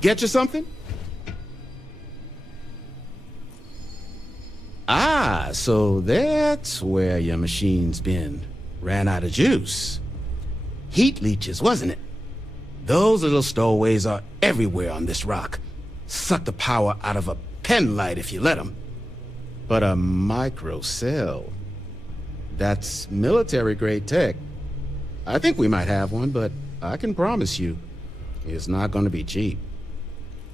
Get you something? Ah, so that's where your machine's been. Ran out of juice. Heat leeches, wasn't it? Those little stowaways are everywhere on this rock. Suck the power out of a pen light if you let them. But a microcell, that's military-grade tech. I think we might have one, but I can promise you, it's not going to be cheap.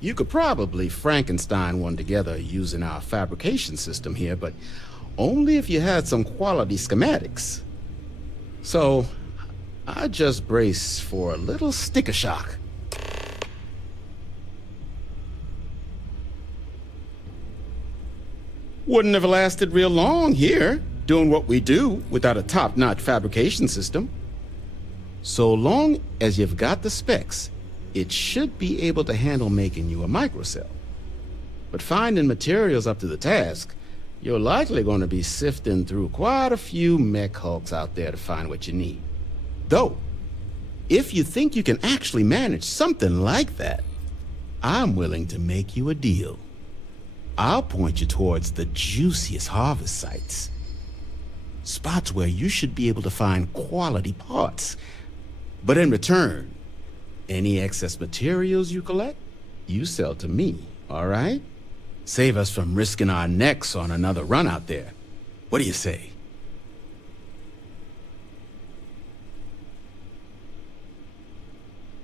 You could probably Frankenstein one together using our fabrication system here, but only if you had some quality schematics. So, I just brace for a little sticker shock. Wouldn't have lasted real long here, doing what we do without a top-notch fabrication system. So long as you've got the specs, it should be able to handle making you a microcell. But finding materials up to the task, you're likely going to be sifting through quite a few mech hulks out there to find what you need. Though, if you think you can actually manage something like that, I'm willing to make you a deal. I'll point you towards the juiciest harvest sites. Spots where you should be able to find quality parts. But in return, any excess materials you collect, you sell to me, all right? Save us from risking our necks on another run out there. What do you say?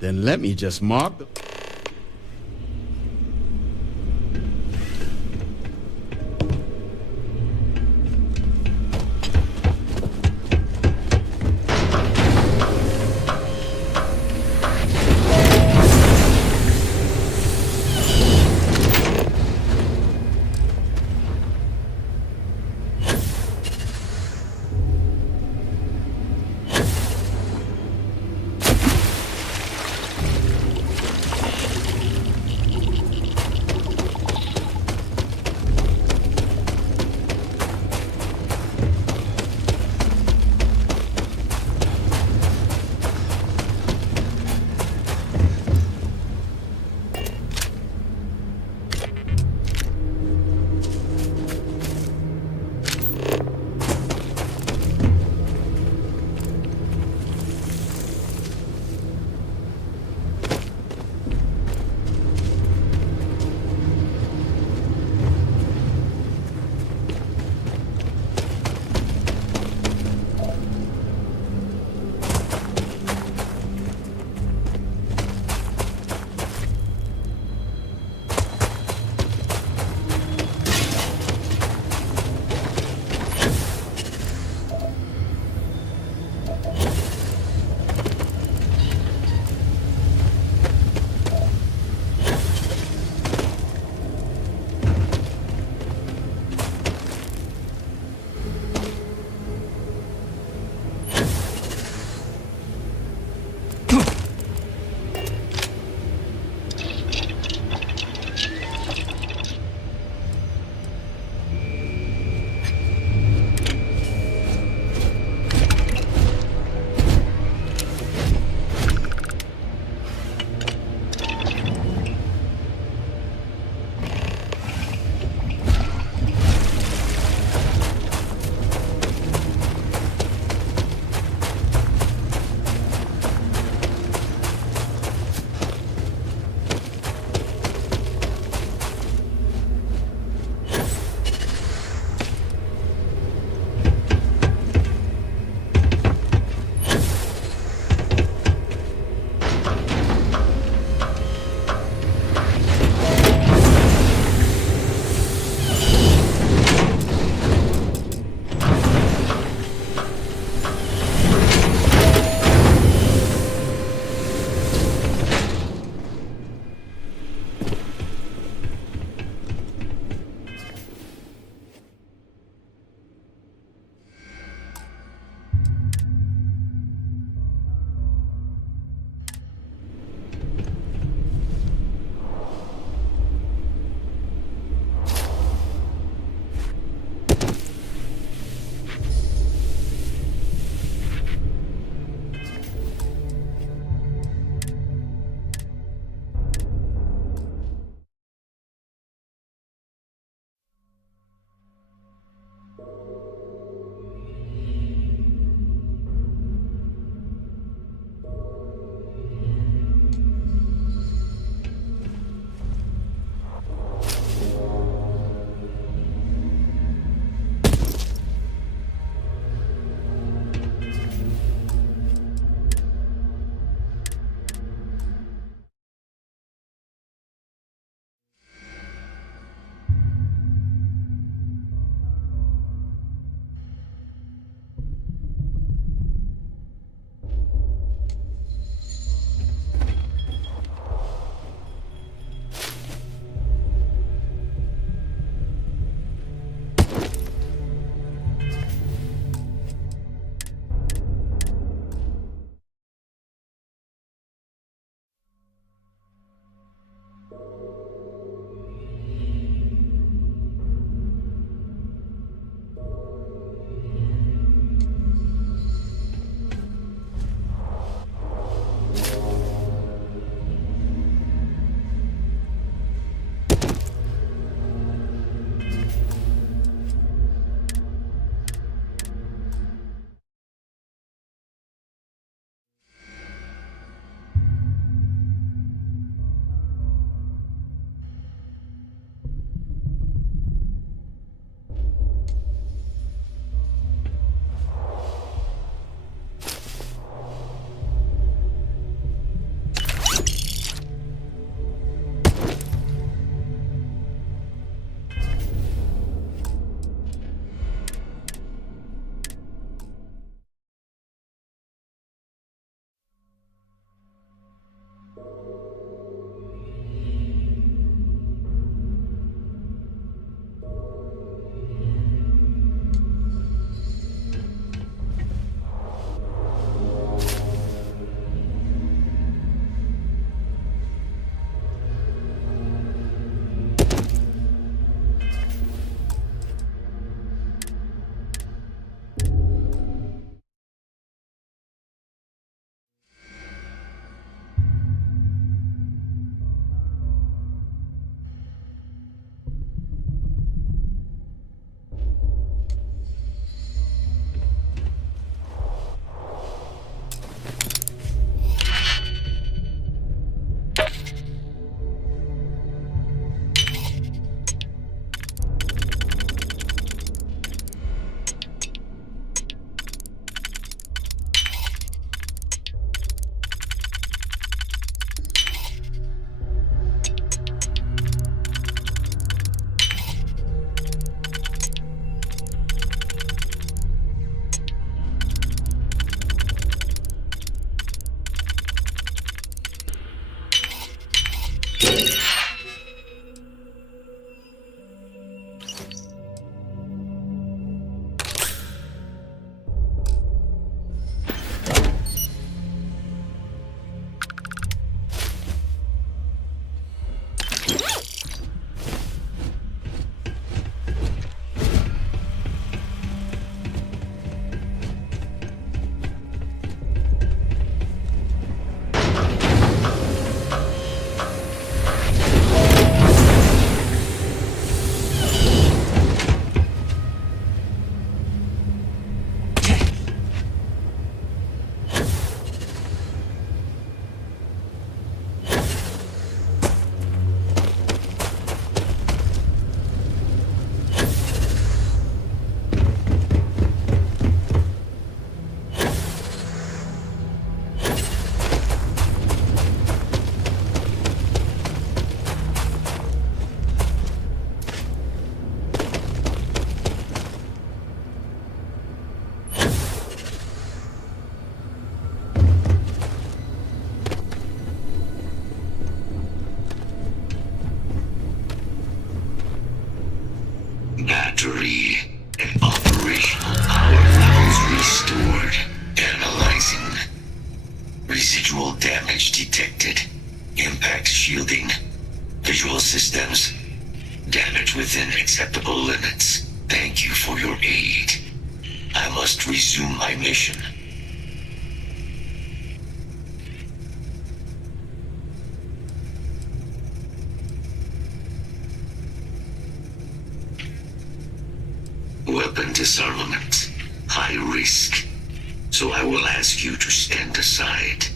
Then let me just mark the... Artifact shielding. Visual systems. Damage within acceptable limits. Thank you for your aid. I must resume my mission. Weapon disarmament. High risk. So I will ask you to stand aside.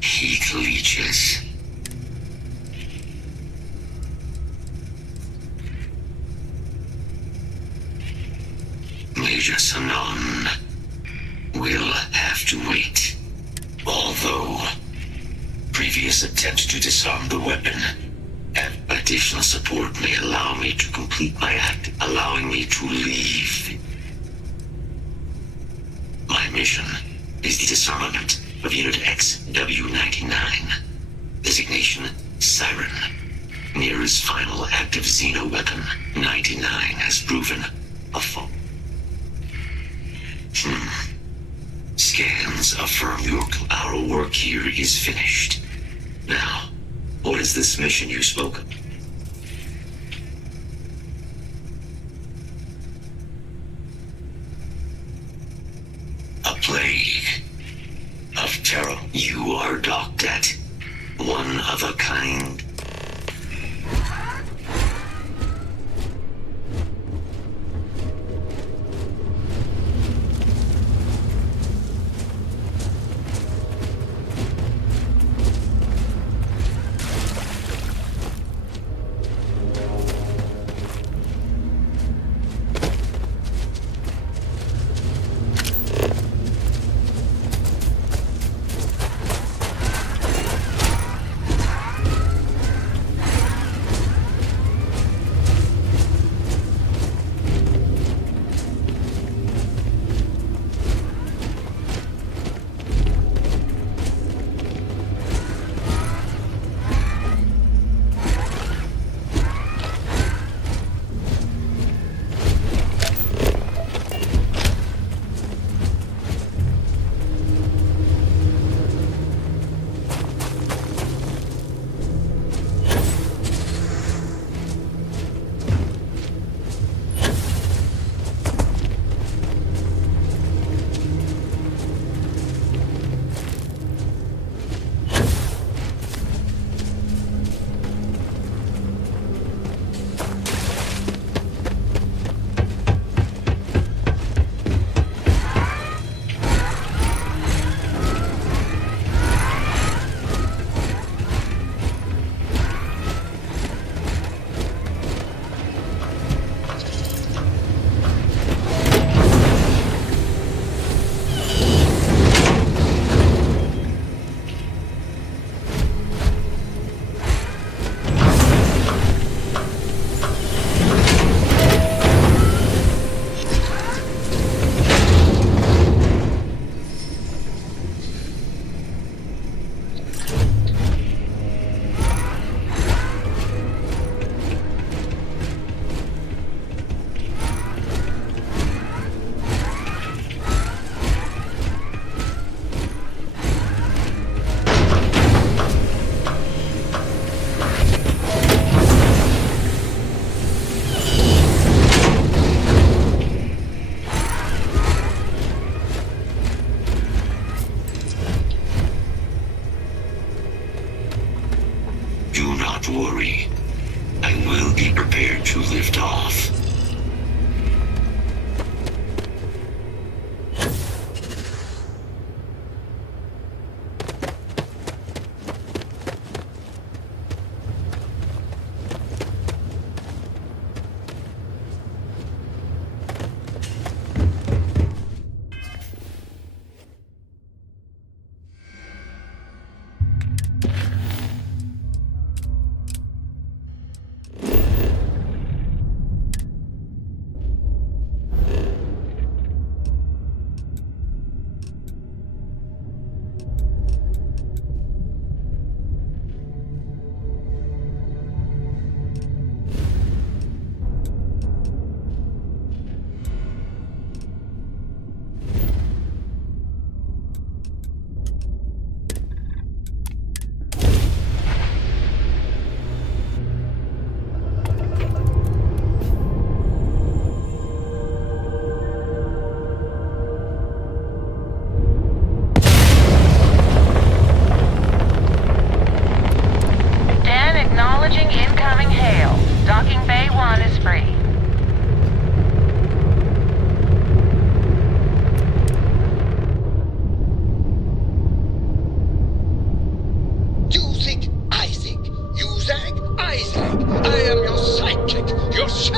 Heat leeches. Major Sanon will have to wait. Although, previous attempts to disarm the weapon and additional support may allow me to complete my act, allowing me to leave. My mission is the disarmament of Unit XW-99. Designation, Siren. Nearest final active Xeno weapon, 99, has proven a foe. Scans affirm our work here is finished. Now, what is this mission you spoke of? A plague of terror. You are docked at one of a kind.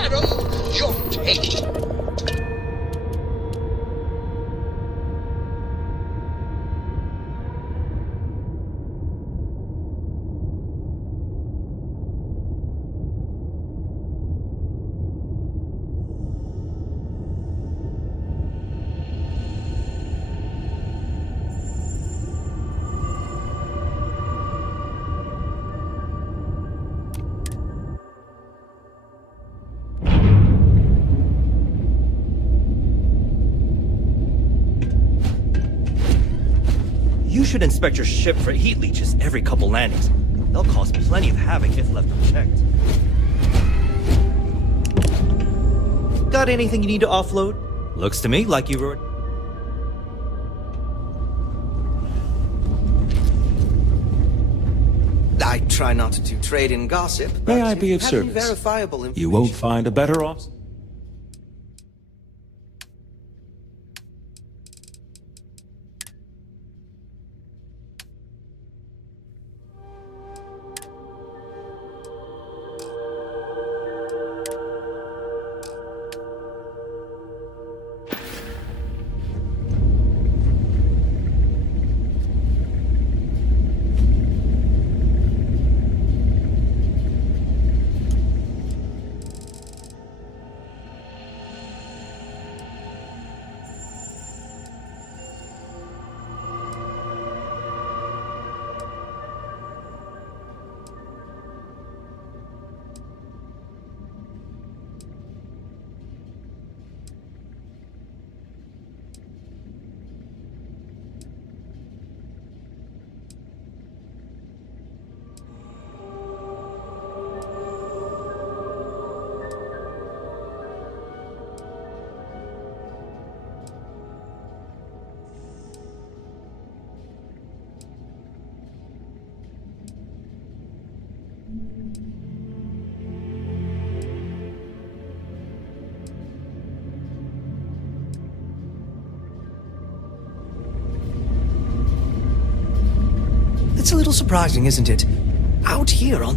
narrow your taste. You should inspect your ship for heat leeches every couple landings. They'll cause plenty of havoc if left unchecked. Got anything you need to offload? Looks to me like you were... I try not to trade in gossip, but May I be of having service? verifiable information. You won't find a better officer. It's a little surprising, isn't it? Out here on...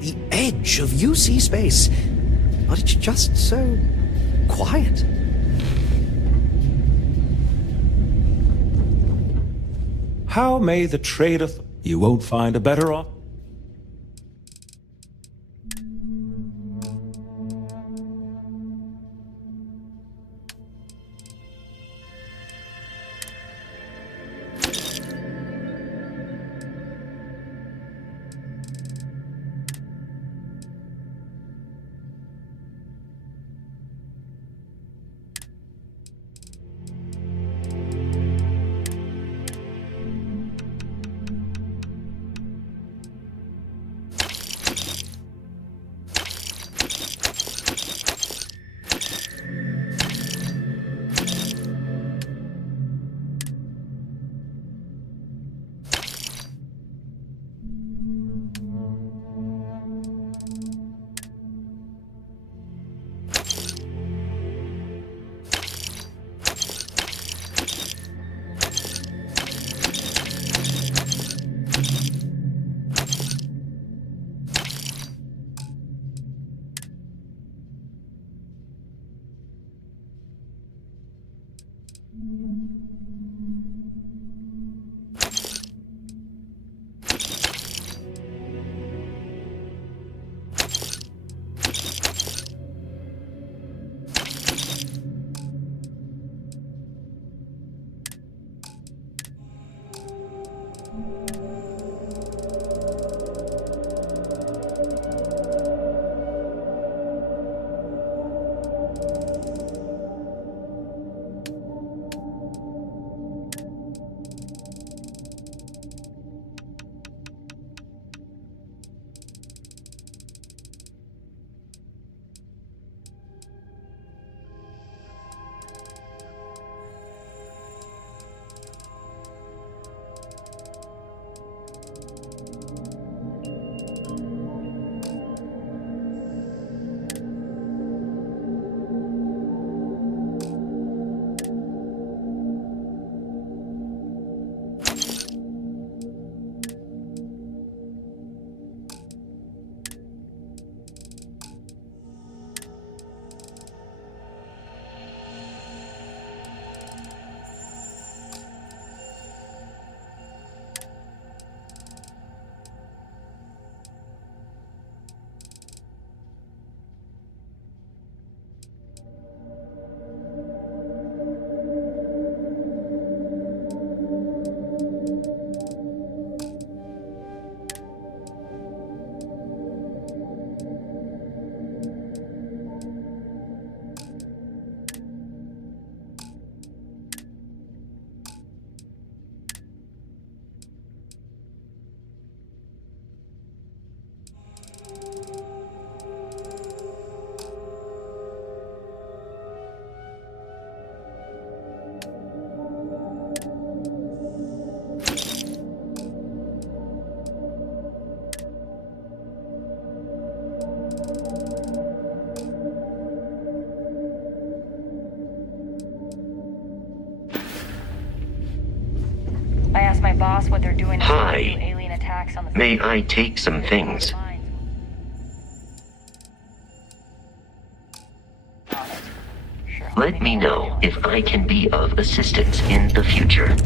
The edge of UC space. But it's just so... quiet. How may the trade of... You won't find a better officer. boss what they're doing to Hi. stop new alien attacks on the May I take some things? Let me know if I can be of assistance in the future.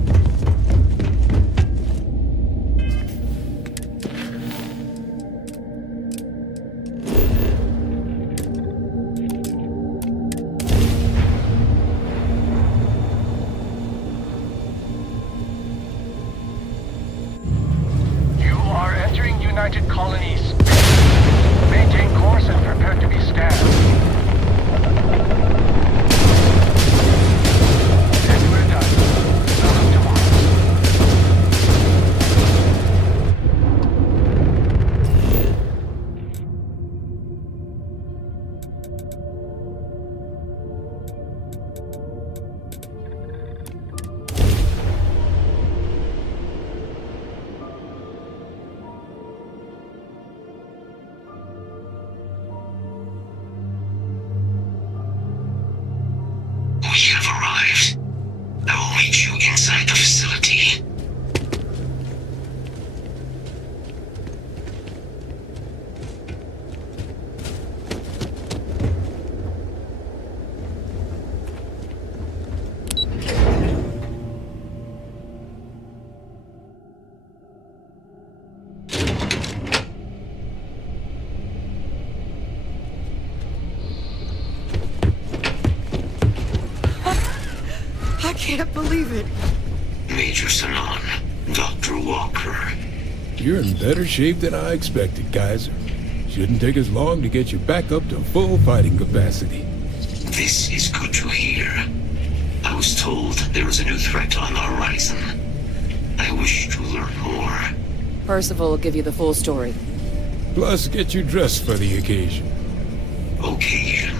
You are entering United Colonies. Maintain course and prepare to be scanned. And we're done. Welcome to Mars. We have arrived. I will meet you inside the facility. I can't believe it. Major Sanan, Dr. Walker. You're in better shape than I expected, Kaiser. Shouldn't take as long to get you back up to full fighting capacity. This is good to hear. I was told there is a new threat on the horizon. I wish to learn more. Percival will give you the full story. Plus, get you dressed for the occasion. Occasion.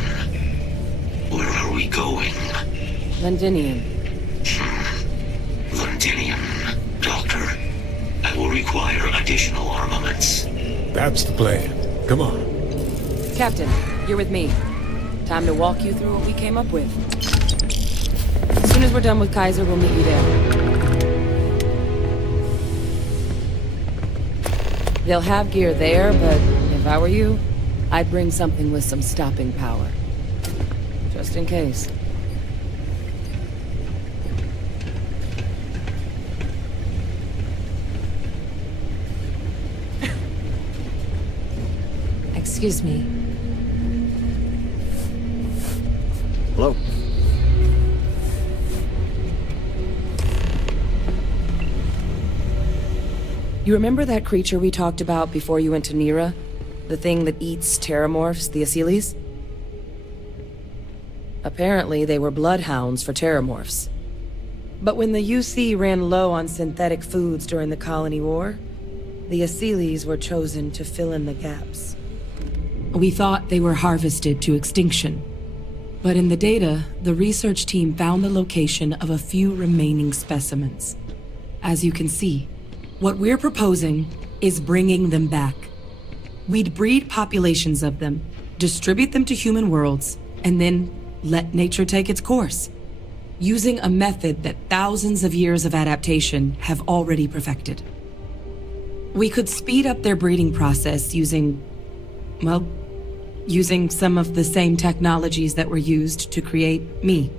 Where are we going? Londinium. Londinium. Doctor, I will require additional armaments. That's the plan. Come on. Captain, you're with me. Time to walk you through what we came up with. As soon as we're done with Kaiser, we'll meet you there. They'll have gear there, but if I were you, I'd bring something with some stopping power. Just in case. Excuse me. Hello. You remember that creature we talked about before you went to Nira? The thing that eats terramorphs, the Asyles? Apparently, they were bloodhounds for terramorphs. But when the UC ran low on synthetic foods during the Colony War, the Asyles were chosen to fill in the gaps. We thought they were harvested to extinction. But in the data, the research team found the location of a few remaining specimens. As you can see, what we're proposing is bringing them back. We'd breed populations of them, distribute them to human worlds, and then let nature take its course, using a method that thousands of years of adaptation have already perfected. We could speed up their breeding process using some of the same technologies that were used to create me.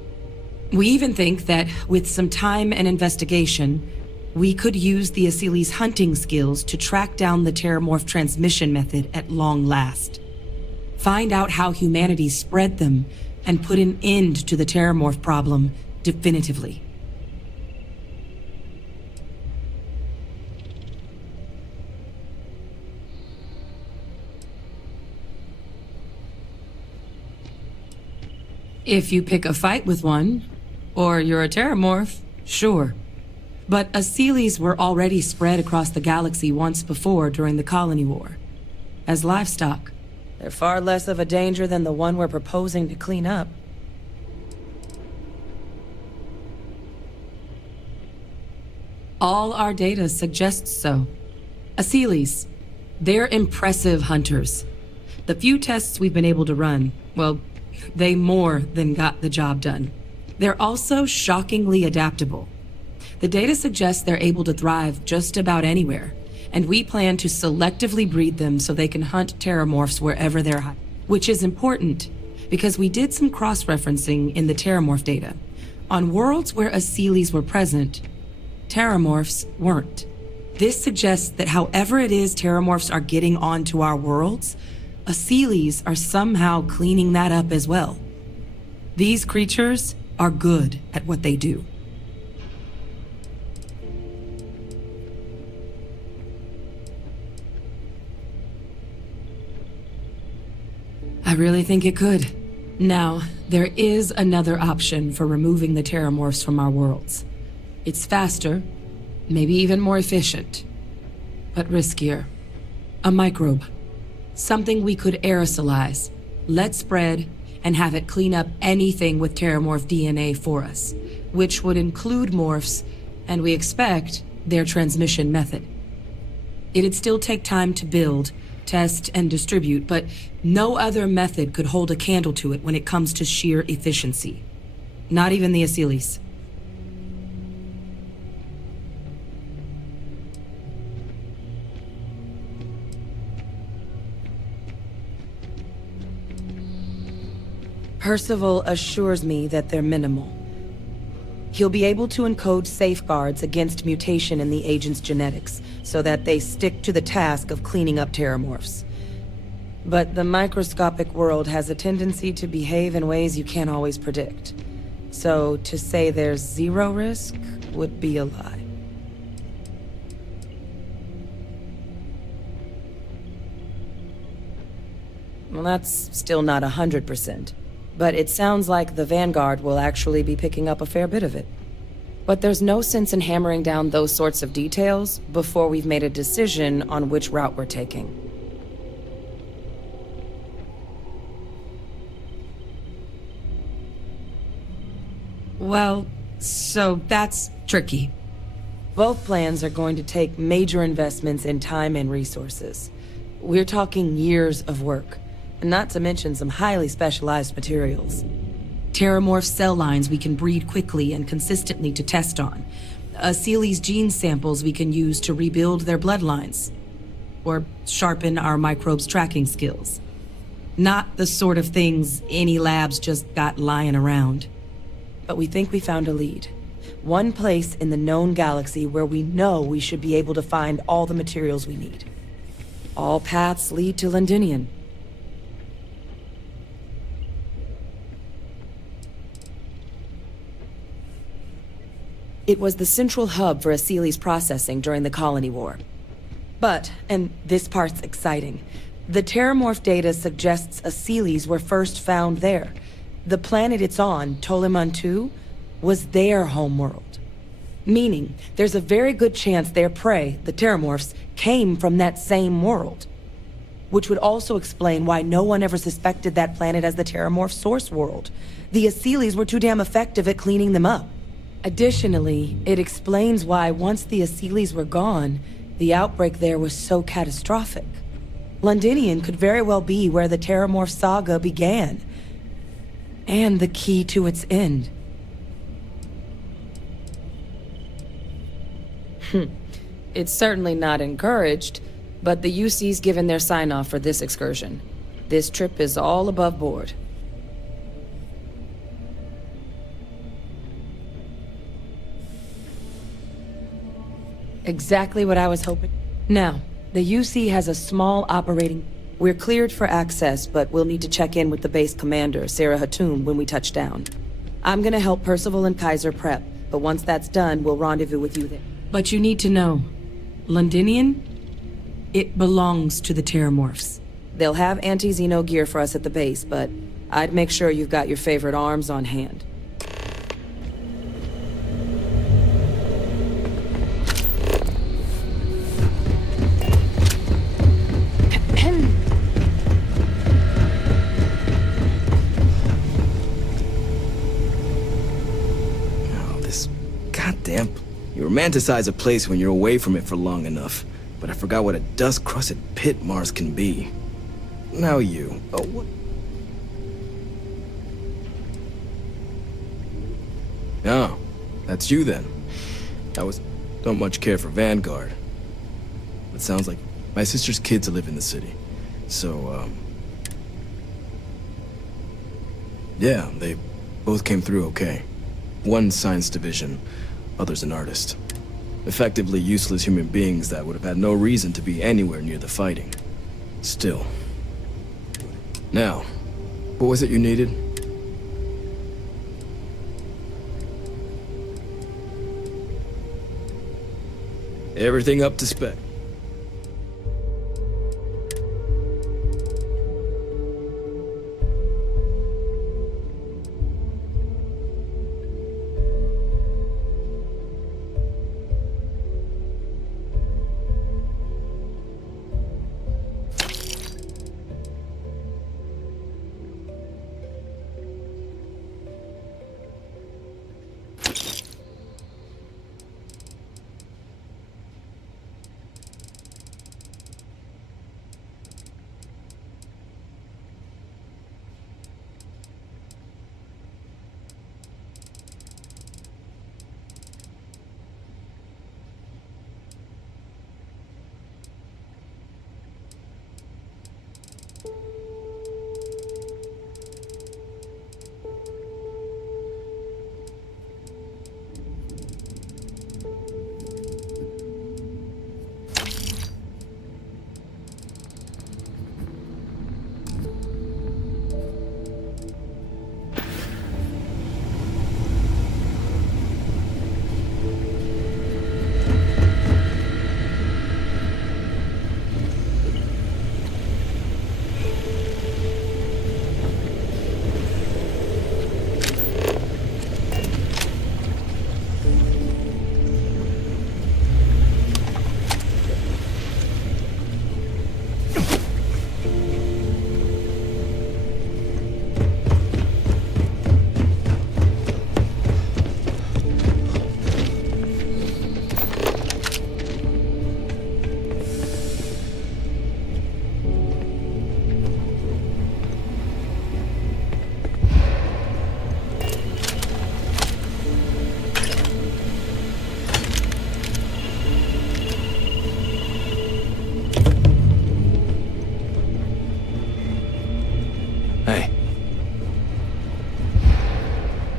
We even think that with some time and investigation, we could use the Asyles' hunting skills to track down the terramorph transmission method at long last. Find out how humanity spread them and put an end to the terramorph problem definitively. If you pick a fight with one, or you're a terramorph, sure. But Asyles were already spread across the galaxy once before during the Colony War. As livestock, they're far less of a danger than the one we're proposing to clean up. All our data suggests so. Asyles, they're impressive hunters. The few tests we've been able to run, well, they more than got the job done. They're also shockingly adaptable. The data suggests they're able to thrive just about anywhere, and we plan to selectively breed them so they can hunt terramorphs wherever they're hiding. Which is important, because we did some cross-referencing in the terramorph data. On worlds where Aseles were present, terramorphs weren't. This suggests that however it is terramorphs are getting onto our worlds, Aseles are somehow cleaning that up as well. These creatures are good at what they do. I really think it could. Now, there is another option for removing the terramorphs from our worlds. It's faster, maybe even more efficient, but riskier. A microbe. Something we could aerosolize, let spread, and have it clean up anything with terramorph DNA for us, which would include morphs, and we expect their transmission method. It'd still take time to build, test, and distribute, but no other method could hold a candle to it when it comes to sheer efficiency. Not even the Aseles. Percival assures me that they're minimal. He'll be able to encode safeguards against mutation in the agent's genetics, so that they stick to the task of cleaning up terramorphs. But the microscopic world has a tendency to behave in ways you can't always predict. So to say there's zero risk would be a lie. Well, that's still not 100%. But it sounds like the Vanguard will actually be picking up a fair bit of it. But there's no sense in hammering down those sorts of details before we've made a decision on which route we're taking. Well, so that's tricky. Both plans are going to take major investments in time and resources. We're talking years of work. Not to mention some highly specialized materials. Terramorph cell lines we can breed quickly and consistently to test on. Aseles gene samples we can use to rebuild their bloodlines. Or sharpen our microbes' tracking skills. Not the sort of things any labs just got lying around. But we think we found a lead. One place in the known galaxy where we know we should be able to find all the materials we need. All paths lead to Londinian. It was the central hub for Aseles processing during the Colony War. But, and this part's exciting, the terramorph data suggests Aseles were first found there. The planet it's on, Toliman 2, was their homeworld. Meaning, there's a very good chance their prey, the terramorphs, came from that same world. Which would also explain why no one ever suspected that planet as the terramorph source world. The Aseles were too damn effective at cleaning them up. Additionally, it explains why once the Aseles were gone, the outbreak there was so catastrophic. Londinian could very well be where the Terramorph saga began. And the key to its end. It's certainly not encouraged, but the UC's given their sign-off for this excursion. This trip is all above board. Exactly what I was hoping. Now, the UC has a small operating... We're cleared for access, but we'll need to check in with the base commander, Sarah Hatum, when we touch down. I'm gonna help Percival and Kaiser prep, but once that's done, we'll rendezvous with you there. But you need to know, Londinian, it belongs to the Terramorphs. They'll have anti-Xeno gear for us at the base, but I'd make sure you've got your favorite arms on hand. You romanticize a place when you're away from it for long enough, but I forgot what a dust-crusted pit Mars can be. Now you. Oh, what? Oh, that's you then. don't much care for Vanguard. It sounds like my sister's kids live in the city. So, yeah, they both came through okay. One science division, other's an artist. Effectively useless human beings that would have had no reason to be anywhere near the fighting. Still. Now, what was it you needed? Everything up to spec.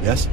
Yes?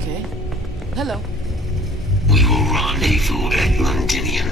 Okay. Hello. We will rendezvous at Londinium.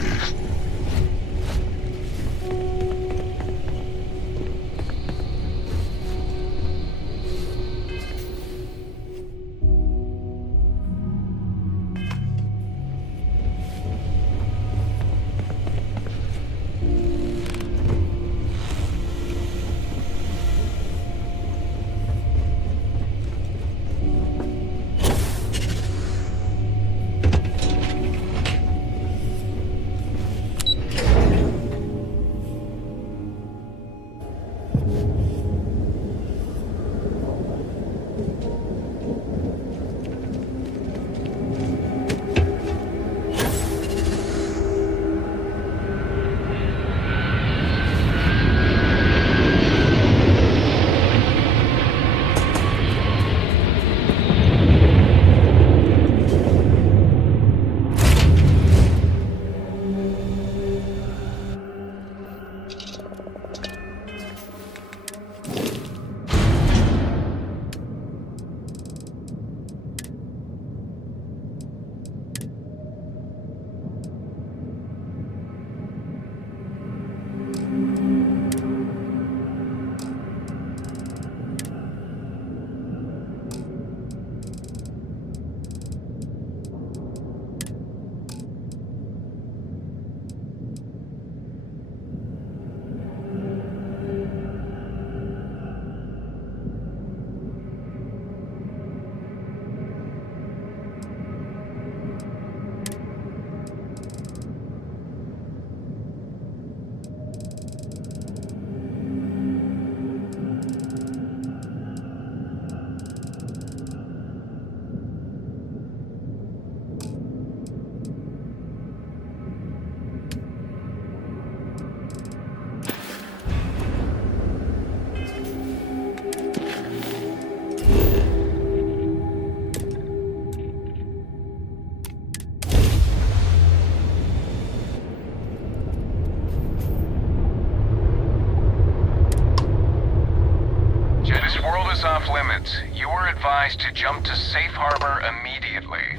coordinates. You were advised to jump to safe harbor immediately.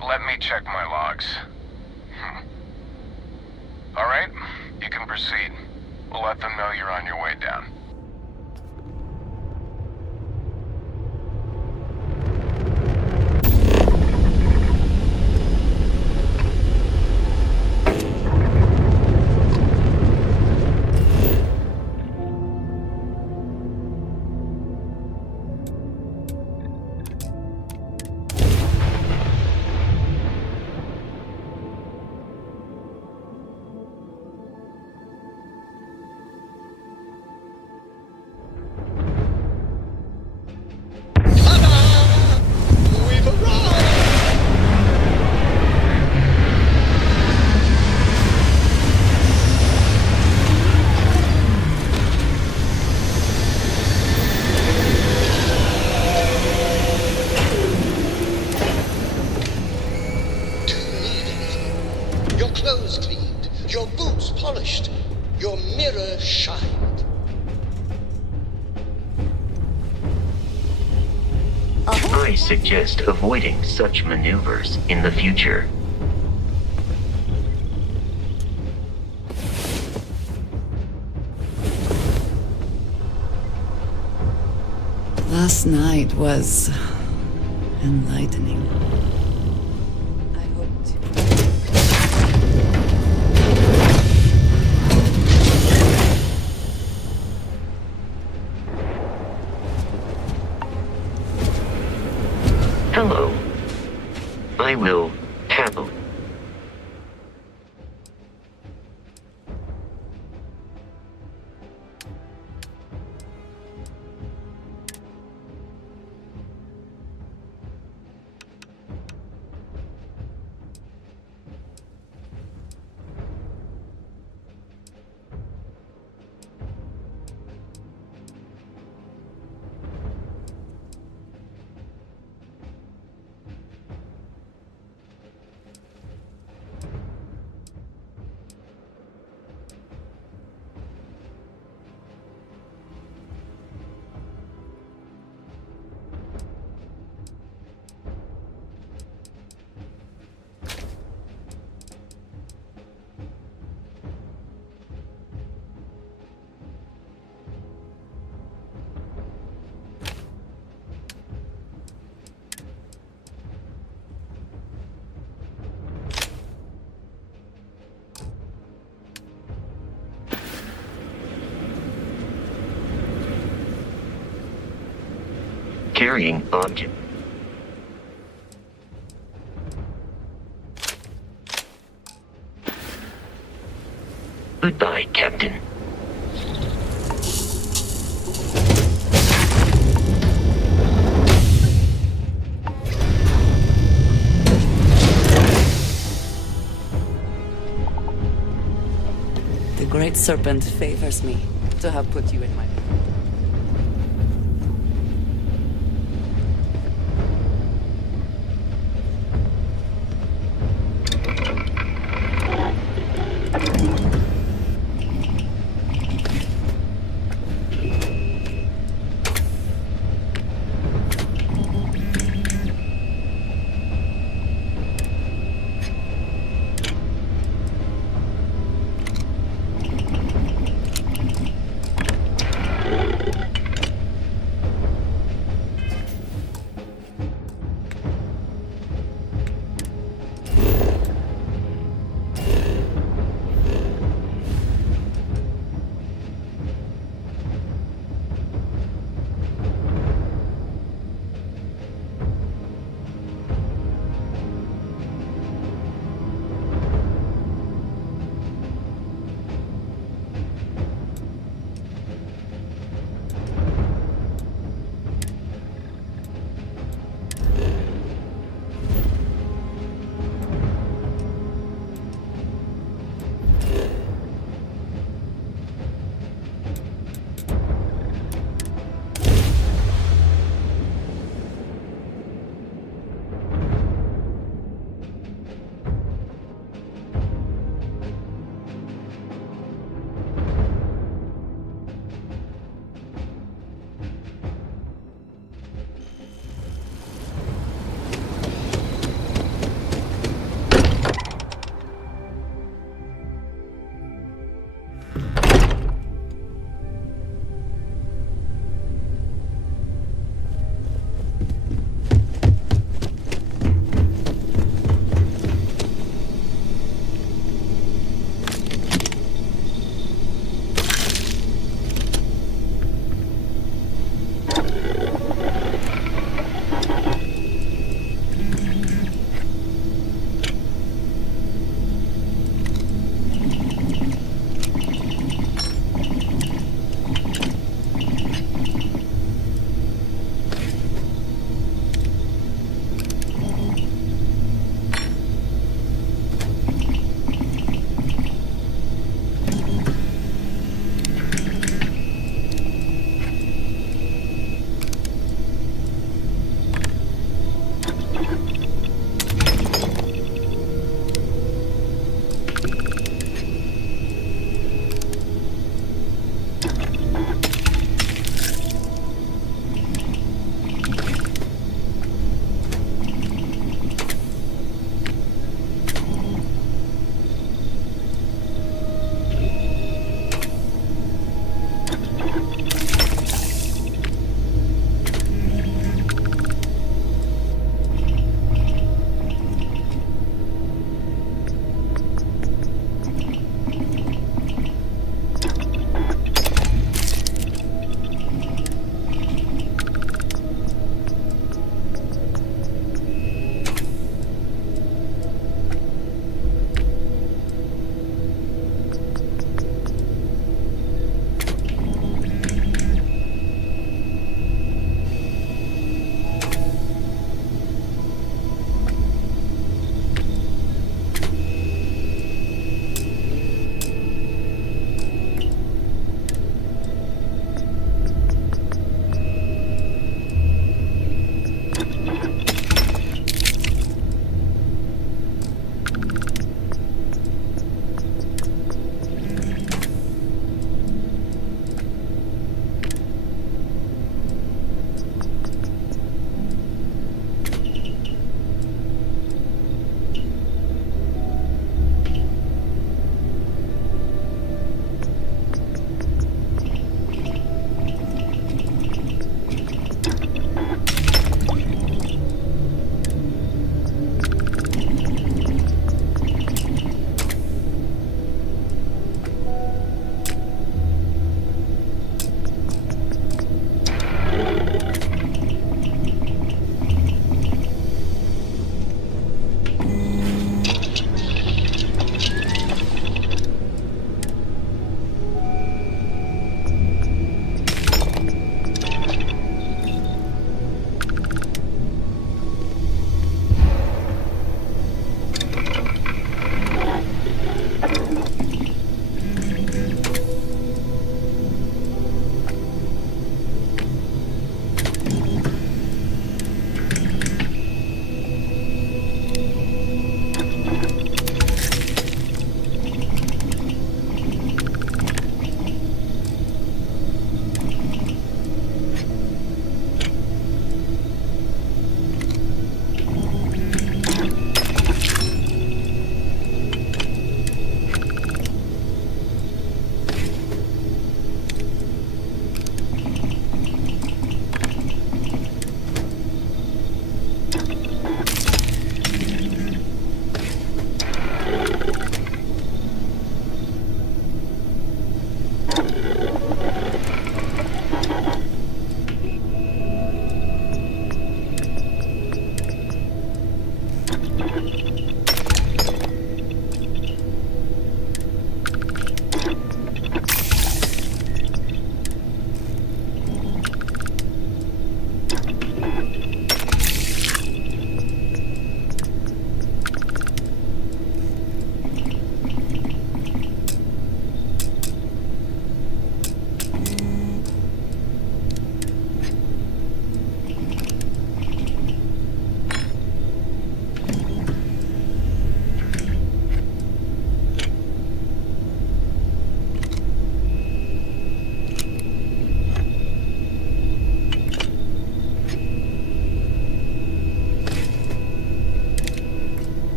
Let me check my logs. Alright, you can proceed. We'll let them know you're on your way down. We've arrived! Do you need anything? Your clothes cleaned, your boots polished, your mirror shined. I suggest avoiding such maneuvers in the future. Last night was enlightening. I hope to. Hello. I will handle. Carrying object. Goodbye, Captain. The Great Serpent favors me to have put you in my...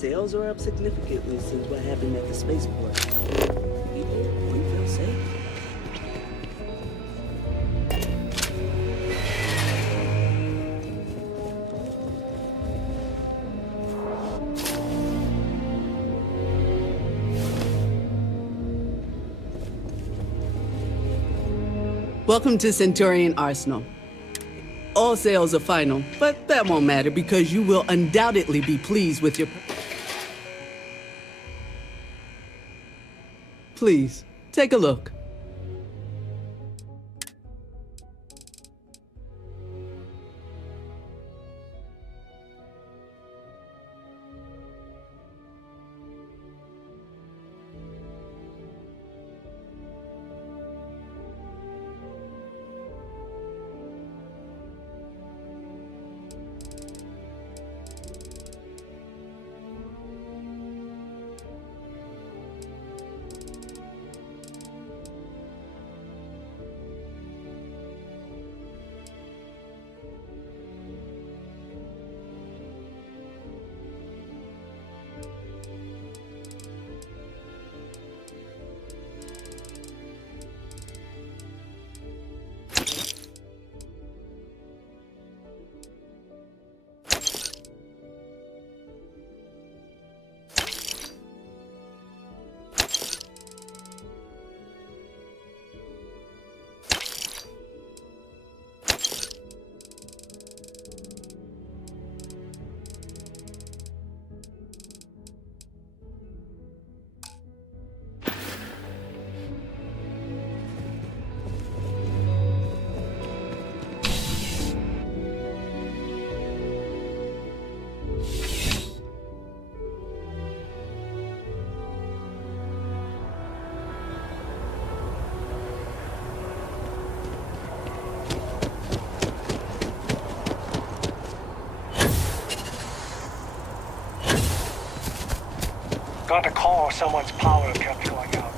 Sales are up significantly since what happened at the spaceport. People wouldn't feel safe. Welcome to Centurion Arsenal. All sales are final, but that won't matter because you will undoubtedly be pleased with your... Please, take a look. Got a call, someone's power kept going out.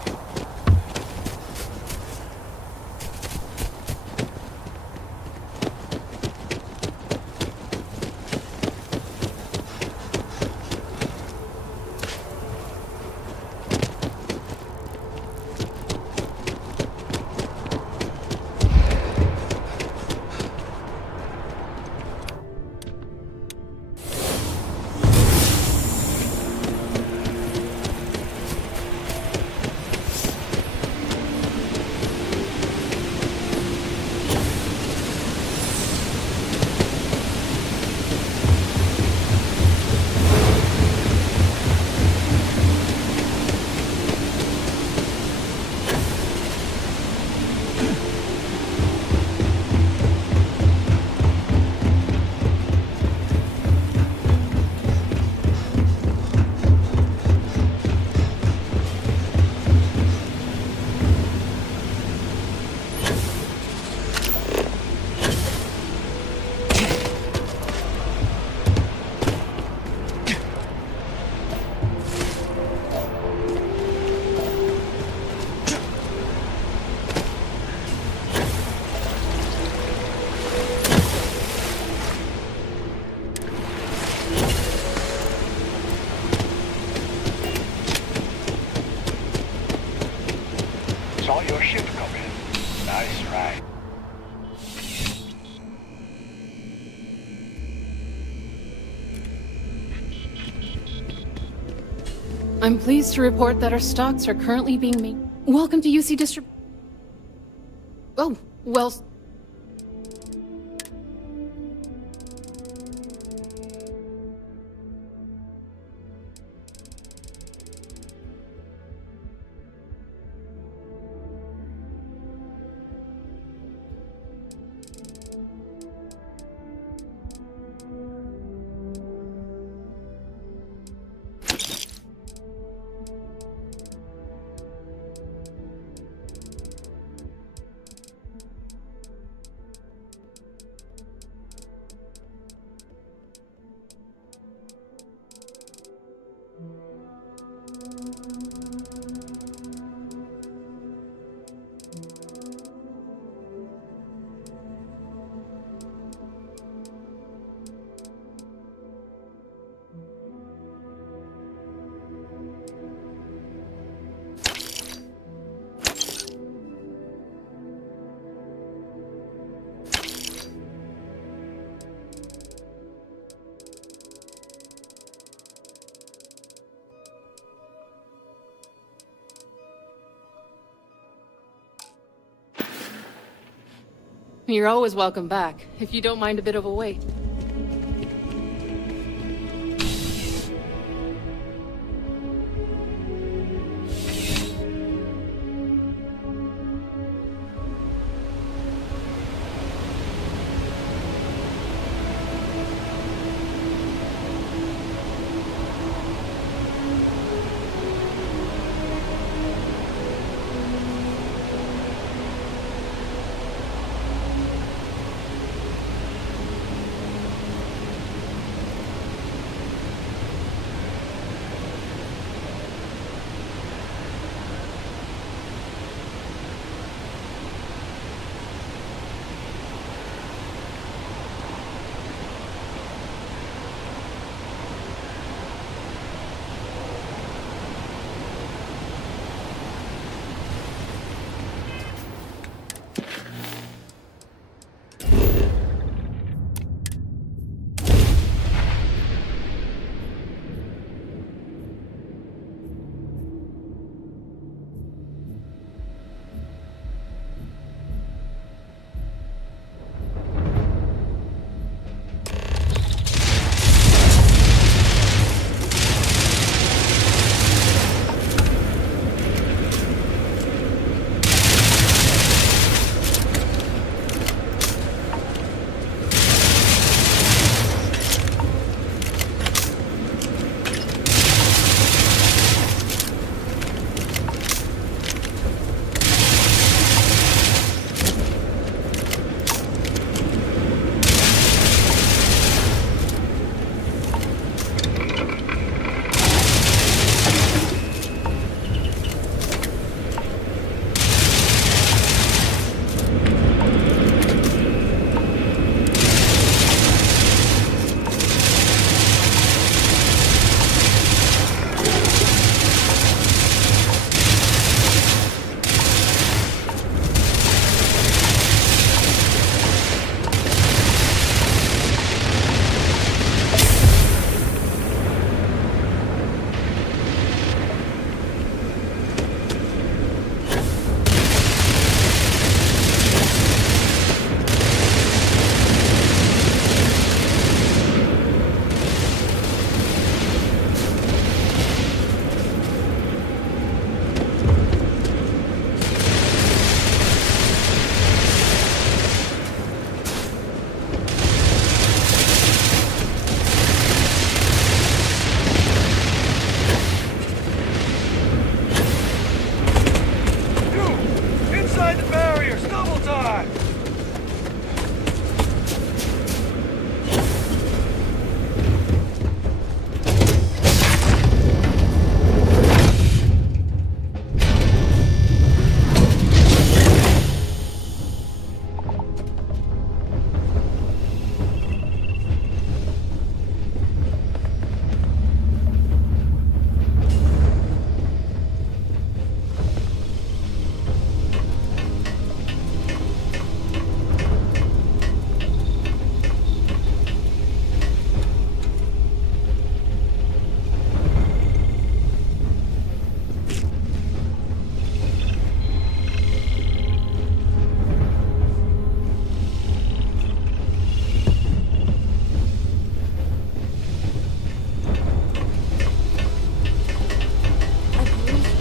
Saw your ship come in. Nice ride. I'm pleased to report that our stocks are currently being made. Welcome to UC Distrib... Oh, well... You're always welcome back, if you don't mind a bit of a wait.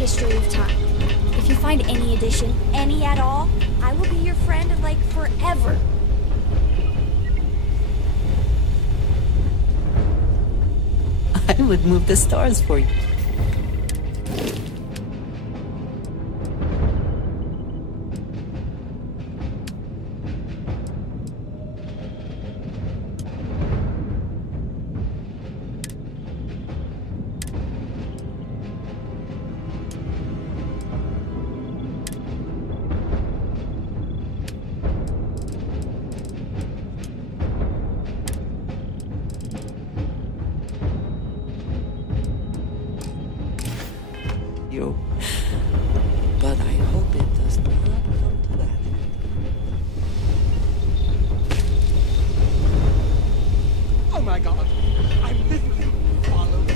history of time. If you find any addition, any at all, I will be your friend, like, forever. I would move the stars for you. But I hope it does not come to that. Oh my god! I'm literally following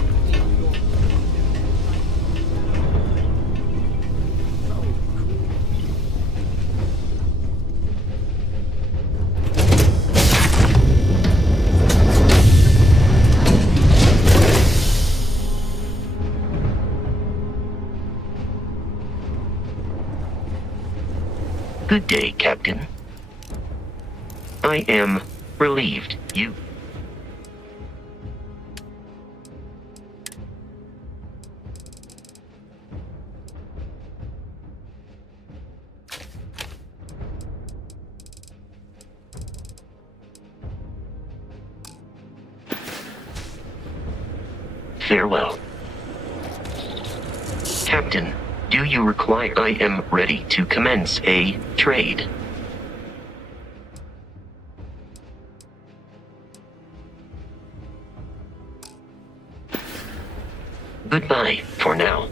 your... So cool. Good day, Captain. I am relieved you... Farewell. Captain, do you require... I am ready to commence a trade. Goodbye for now.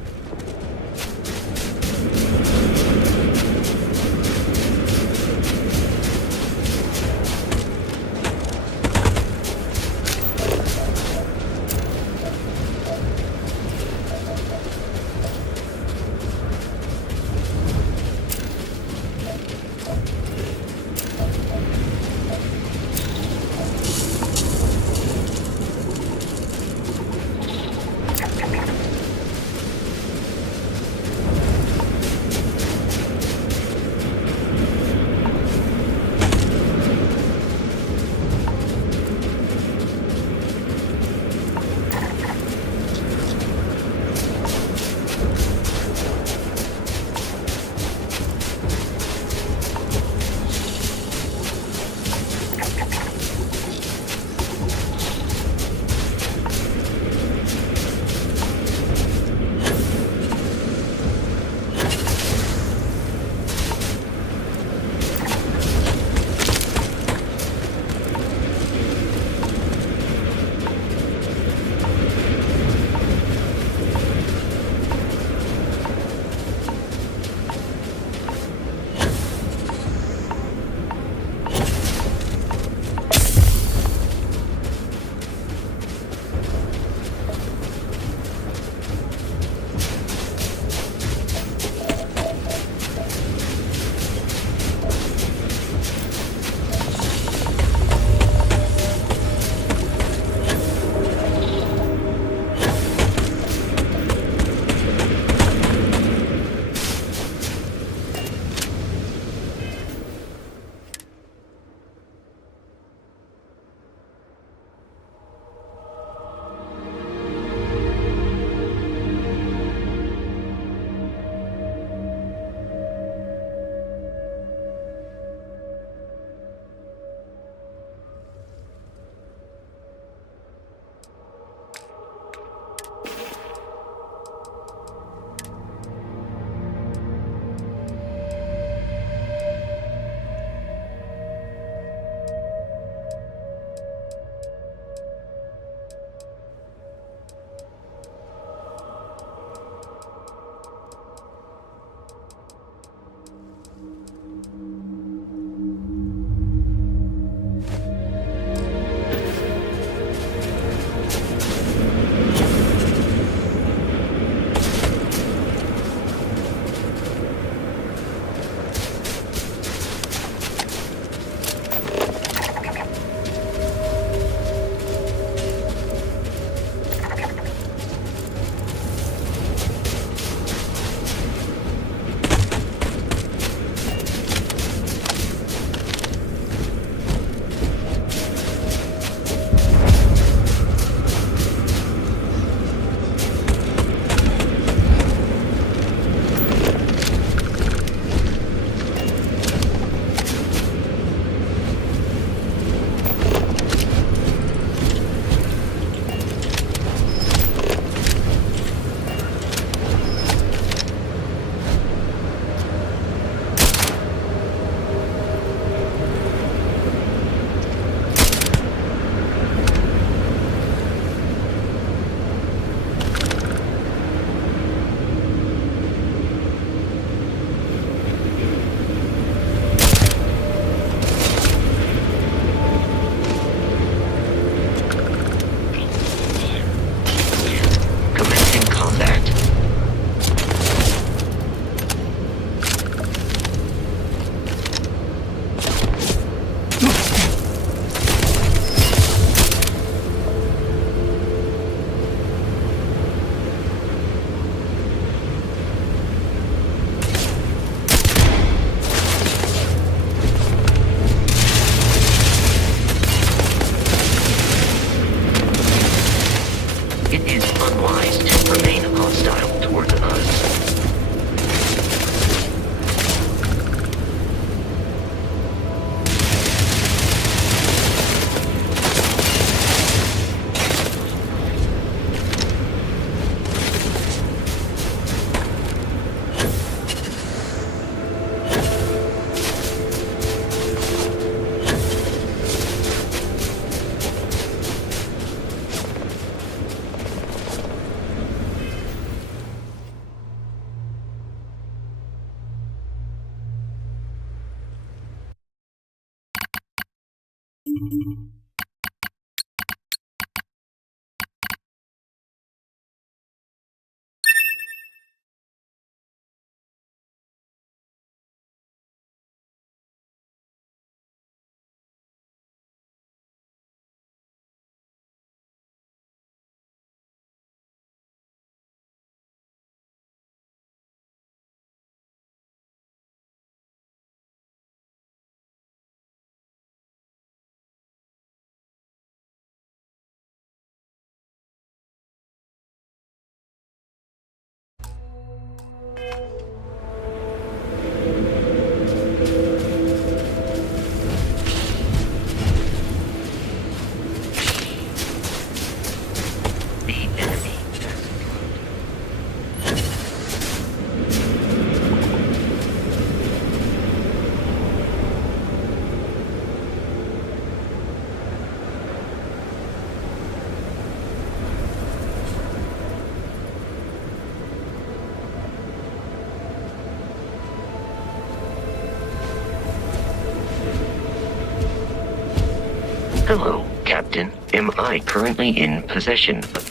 Hello, Captain. Am I currently in possession of...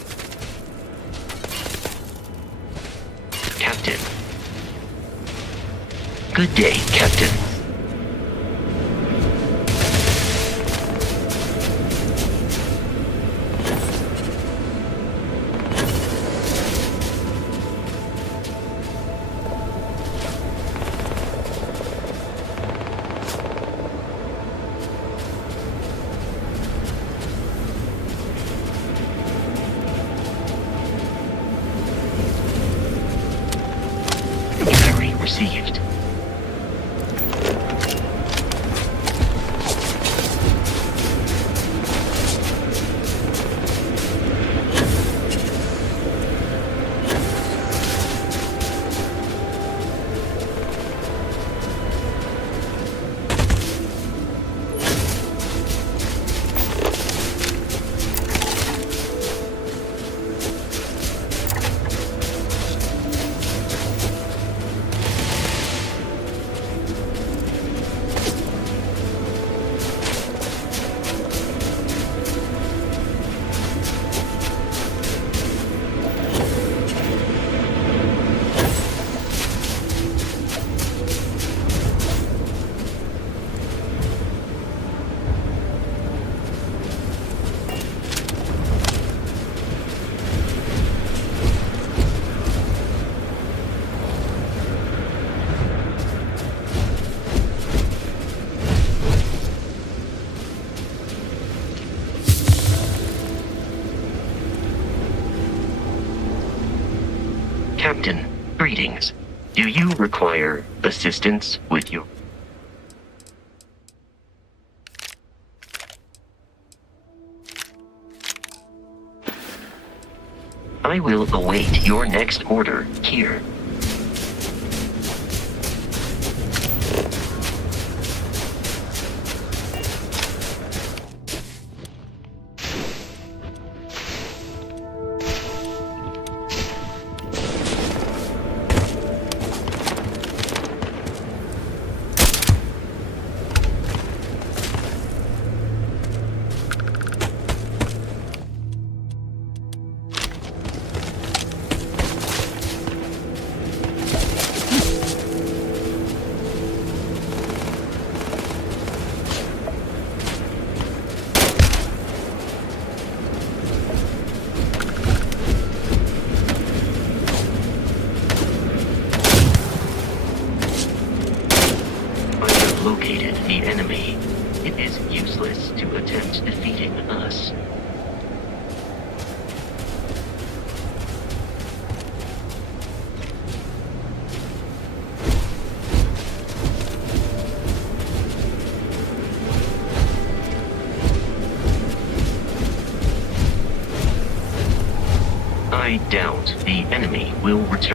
Captain. Good day, Captain. Query received. Captain, greetings. Do you require assistance with your... I will await your next order here. Located the enemy. It is useless to attempt defeating us. I doubt the enemy will return.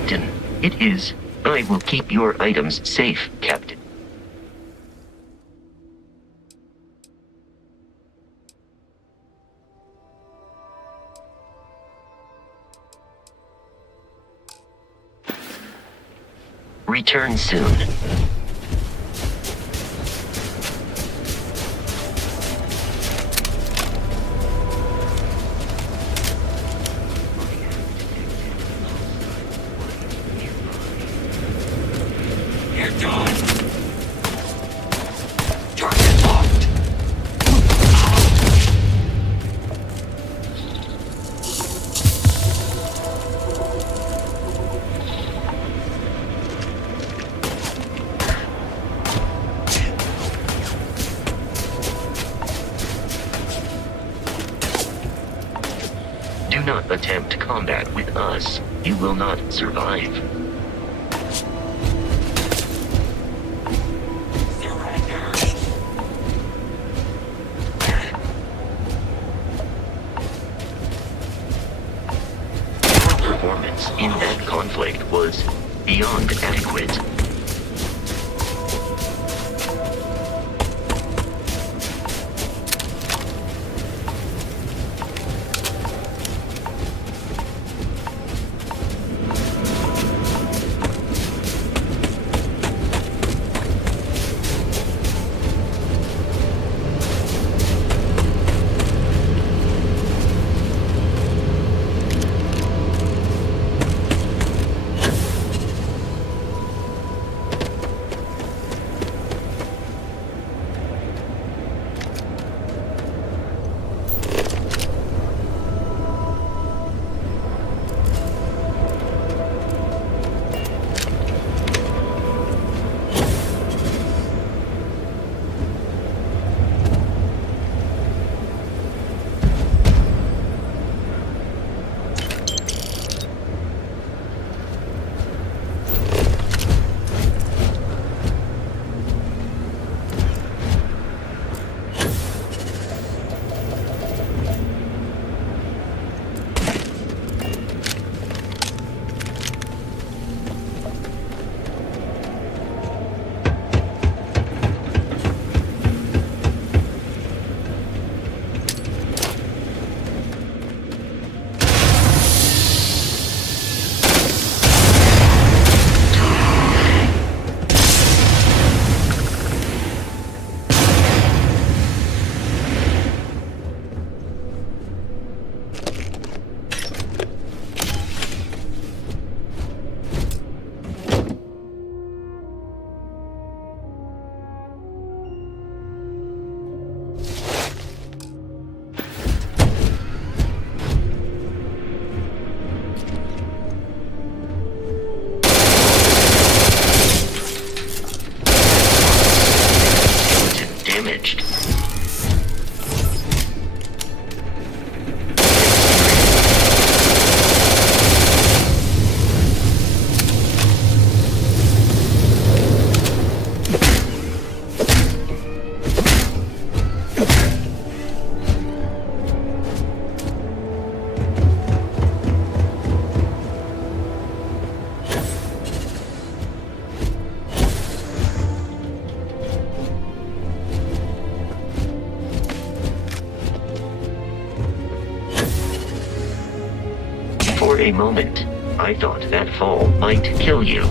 Captain, it is. I will keep your items safe, Captain. Return soon. You're done. Target locked. Do not attempt combat with us. You will not survive. Your performance in that conflict was beyond adequate. Damaged. For a moment, I thought that fall might kill you.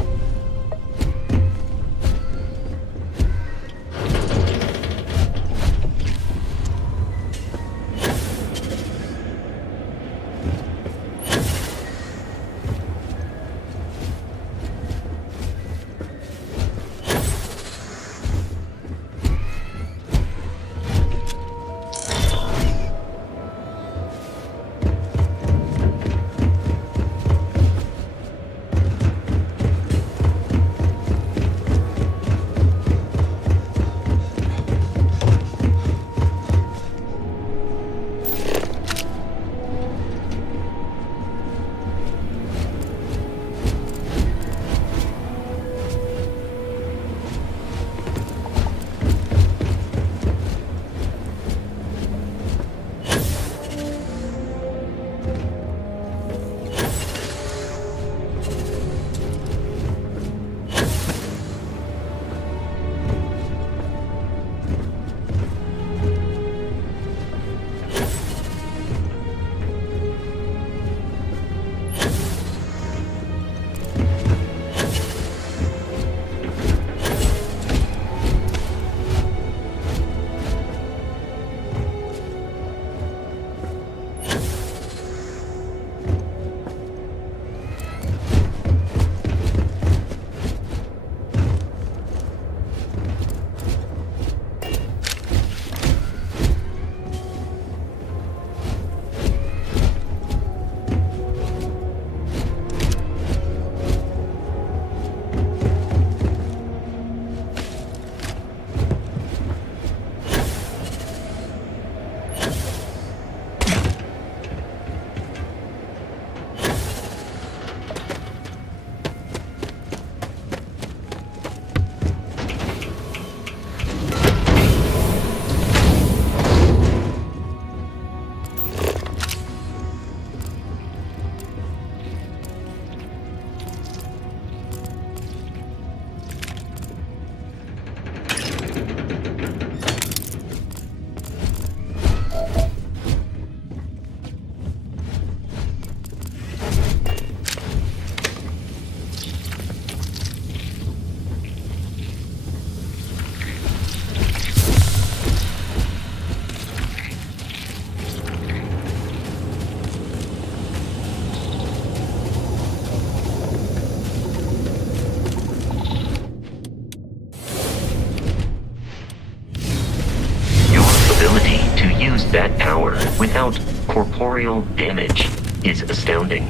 corporeal damage is astounding.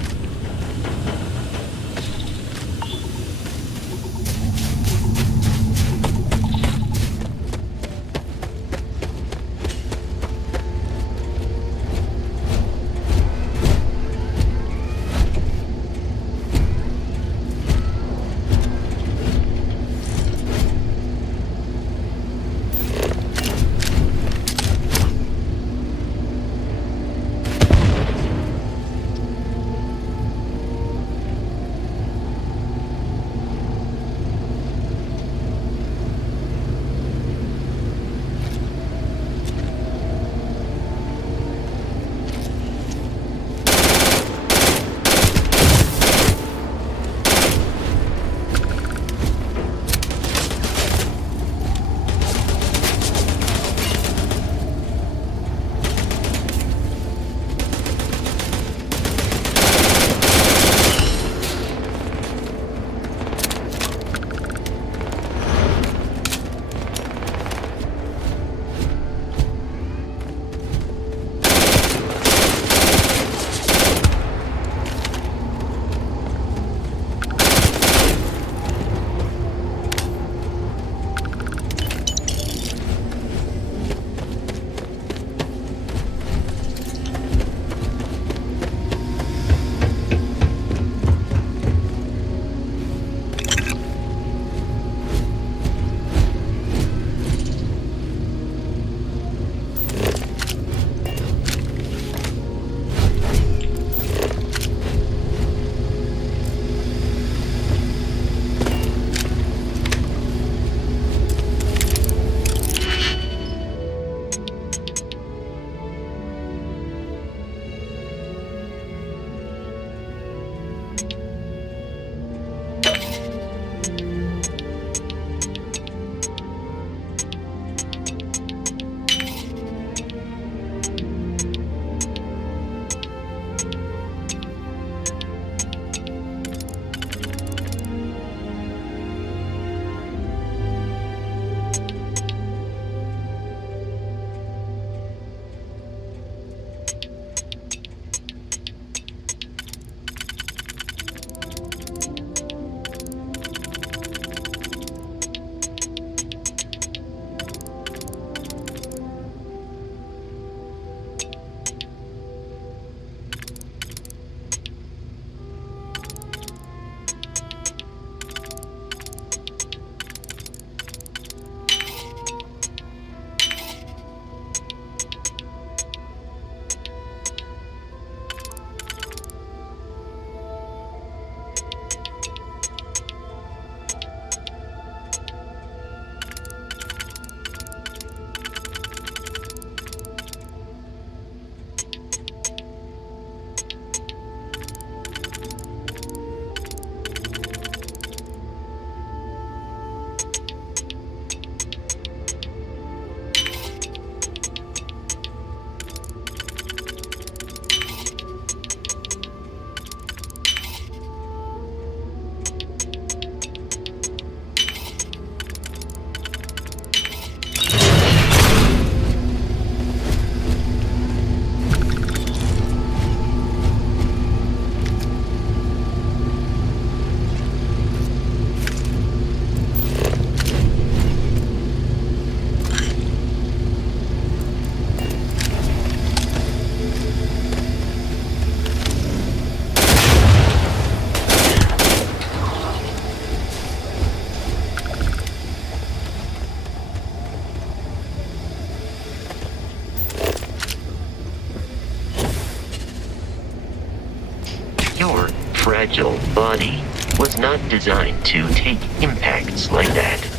Your fragile body was not designed to take impacts like that.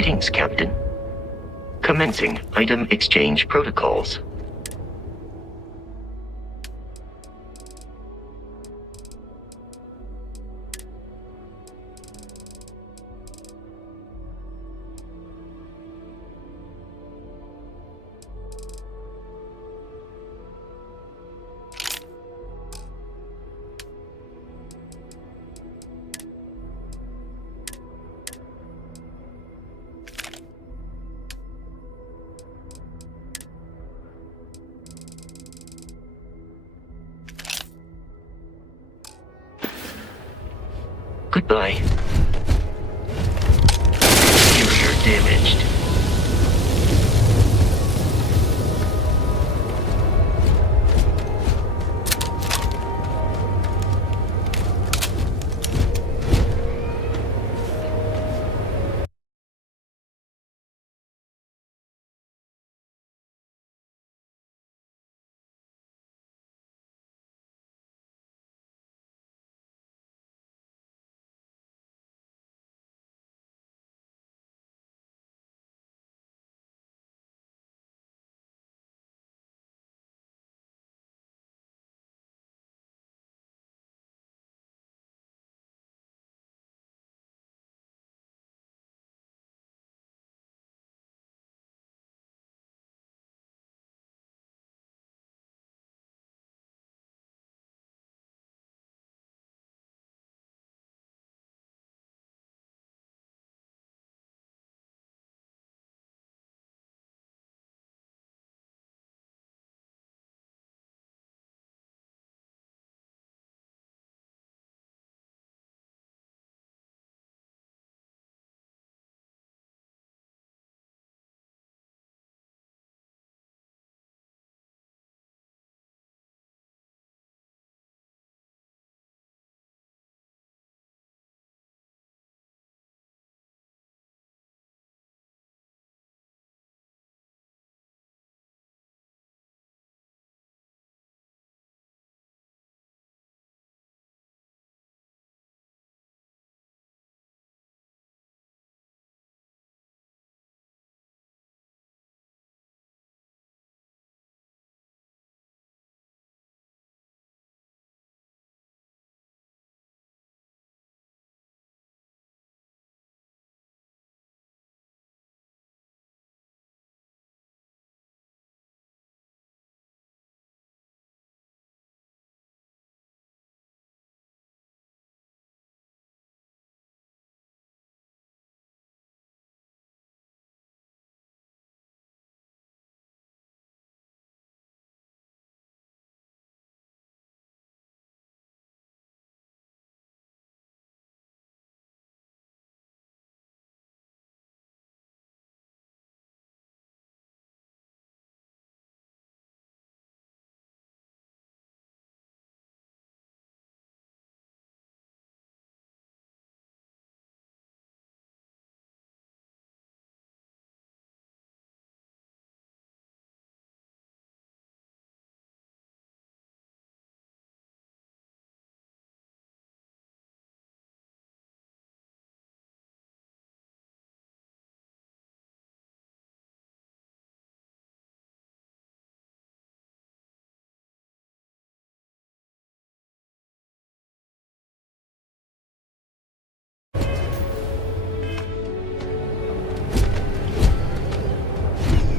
Greetings, Captain. Commencing item exchange protocols. Goodbye. Carrier damaged.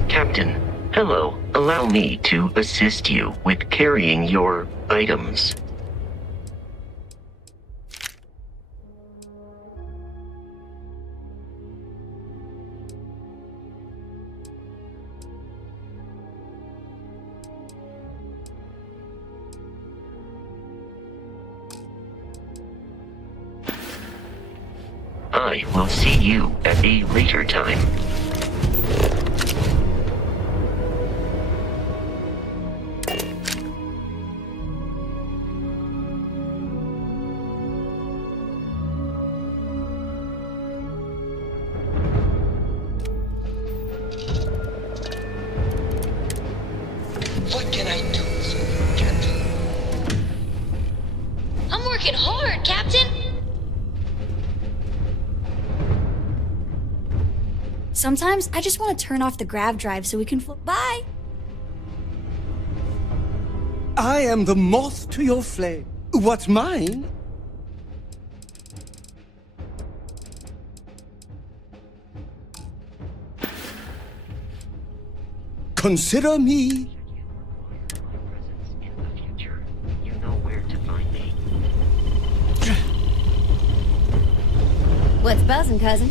Captain, hello. Allow me to assist you with carrying your items. I will see you at a later time. What can I do for you, Captain? I'm working hard, Captain. Sometimes I just want to turn off the grav drive so we can Bye! I am the moth to your flame. What's mine? Consider me. You know where to find me. What's buzzing, cousin?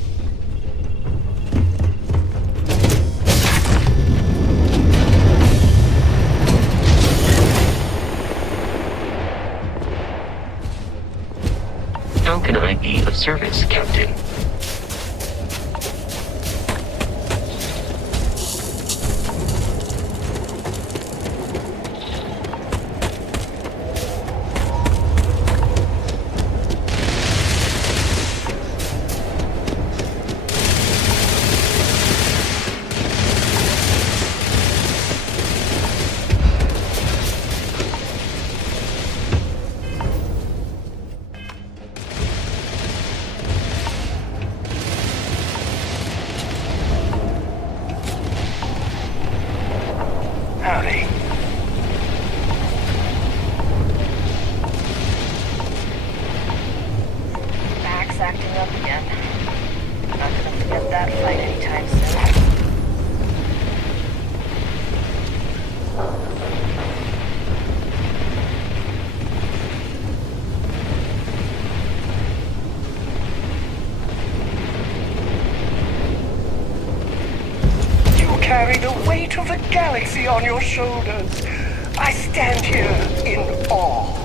How can I be of service, Captain? Howdy. Max acting up again. Not gonna forget that fight anytime soon. You carry the weight of the galaxy on your shoulders. I stand here in awe.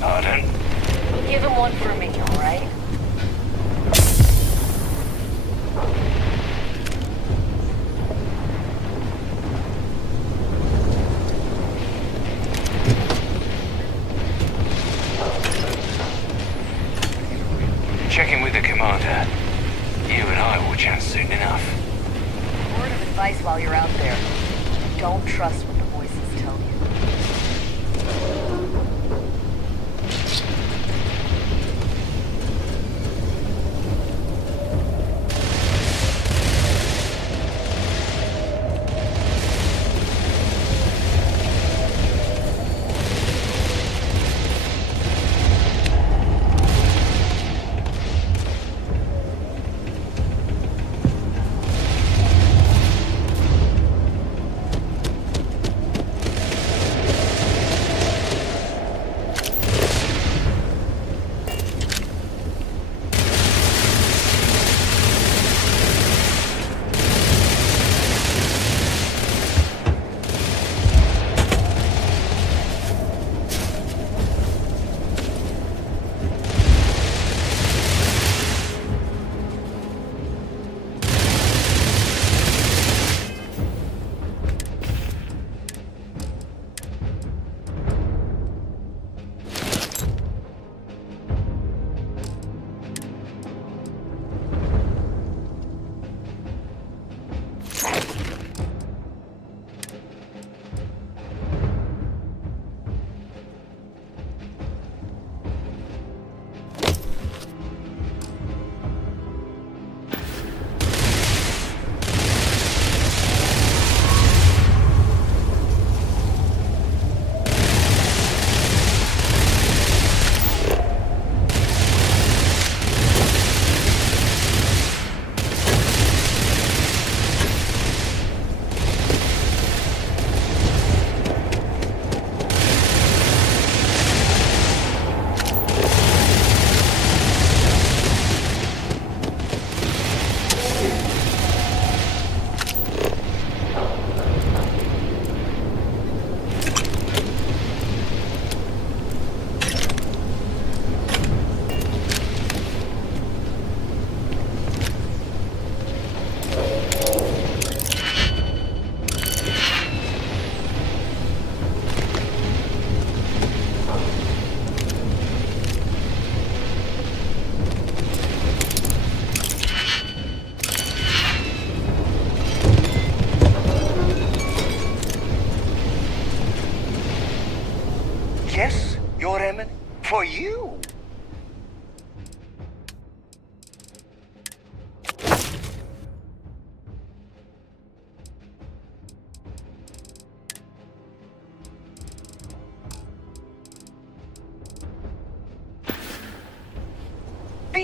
Pardon? Give him one for me, alright? Check in with the commander. You and I will chat soon enough. Word of advice while you're out there. Don't trust what the voices tell you.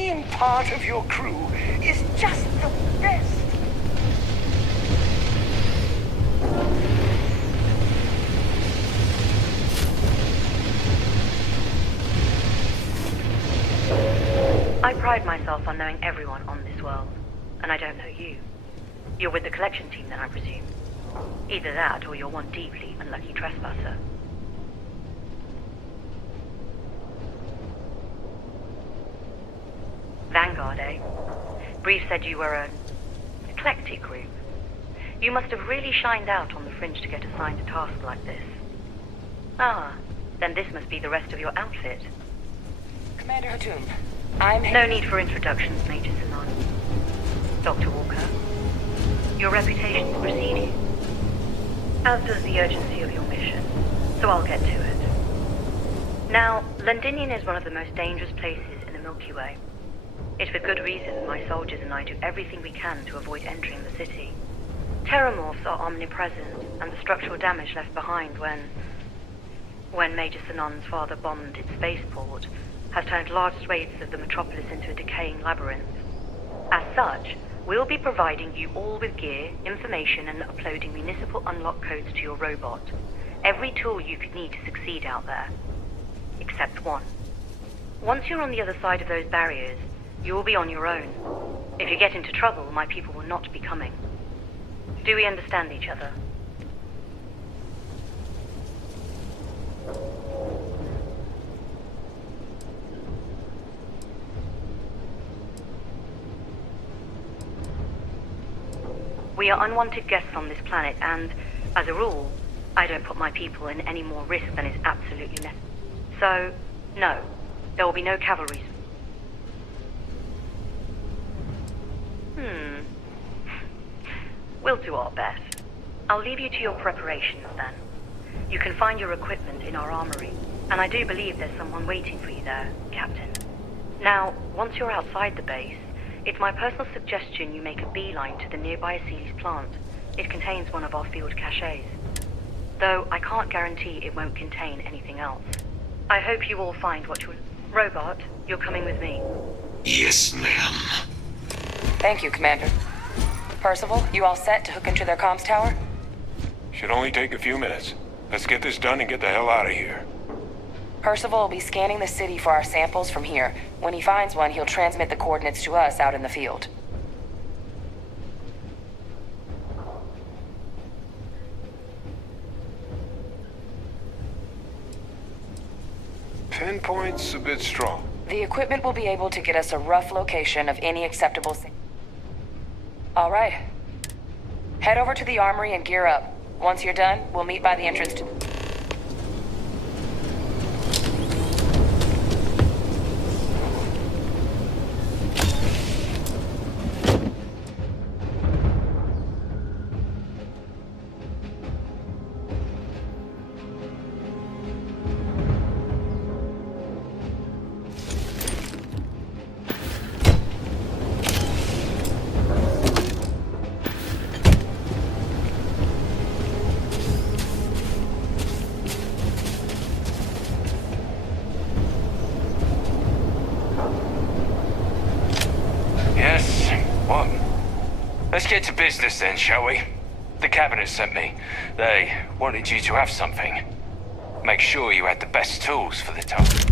being part of your crew is just the best. I pride myself on knowing everyone on this world, and I don't know you. You're with the collection team then, I presume. Either that, or you're one deeply unlucky trespasser. Vanguard, eh? Brief said you were an eclectic group. You must have really shined out on the fringe to get assigned a task like this. Ah, then this must be the rest of your outfit. Commander Hatum, I'm... No need for introductions, Major Sanan. Dr. Walker, your reputations precede you, as does the urgency of your mission, so I'll get to it. Now, Londinian is one of the most dangerous places in the Milky Way. It's with good reason my soldiers and I do everything we can to avoid entering the city. Terramorphs are omnipresent, and the structural damage left behind when Major Sanon's father bombed its spaceport has turned large swathes of the metropolis into a decaying labyrinth. As such, we'll be providing you all with gear, information, and uploading municipal unlock codes to your robot. Every tool you could need to succeed out there. Except one. Once you're on the other side of those barriers, you will be on your own. If you get into trouble, my people will not be coming. Do we understand each other? We are unwanted guests on this planet, and, as a rule, I don't put my people in any more risk than is absolutely necessary. So, no, there will be no cavalry. We'll do our best. I'll leave you to your preparations, then. You can find your equipment in our armory, and I do believe there's someone waiting for you there, Captain. Now, once you're outside the base, it's my personal suggestion you make a beeline to the nearby Aceles plant. It contains one of our field caches. Though I can't guarantee it won't contain anything else. I hope you all find what you'll... Robot, you're coming with me. Yes, ma'am. Thank you, Commander. Percival, you all set to hook into their comms tower? Should only take a few minutes. Let's get this done and get the hell out of here. Percival will be scanning the city for our samples from here. When he finds one, he'll transmit the coordinates to us out in the field. Pinpoint's a bit strong. The equipment will be able to get us a rough location of any acceptable... All right. Head over to the armory and gear up. Once you're done, we'll meet by the entrance to... Let's get to business then, shall we? The cabinet sent me. They wanted you to have something. Make sure you had the best tools for the task.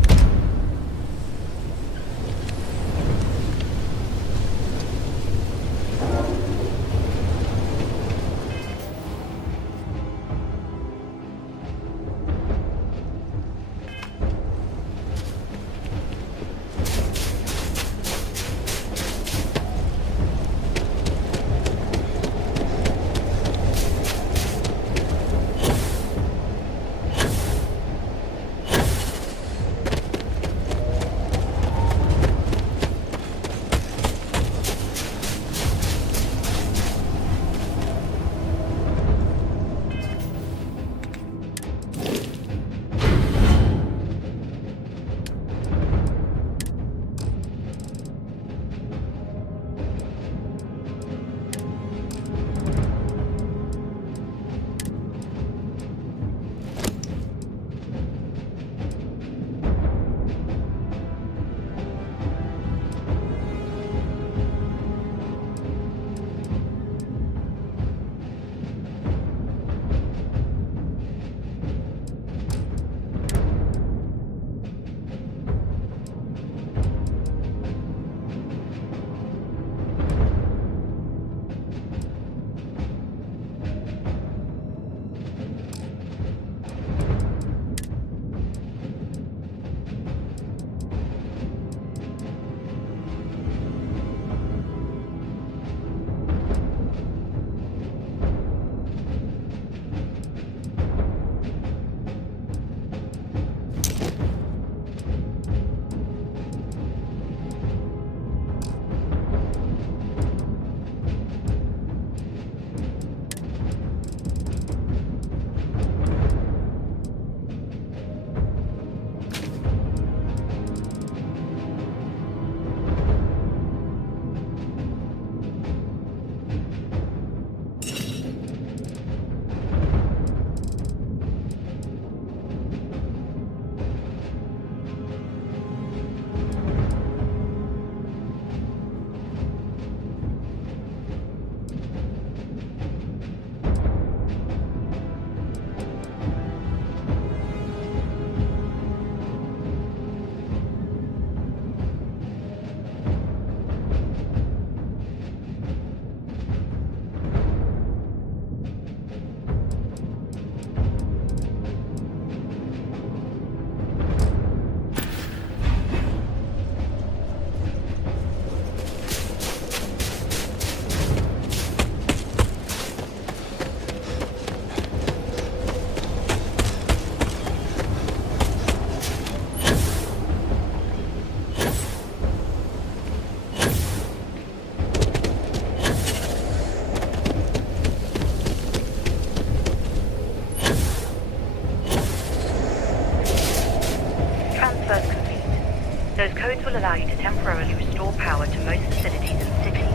will allow you to temporarily restore power to most facilities in the city.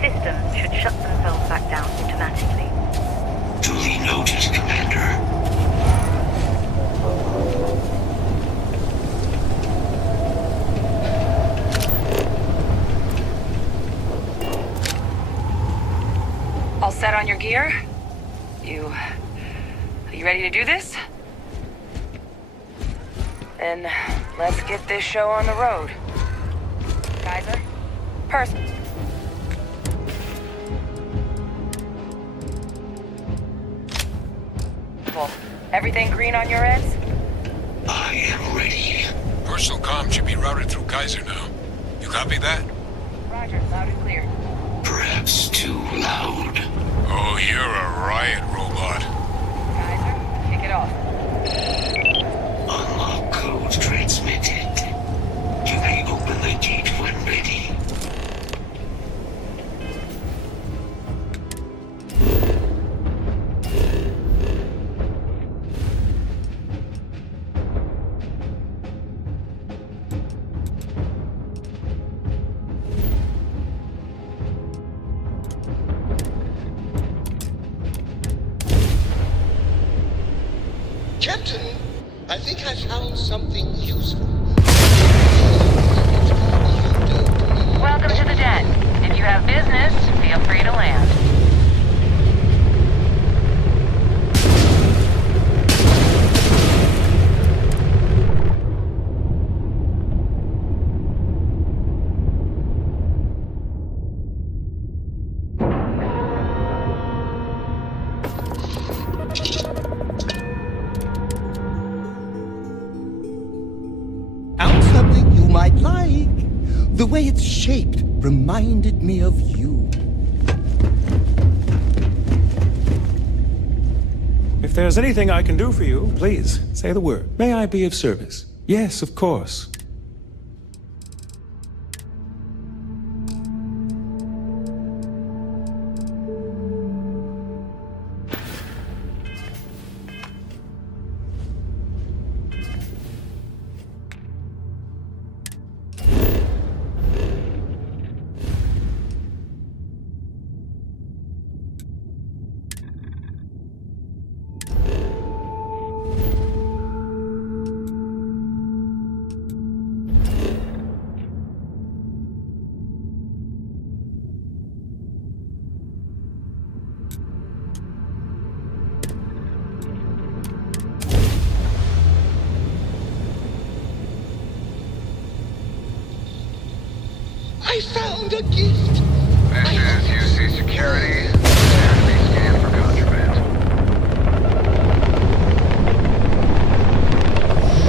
Systems should shut themselves back down automatically. Duly noted, Commander. All set on your gear? Are you ready to do this? Then let's get this show on the road. Kaiser? Everything green on your ends? I am ready. Personal comm should be routed through Kaiser now. You copy that? Roger, loud and clear. Perhaps too loud. Oh, you're a riot robot. Kaiser, kick it off. Unlock code transmitted. You may open the gate when ready. Captain, I think I found something useful. Welcome to the den. If you have business, feel free to land. Found something you might like. The way it's shaped reminded me of you. If there's anything I can do for you, please say the word. May I be of service? Yes, of course. I found a gift. This is UC Security. Prepare to be scanned for contraband.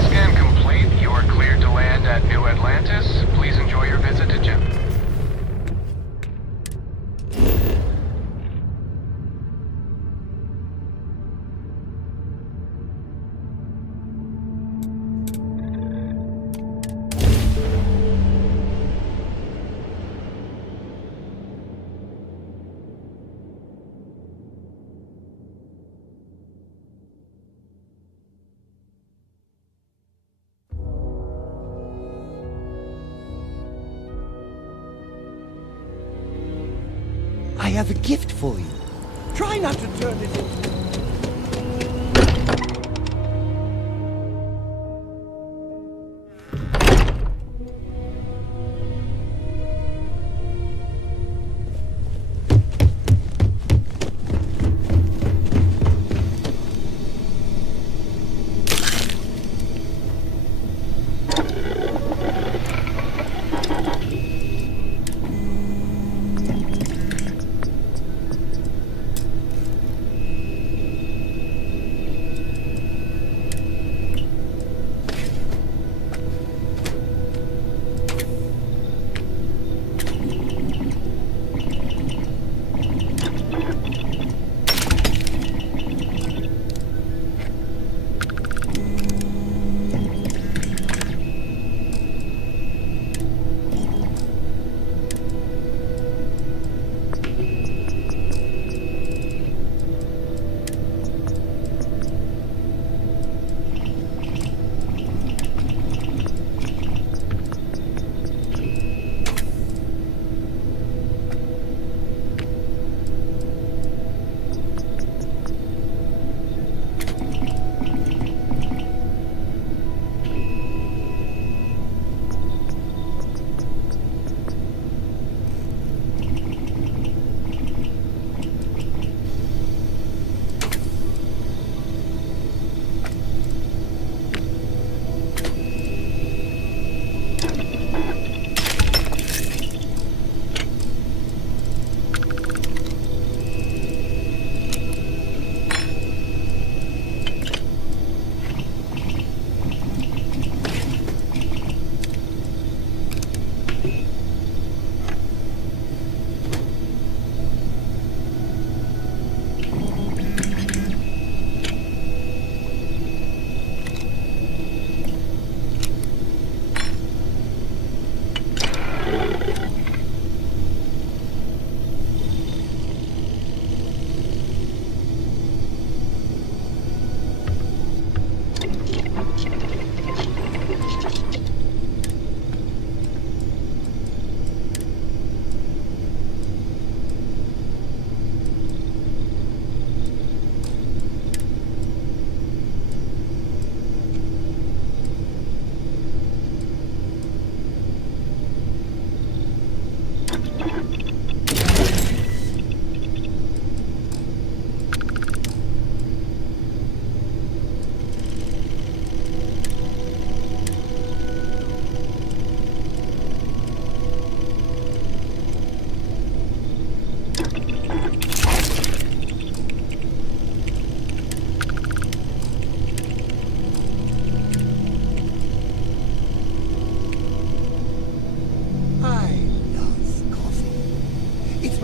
Scan complete. You are cleared to land at New Atlantis. Please enjoy your visit to Jim. I have a gift for you. Try not to turn it into...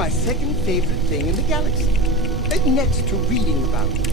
my second favorite thing in the galaxy. Next to reading about you.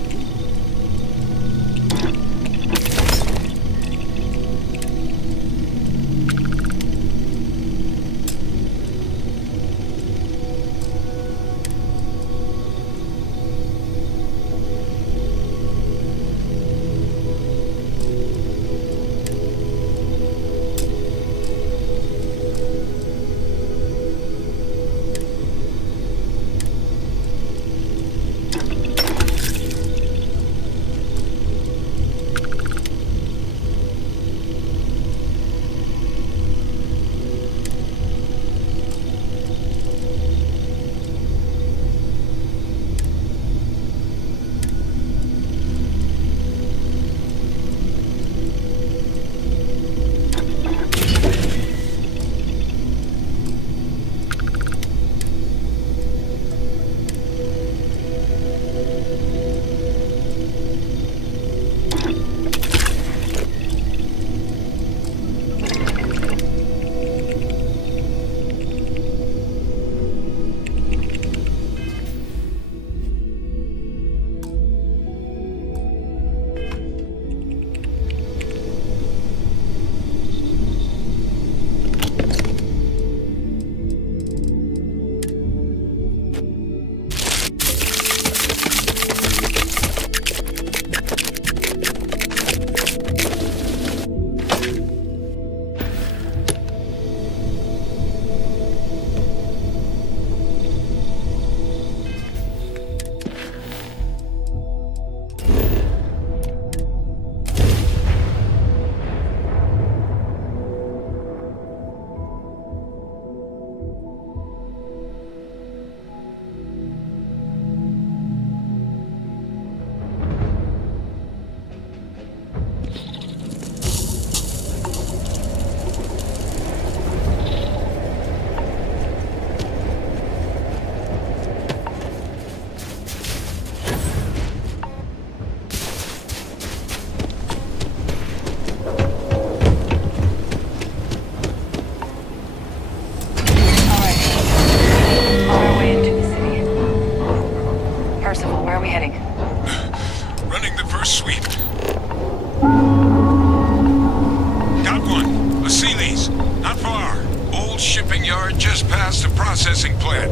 Processing plant.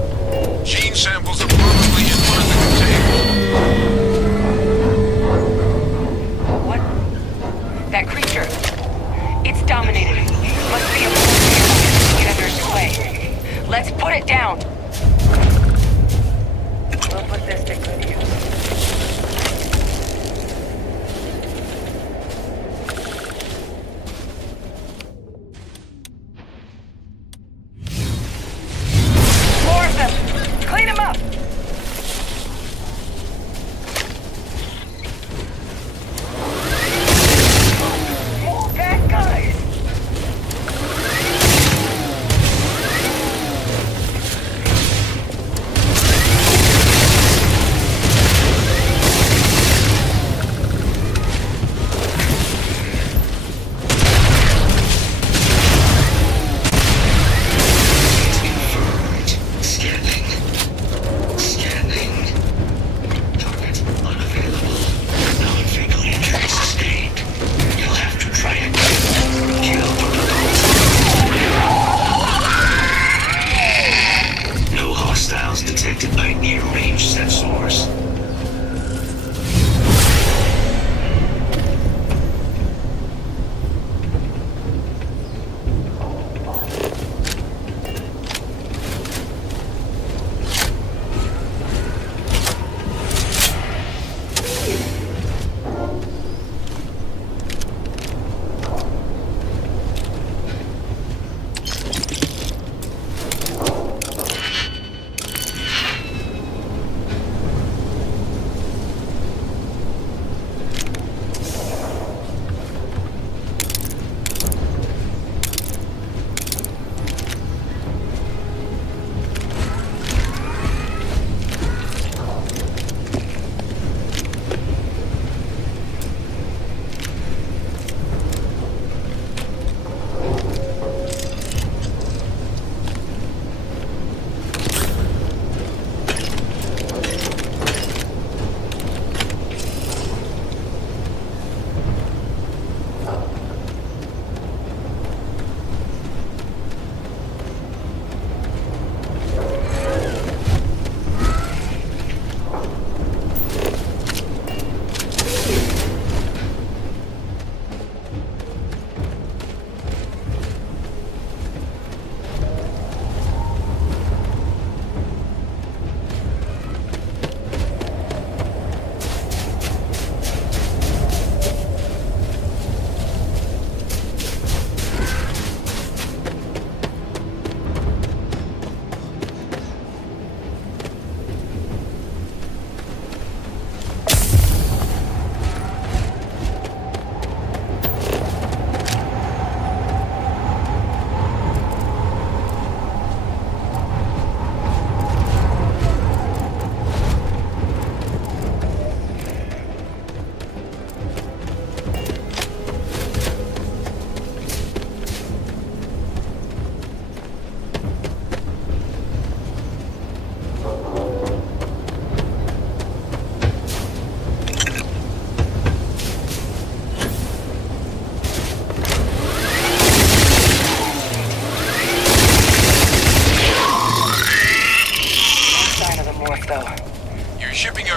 Gene samples are probably in one of the containers. What? That creature. It's dominated. Must be a get under its way. Let's put it down. We'll put this to good use.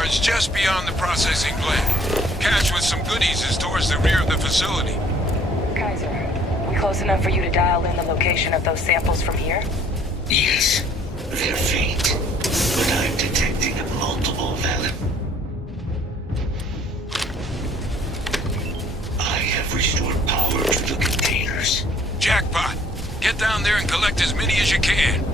is just beyond the processing plant. Cache with some goodies is towards the rear of the facility. Kaiser, we close enough for you to dial in the location of those samples from here? Yes, they're faint, but I'm detecting multiple valid. I have restored power to the containers. Jackpot! Get down there and collect as many as you can.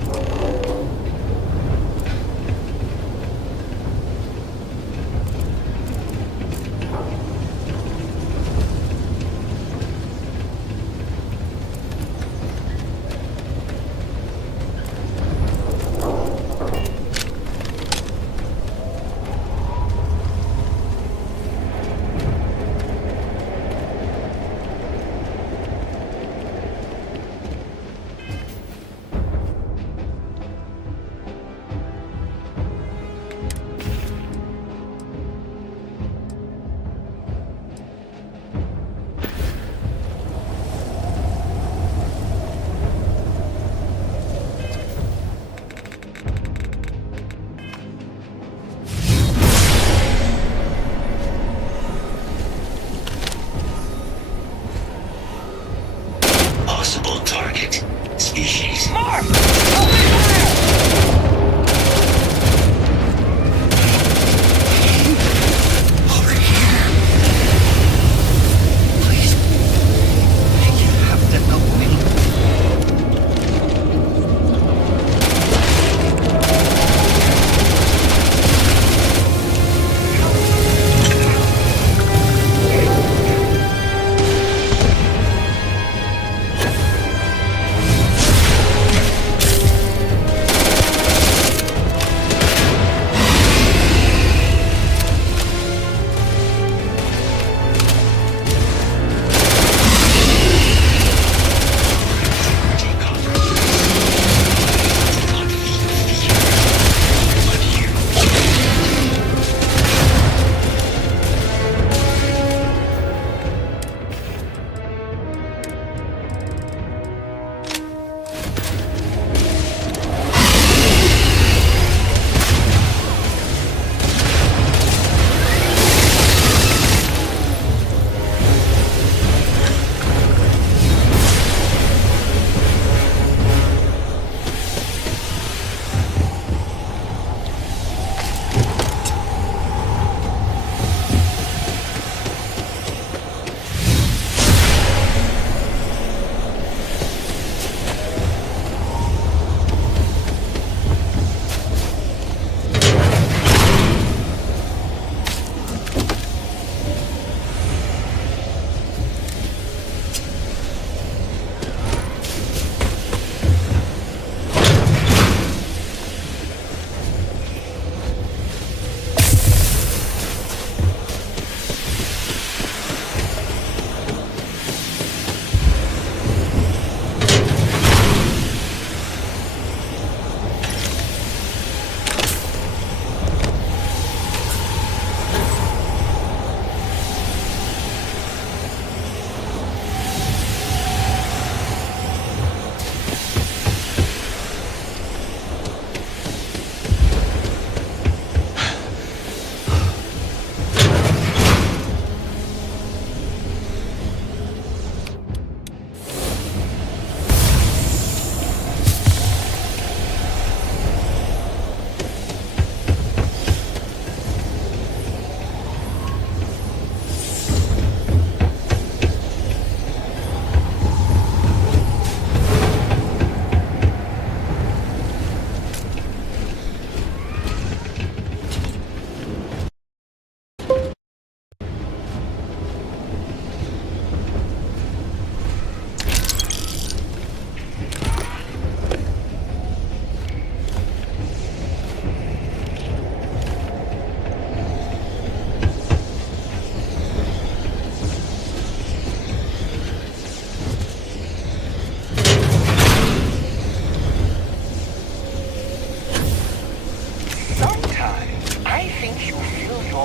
Possible target. Species. Mark! Over here. Please. You have to help me.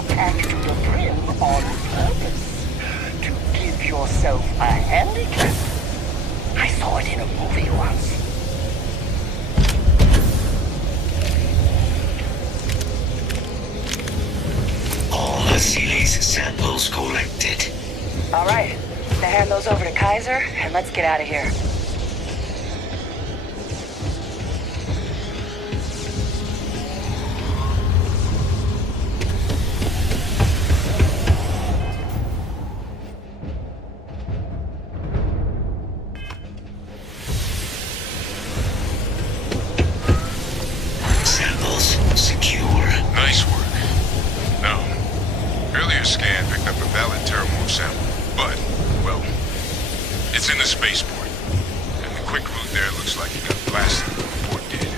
packed to the brim on purpose. To give yourself a handicap. I saw it in a movie once. Asile's samples collected. All right. Now hand those over to Kaiser, and let's get out of here. Samples secure. Nice work. Now, earlier scan picked up a valid Terramorph sample, but, well, it's in the spaceport. And the quick route there looks like it got blasted when the port did.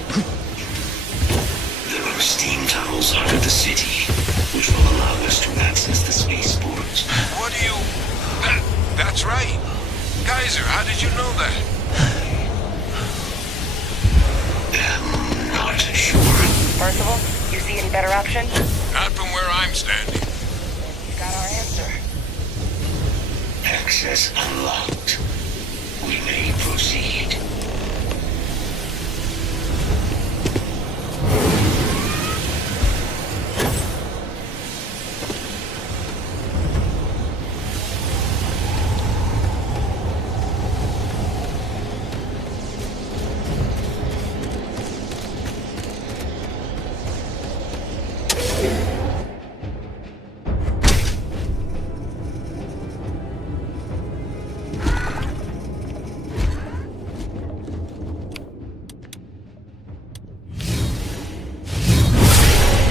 There are steam tunnels under the city, which will allow us to access the spaceport. What do you... That's right. Kaiser, how did you know that? Not sure. Percival, you see any better option? Not from where I'm standing. You got our answer. Access unlocked. We may proceed.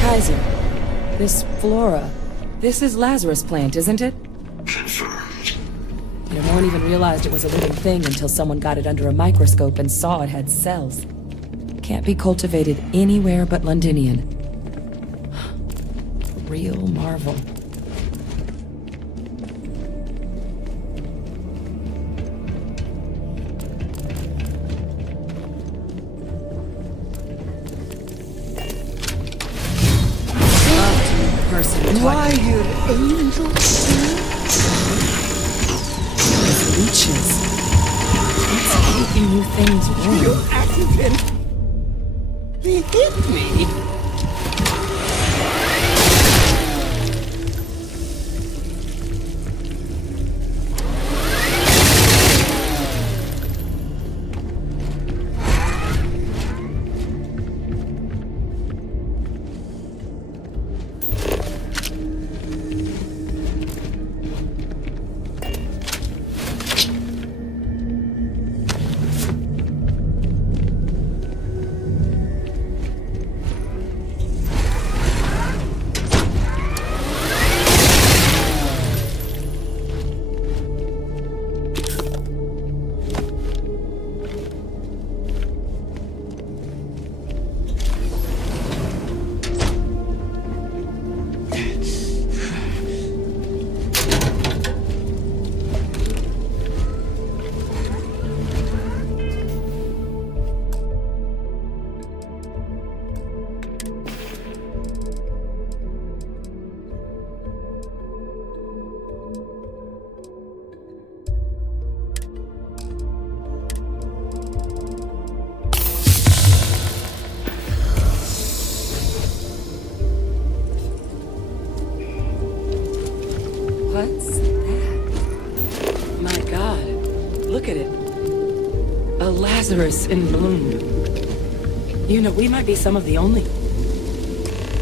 Kaiser, this flora, this is Lazarus plant, isn't it? Confirmed. No one even realized it was a living thing until someone got it under a microscope and saw it had cells. Can't be cultivated anywhere but Londinian. Real marvel. Why, you angel? Leeches. It's making you things wrong. You accident. He hit me. What's that? My God, look at it. A Lazarus in bloom. You know, we might be some of the only...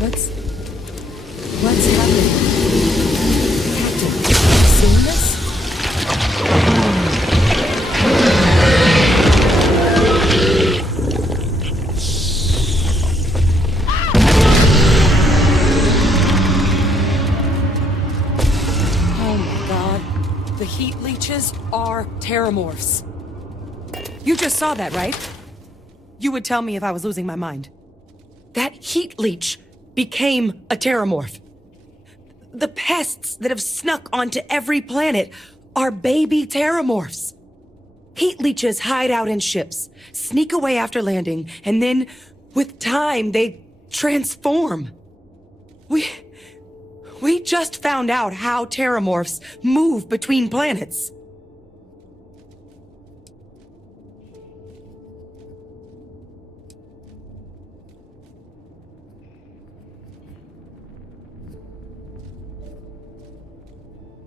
What's happening? Captain, have you seen this? The heat leeches are terramorphs. You just saw that, right? You would tell me if I was losing my mind. That heat leech became a terramorph. The pests that have snuck onto every planet are baby terramorphs. Heat leeches hide out in ships, sneak away after landing, and then, with time, they transform. We just found out how terramorphs move between planets.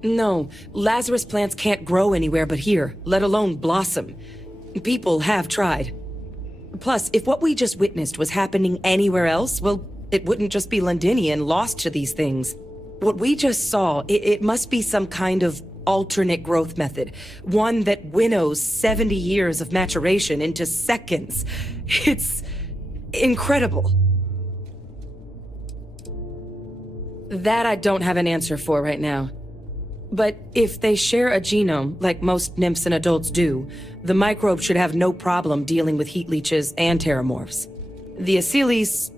No, Lazarus plants can't grow anywhere but here, let alone blossom. People have tried. Plus, if what we just witnessed was happening anywhere else, well, it wouldn't just be Londinian lost to these things. What we just saw, it must be some kind of alternate growth method. One that winnows 70 years of maturation into seconds. It's incredible. That I don't have an answer for right now. But if they share a genome, like most nymphs and adults do, the microbe should have no problem dealing with heat leeches and terramorphs. The Asylees,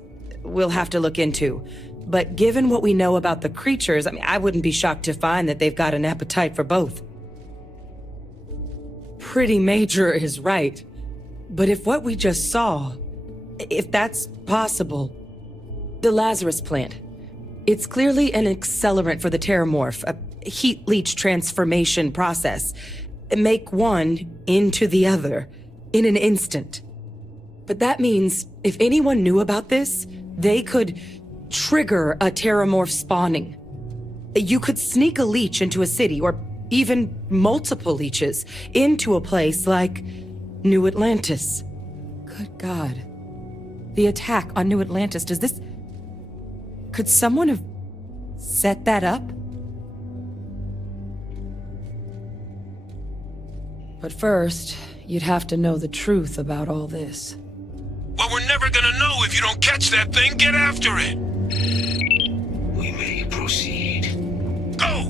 we'll have to look into. But given what we know about the creatures, I wouldn't be shocked to find that they've got an appetite for both. Pretty Major is right. But if what we just saw, if that's possible, the Lazarus plant, it's clearly an accelerant for the terramorph, a heat leech transformation process. Make one into the other in an instant. But that means if anyone knew about this, they could trigger a terramorph spawning. You could sneak a leech into a city, or even multiple leeches, into a place like New Atlantis. Good God. The attack on New Atlantis, could someone have set that up? But first, you'd have to know the truth about all this. Well, we're never gonna know if you don't catch that thing. Get after it! We may proceed. Go!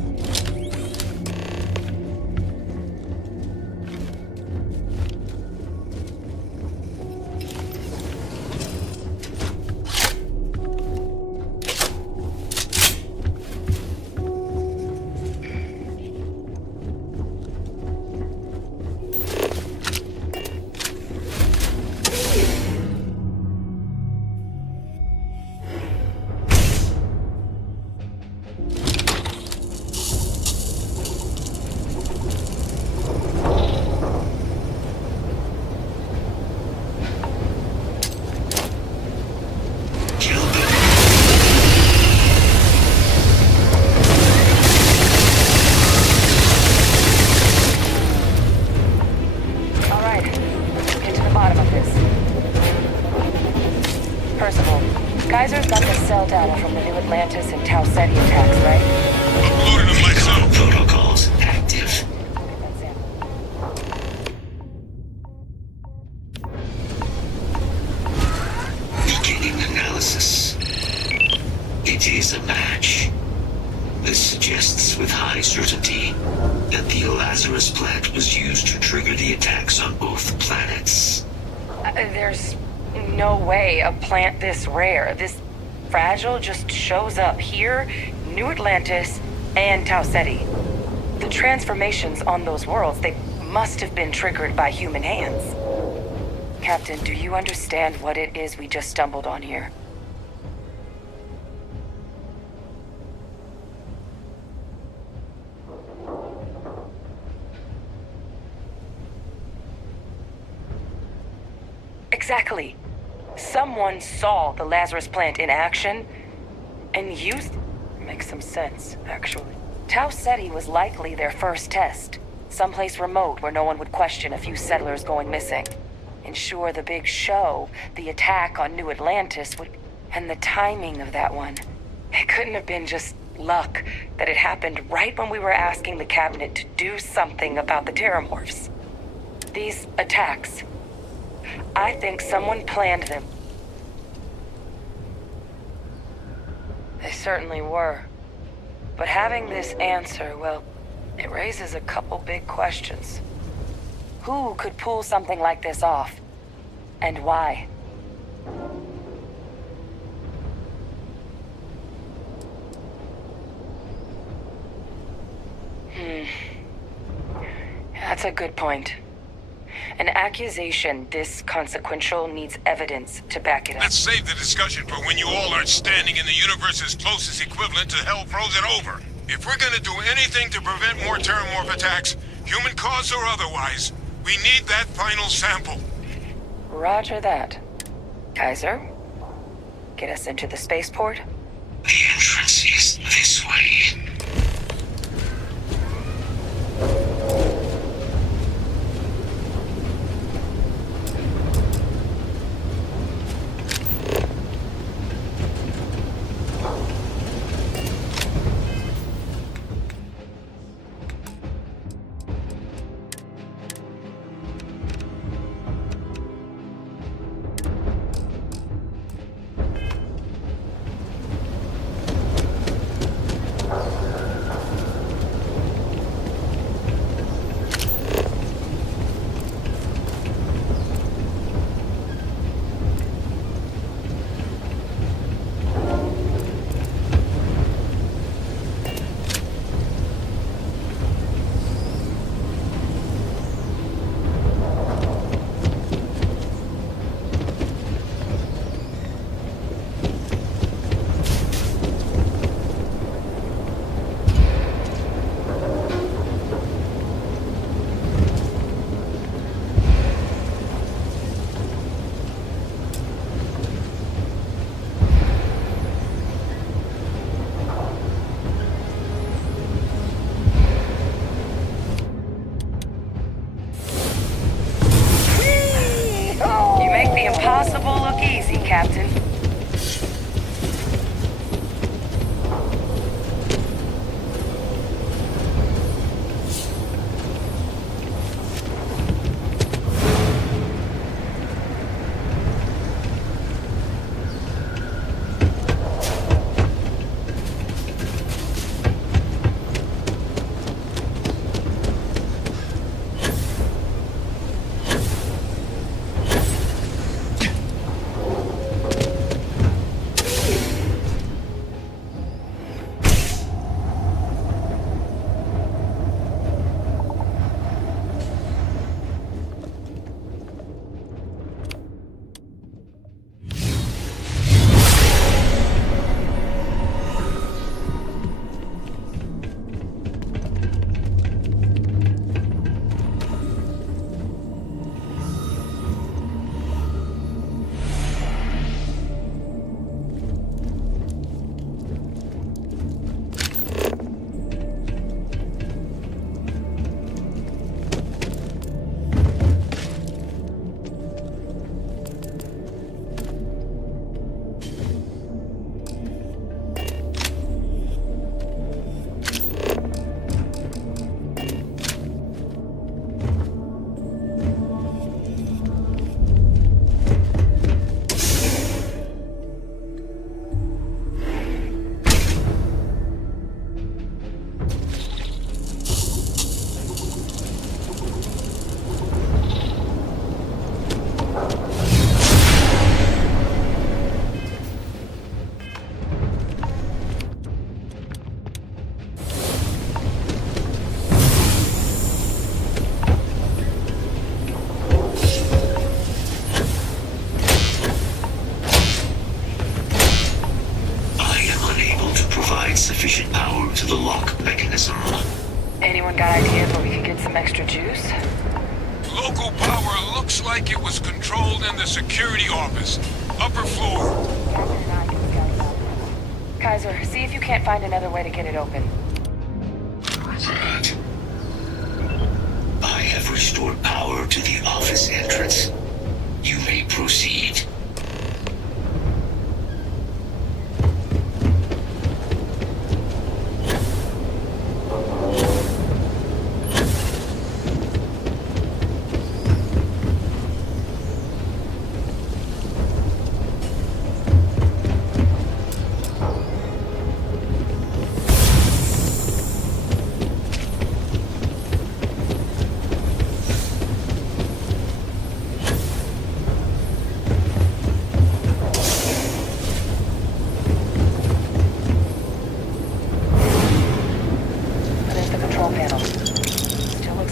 Kaiser's got the cell data from the New Atlantis and Tau Ceti attacks, right? Uploading them myself. Protocols active. Beginning analysis. It is a match. This suggests with high certainty that the Lazarus plant was used to trigger the attacks on both planets. There's no way a plant this rare, this fragile, just shows up here, New Atlantis, and Tau Ceti. The transformations on those worlds, they must have been triggered by human hands. Captain, do you understand what it is we just stumbled on here? Exactly. Someone saw the Lazarus plant in action and used... Makes some sense, actually. Tau Ceti was likely their first test. Someplace remote where no one would question a few settlers going missing. Ensure the big show, the attack on New Atlantis would... And the timing of that one. It couldn't have been just luck that it happened right when we were asking the cabinet to do something about the terramorphs. These attacks... I think someone planned them. They certainly were. But having this answer, well, it raises a couple big questions. Who could pull something like this off? And why? That's a good point. An accusation this consequential needs evidence to back it up. Let's save the discussion for when you all aren't standing in the universe's closest equivalent to hell frozen over. If we're gonna do anything to prevent more terramorph attacks, human cause or otherwise, we need that final sample. Roger that. Kaiser, get us into the spaceport? The entrance is this way. Captain. Sufficient power to the lock mechanism. Anyone got ideas where we could get some extra juice? Local power looks like it was controlled in the security office. Upper floor. Kaiser, see if you can't find another way to get it open. Right. I have restored power to the office entrance. You may proceed.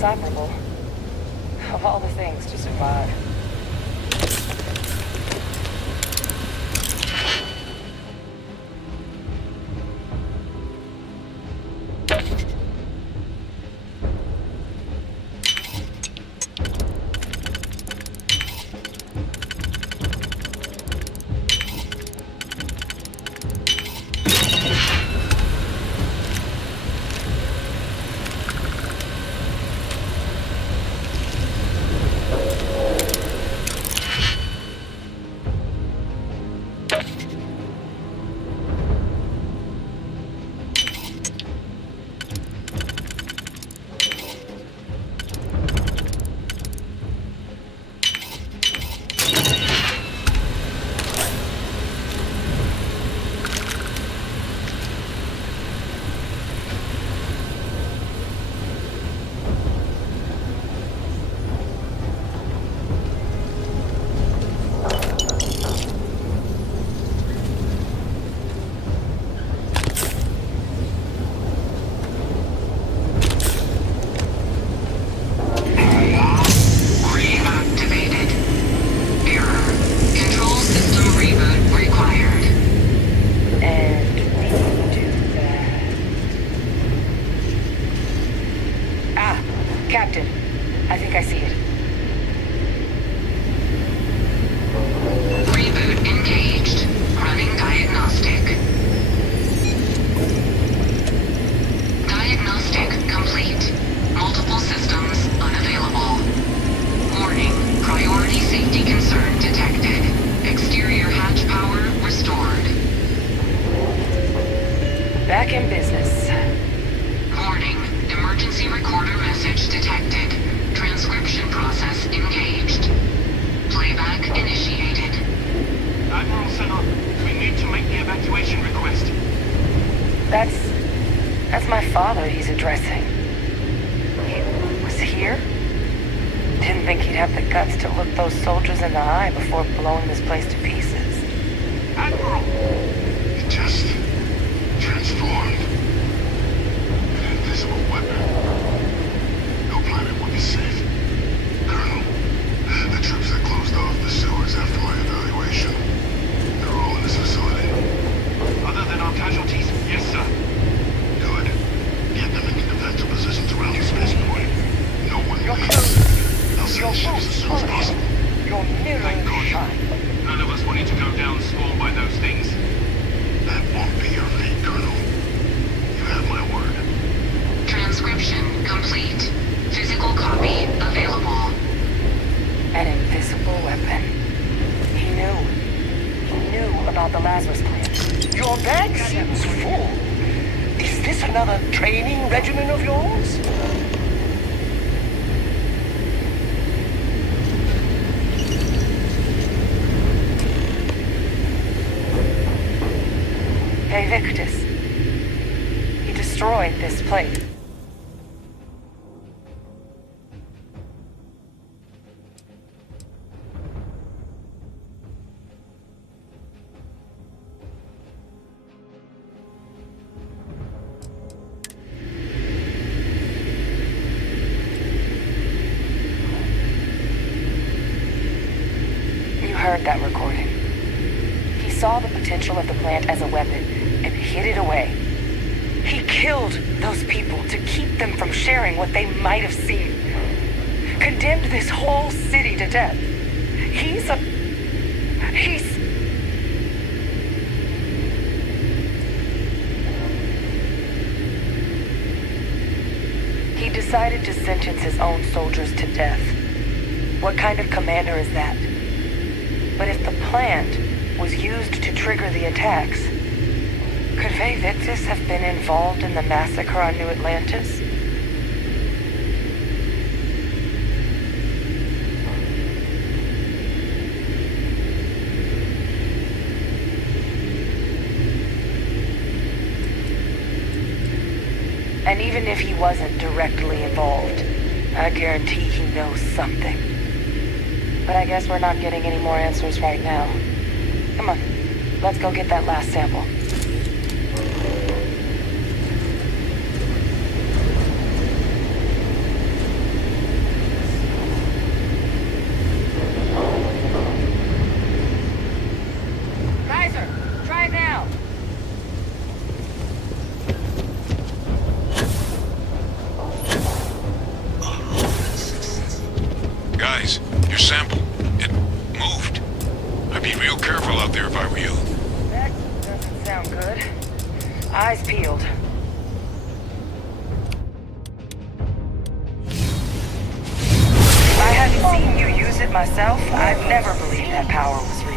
Operable. Of all the things to survive. Captain, I think I see it. Reboot engaged. Running diagnostic. Diagnostic complete. Multiple systems unavailable. Warning, priority safety concern detected. Exterior hatch father he's addressing. He was here? Didn't think he'd have the guts to look those soldiers in the eye before blowing this place to pieces. Admiral! It just transformed. An invisible weapon. No planet would be safe. Colonel, the troops that closed off the sewers after my evaluation, they're all in this facility. Other than our casualties? Yes, sir. Good. Get them into defensive positions around the spaceport. No one leaves. I'll send ships as soon as possible. Your mirror shine. None of us wanted to go down scorned by those things. That won't be your fate, Colonel. You have my word. Transcription complete. Physical copy available. An invisible weapon. He knew. He knew about the Lazarus plant. Your bag seems full. Is this another training regimen of yours? Hey, Victus. He destroyed this plate. You heard that recording. He saw the potential of the plant as a weapon and hid it away. He killed those people to keep them from sharing what they might have seen. Condemned this whole city to death. He's... He decided to sentence his own soldiers to death. What kind of commander is that? But if the plant was used to trigger the attacks, could Faye Victus have been involved in the massacre on New Atlantis? And even if he wasn't directly involved, I guarantee he knows something. But I guess we're not getting any more answers right now. Come on, let's go get that last sample. Kaiser, try it now. Guys, your sample, it moved. I'd be real careful out there if I were you. That doesn't sound good. Eyes peeled. If I hadn't seen you use it myself, I'd never believe that power was real.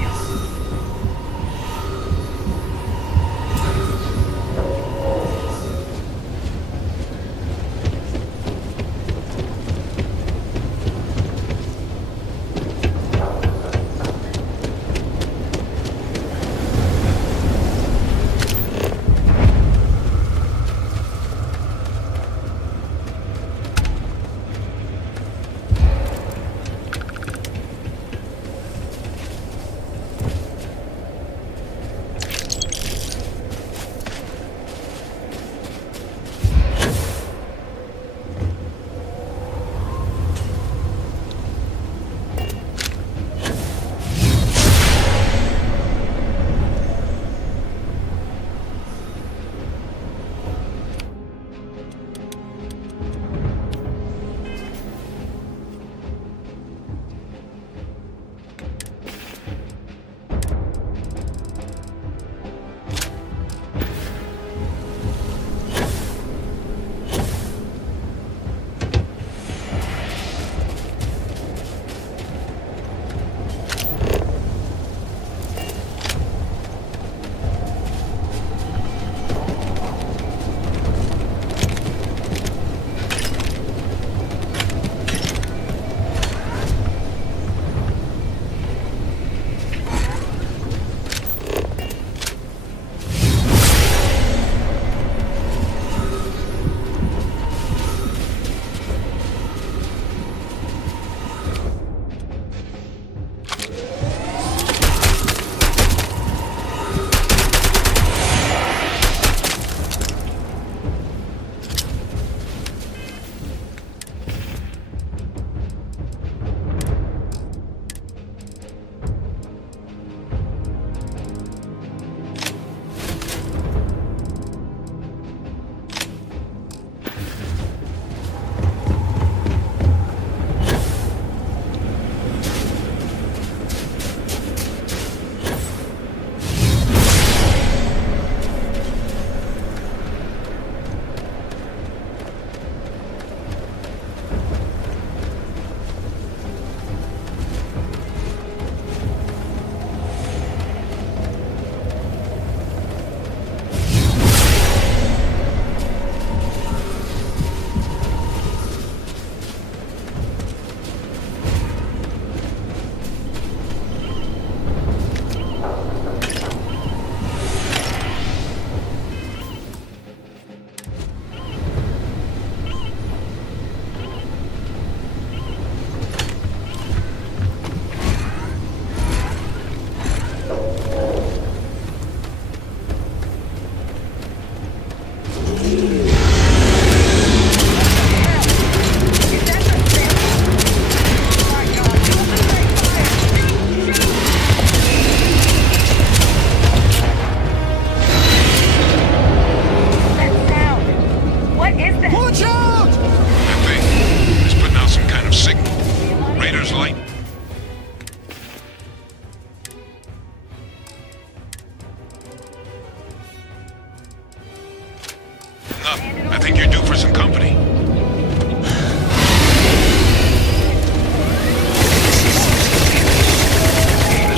due for some company.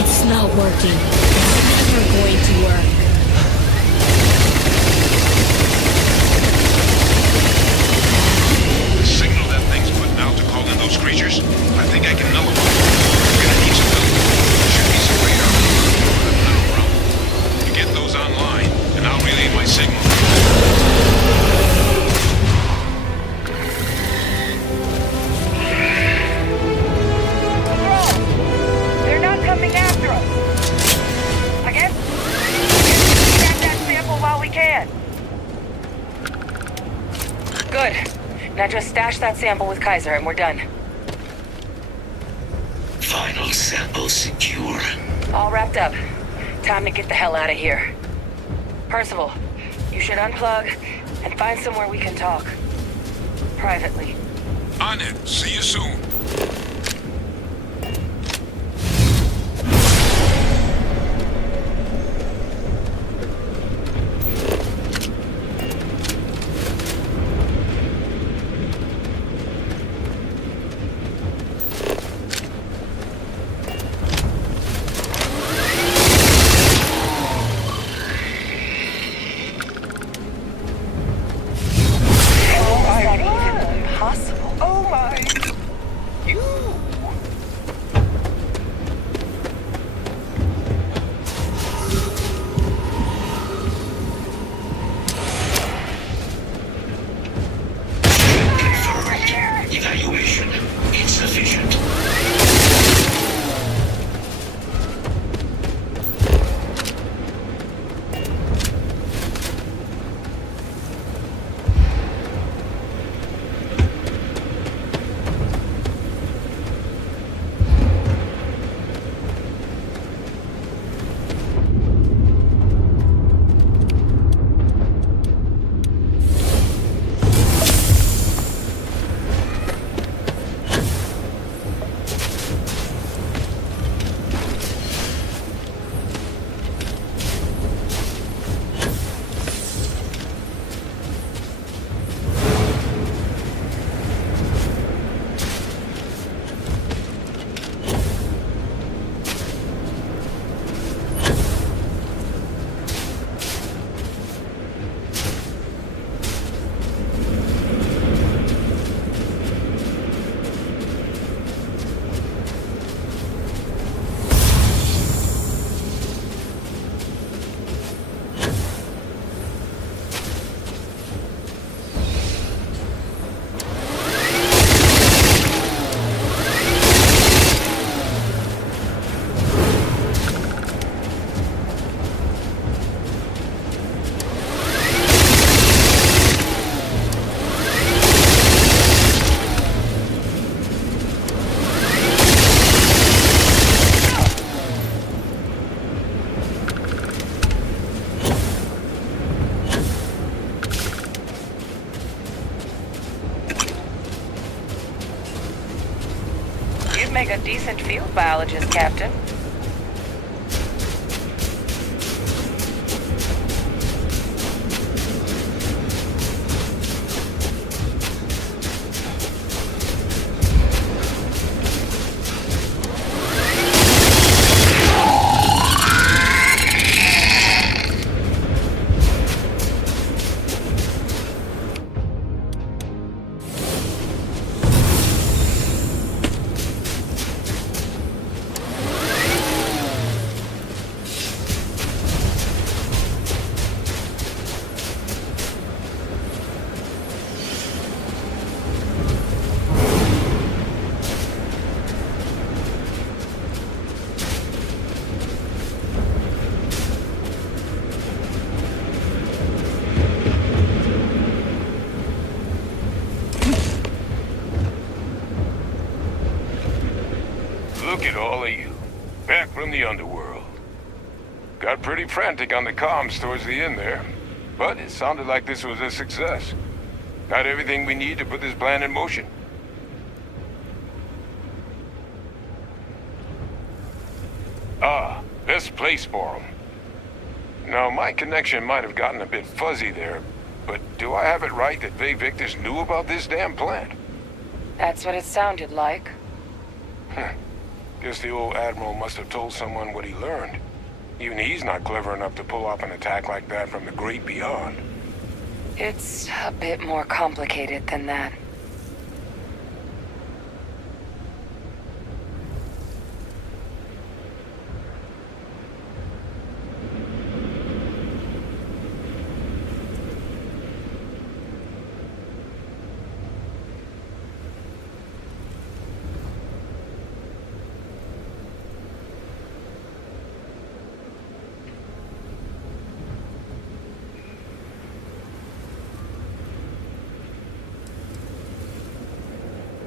It's not working. It's never going to work. The signal that thing's putting out to call in those creatures, I think I can nullify it. We're gonna need some help. There should be some way out of the tunnel room. You get those online, and I'll relay my signal. They're not coming after us. I guess we can that sample while we can. Good. Now just stash that sample with Kaiser and we're done. Final sample secure. All wrapped up. Time to get the hell out of here. Percival, you should unplug and find somewhere we can talk. Privately. On it. See you soon. Is that even possible? Oh my! You! Confirmed. Evaluation insufficient. You'd make a decent field biologist, Captain. Look at all of you. Back from the underworld. Got pretty frantic on the comms towards the end there. But it sounded like this was a success. Got everything we need to put this plan in motion. Ah, best place for them. Now, my connection might have gotten a bit fuzzy there, But do I have it right that Vay Victus knew about this damn plant? That's what it sounded like. Guess the old Admiral must have told someone what he learned. Even he's not clever enough to pull off an attack like that from the great beyond. It's a bit more complicated than that.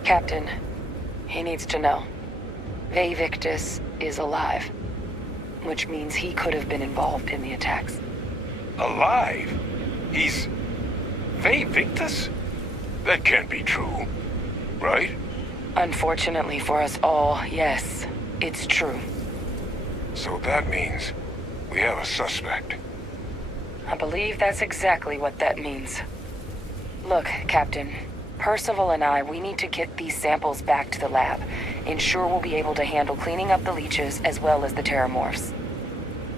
Captain, he needs to know. Vay Victus is alive, which means he could have been involved in the attacks. Alive? He's... Vay Victus? That can't be true, right? Unfortunately for us all, yes, it's true. So that means we have a suspect. I believe that's exactly what that means. Look, Captain, Percival and I, we need to get these samples back to the lab. Ensure we'll be able to handle cleaning up the leeches as well as the terramorphs.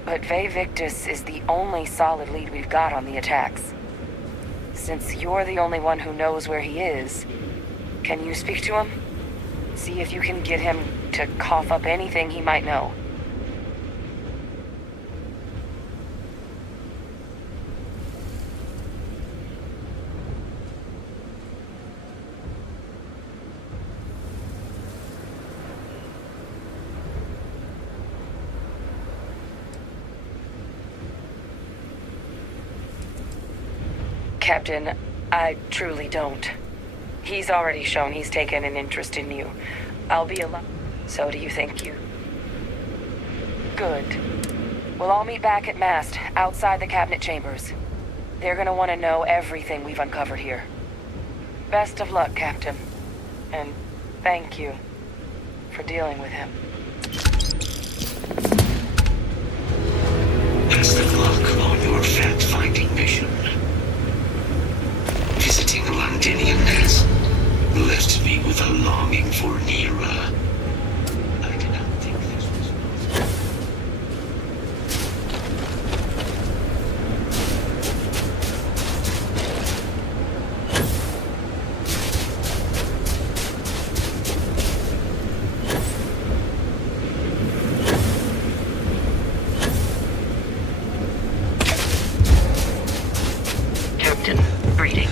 But Vay Victus is the only solid lead we've got on the attacks. Since you're the only one who knows where he is, can you speak to him? See if you can get him to cough up anything he might know. Captain, I truly don't. He's already shown he's taken an interest in you. I'll be alone. So do you think you... Good. We'll all meet back at mast, outside the cabinet chambers. They're gonna want to know everything we've uncovered here. Best of luck, Captain. And thank you for dealing with him. Best of luck on your fact-finding mission. Visiting a Londinian has left me with a longing for Nira. I did not think this was... Captain, greetings.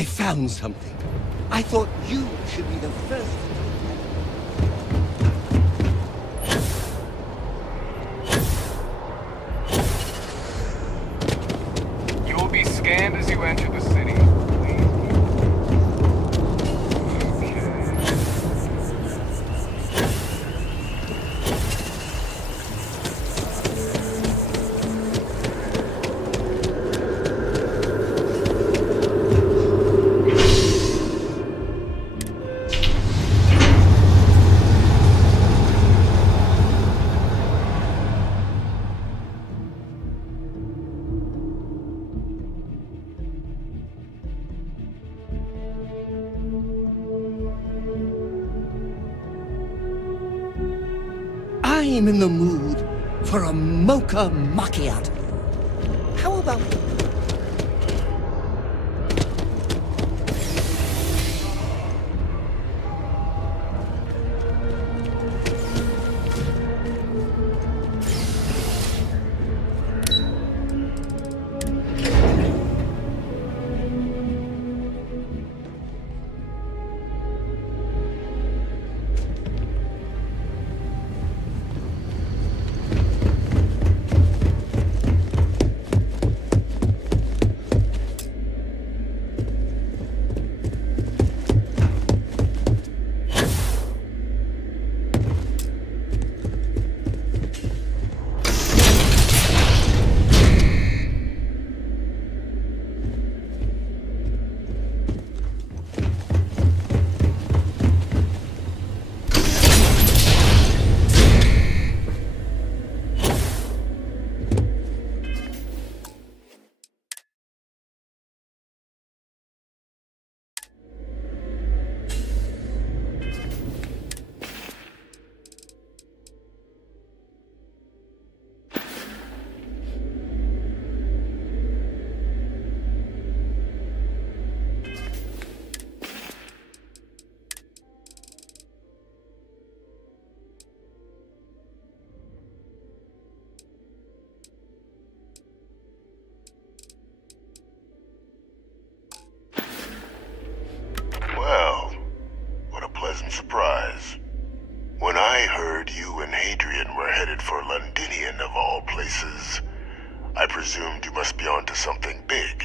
I found something. I thought you should be the first. You will be scanned as you enter the city. I am in the mood for a mocha macchiato. How about... Well, what a pleasant surprise. When I heard you and Hadrian were headed for Londinian of all places, I presumed you must be onto something big.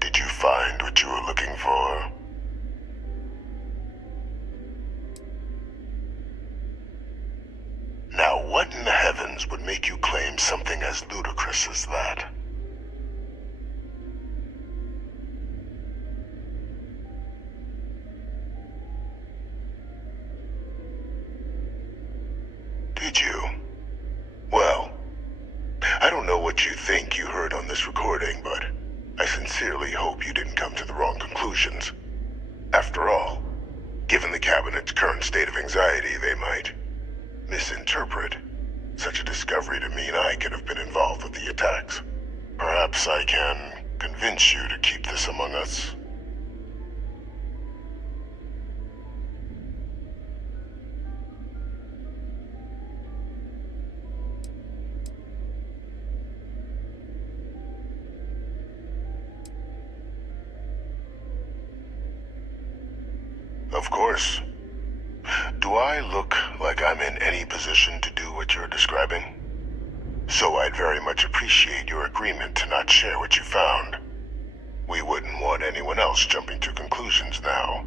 Did you find what you were looking for? Now, what in the heavens would make you claim something as ludicrous as that? Did you? Well, I don't know what you think you heard on this recording, but I sincerely hope you didn't come to the wrong conclusions. After all, given the Cabinet's current state of anxiety, they might misinterpret such a discovery to mean I could have been involved with the attacks. Perhaps I can convince you to keep this among us. Of course. Do I look like I'm in any position to do what you're describing? So I'd very much appreciate your agreement to not share what you found. We wouldn't want anyone else jumping to conclusions now,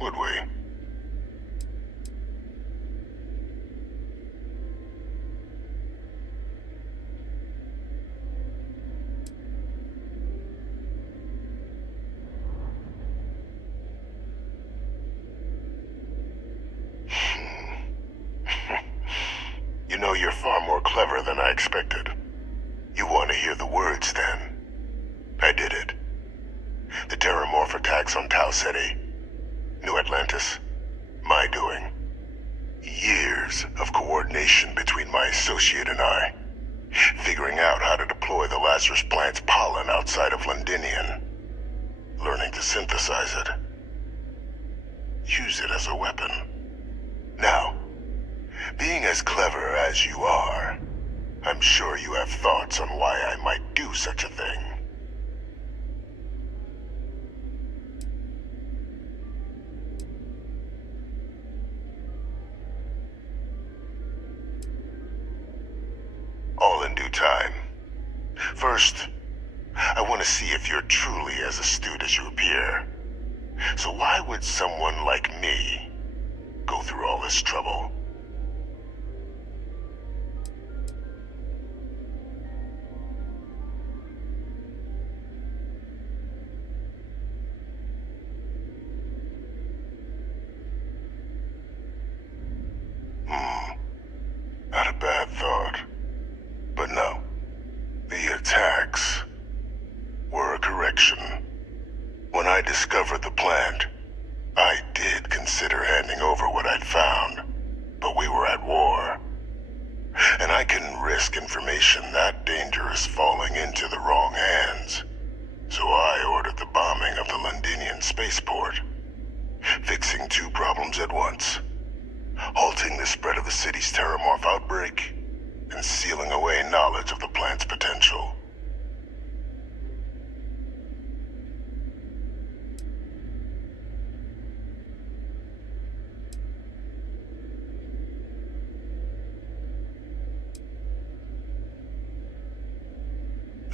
would we? You know, you're far more clever than I expected. You want to hear the words, then? I did it. The Terramorph attacks on Tau Ceti, New Atlantis, my doing. Years of coordination between my associate and I, figuring out how to deploy the Lazarus plant's pollen outside of Londinian, learning to synthesize it, use it as a weapon. Now, being as clever as you are, I'm sure you have thoughts on why I might do such a thing. time. First, I want to see if you're truly as astute as you appear. So why would someone like me go through all this trouble? Not a bad thought. But no. The attacks were a correction. When I discovered the plant, I did consider handing over what I'd found, but we were at war. And I couldn't risk information that dangerous falling into the wrong hands. So I ordered the bombing of the Londinian spaceport, fixing two problems at once. Halting the spread of the city's terramorph outbreak, and sealing away knowledge of the plant's potential.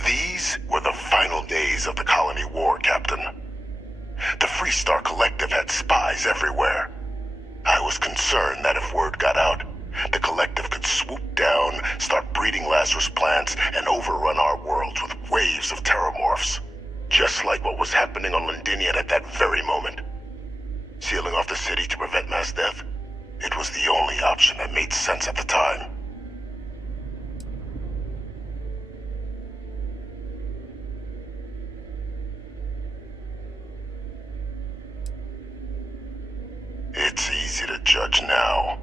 These were the final days of the colony war, Captain. The Freestar Collective had spies everywhere. I was concerned that if word got out, the Collective could swoop down, start breeding Lazarus plants, and overrun our worlds with waves of terramorphs. Just like what was happening on Londinian at that very moment. Sealing off the city to prevent mass death? It was the only option that made sense at the time. It's easy to judge now.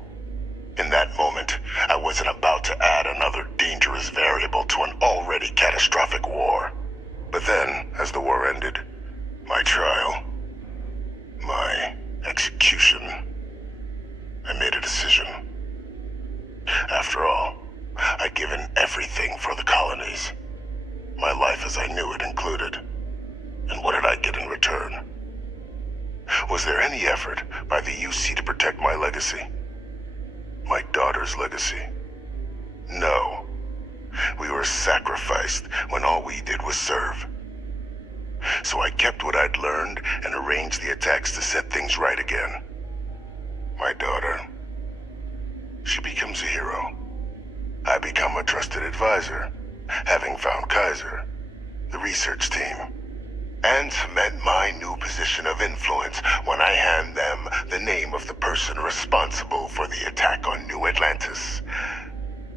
In that moment, I wasn't about to add another dangerous variable to an already catastrophic war. But then, as the war ended, my trial, my execution, I made a decision. After all, I'd given everything for the colonies. My life as I knew it included. And what did I get in return? Was there any effort by the UC to protect my legacy? My daughter's legacy? No. We were sacrificed when all we did was serve. So I kept what I'd learned and arranged the attacks to set things right again. My daughter, she becomes a hero. I become a trusted advisor, having found Kaiser, the research team, and cement my new position of influence when I hand them the name of the person responsible for the attack on New Atlantis.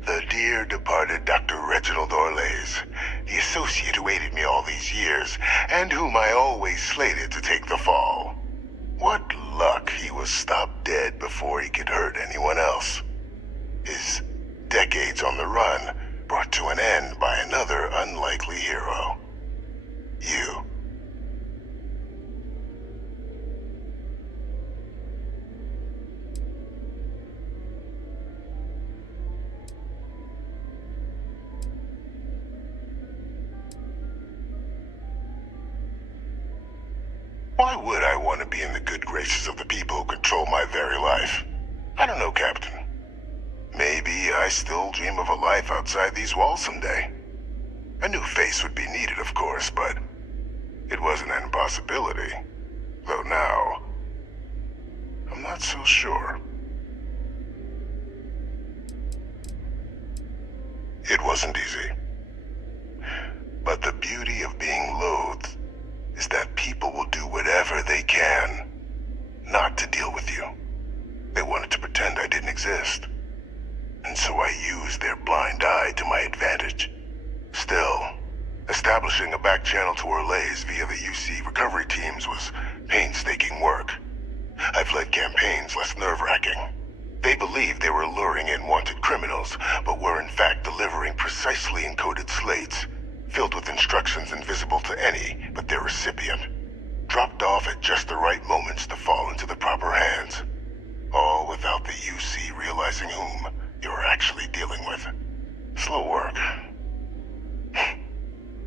The dear departed Dr. Reginald Orlays, the associate who aided me all these years, and whom I always slated to take the fall. What luck he was stopped dead before he could hurt anyone else. His decades on the run brought to an end by another unlikely hero. You. Why would I want to be in the good graces of the people who control my very life? I don't know, Captain. Maybe I still dream of a life outside these walls someday. A new face would be needed, of course, but it wasn't an impossibility. Though now, I'm not so sure. It wasn't easy. But the beauty of being loathed is that people will do whatever they can not to deal with you. They wanted to pretend I didn't exist. And so I used their blind eye to my advantage. Still, establishing a back channel to Orlays via the UC recovery teams was painstaking work. I've led campaigns less nerve-wracking. They believed they were luring in wanted criminals, but were in fact delivering precisely encoded slates filled with instructions invisible to any but their recipient, dropped off at just the right moments to fall into the proper hands, all without the UC realizing whom you were actually dealing with. Slow work.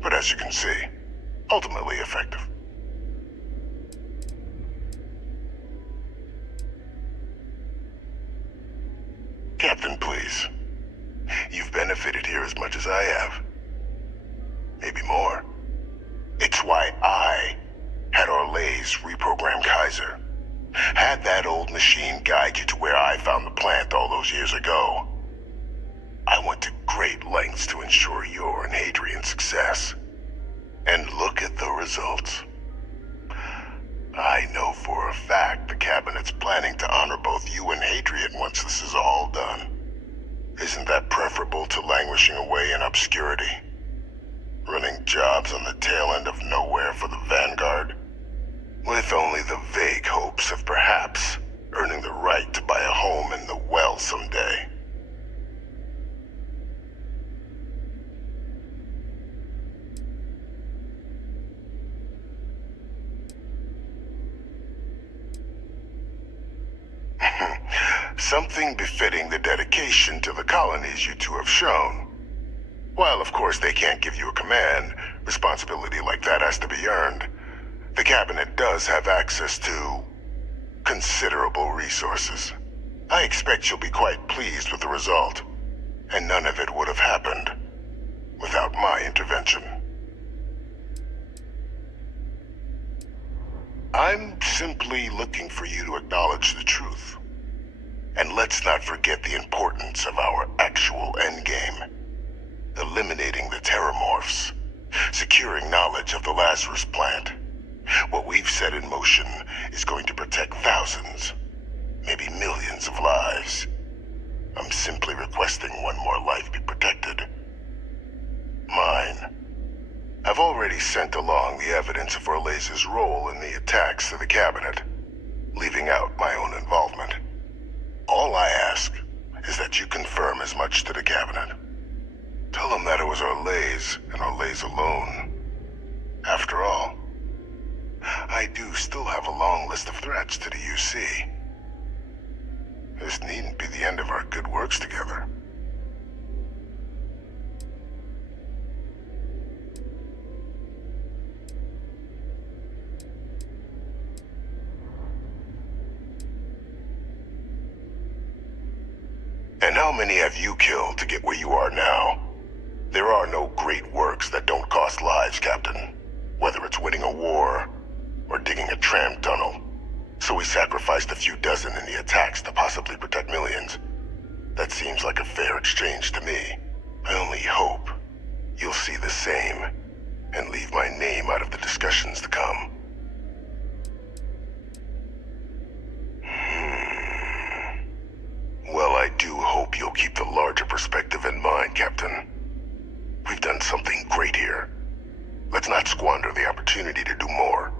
But as you can see, ultimately effective. Captain, please. You've benefited here as as much as I have. Maybe more. It's why I had Orlays reprogram Kaiser. Had that old machine guide you to where I found the plant all those years ago. I went to great lengths to ensure your and Hadrian's success. And look at the results. I know for a fact the Cabinet's planning to honor both you and Hadrian once this is all done. Isn't that preferable to languishing away in obscurity? Running jobs on the tail end of nowhere for the Vanguard? With only the vague hopes of perhaps earning the right to buy a home in the well someday. Something befitting the dedication to the colonies you two have shown. While of course they can't give you a command, responsibility like that has to be earned. The Cabinet does have access to considerable resources. I expect you'll be quite pleased with the result, and none of it would have happened without my intervention. I'm simply looking for you to acknowledge the truth. And let's not forget the importance of our actual endgame. Eliminating the Terramorphs. Securing knowledge of the Lazarus plant. What we've set in motion is going to protect thousands, maybe millions of lives. I'm simply requesting one more life be protected. Mine. I've already sent along the evidence of Orlays' role in the attacks to the Cabinet, leaving out my own involvement. All I ask is that you confirm as much to the Cabinet. Tell them that it was Orlays and Orlays alone. After all, I do still have a long list of threats to the UC. This needn't be the end of our good works together. And how many have you killed to get where you are now? There are no great works that don't cost lives, Captain. Whether it's winning a war, or digging a tram tunnel. So we sacrificed a few dozen in the attacks to possibly protect millions. That seems like a fair exchange to me. I only hope you'll see the same, and leave my name out of the discussions to come. Well, I do hope you'll keep the larger perspective in mind, Captain. We've done something great here. Let's not squander the opportunity to do more.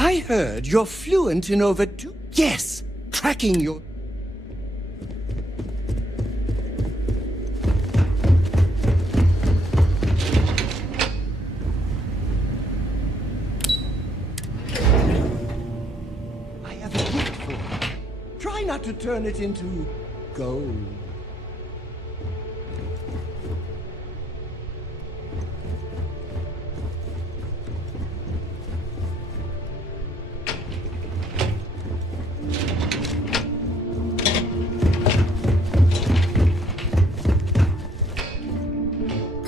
I heard you're fluent in over two... Yes! Tracking your... I have a gift for you. Try not to turn it into gold.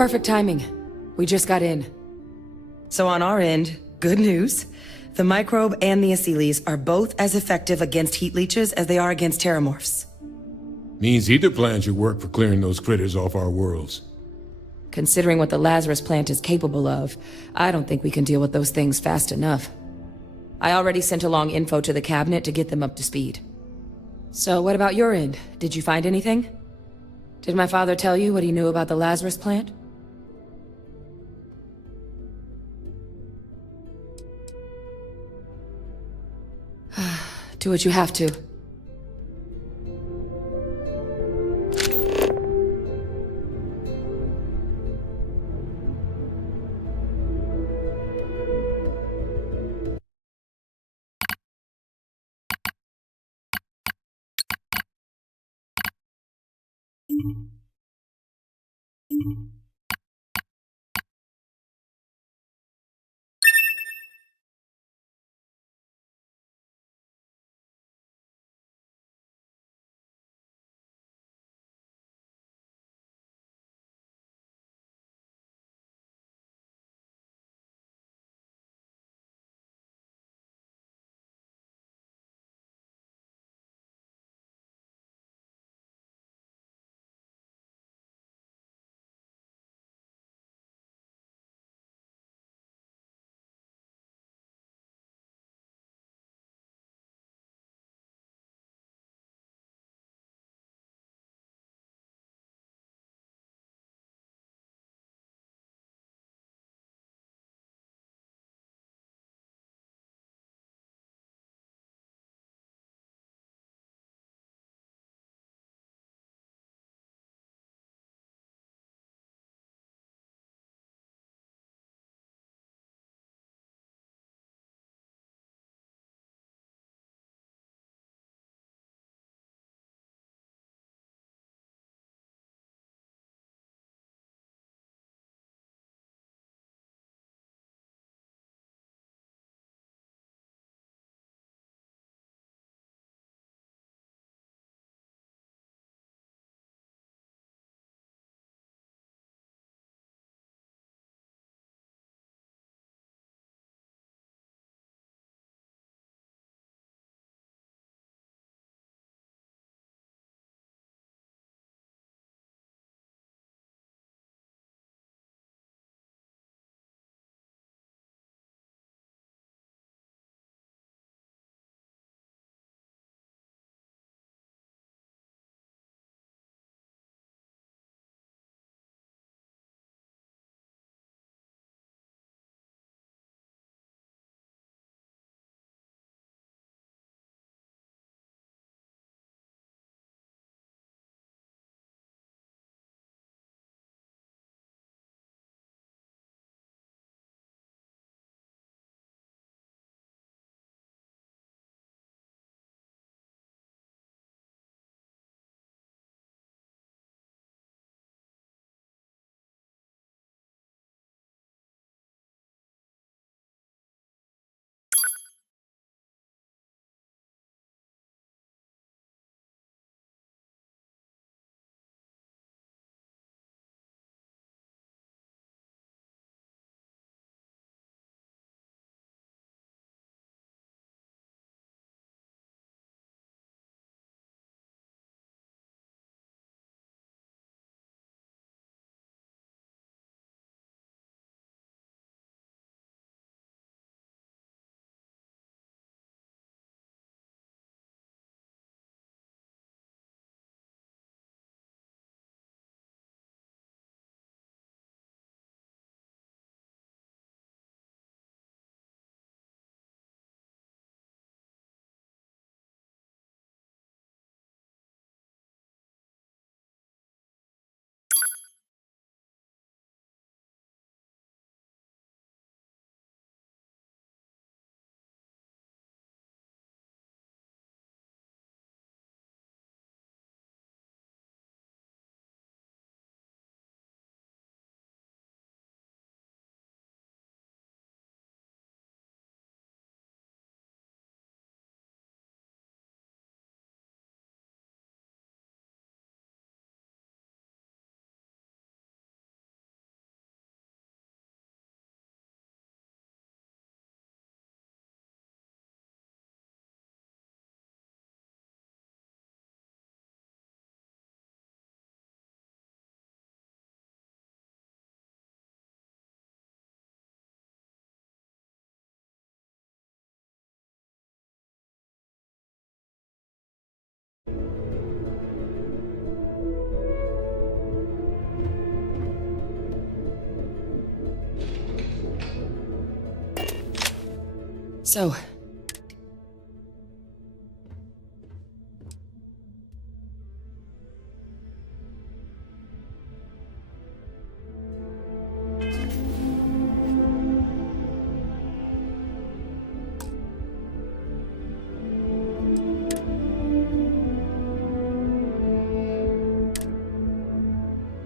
Perfect timing. We just got in. So on our end, good news. The microbe and the Asylees are both as effective against heat leeches as they are against terramorphs. Means either plan should work for clearing those critters off our worlds. Considering what the Lazarus plant is capable of, I don't think we can deal with those things fast enough. I already sent along info to the Cabinet to get them up to speed. So what about your end? Did you find anything? Did my father tell you what he knew about the Lazarus plant? Do what you have to.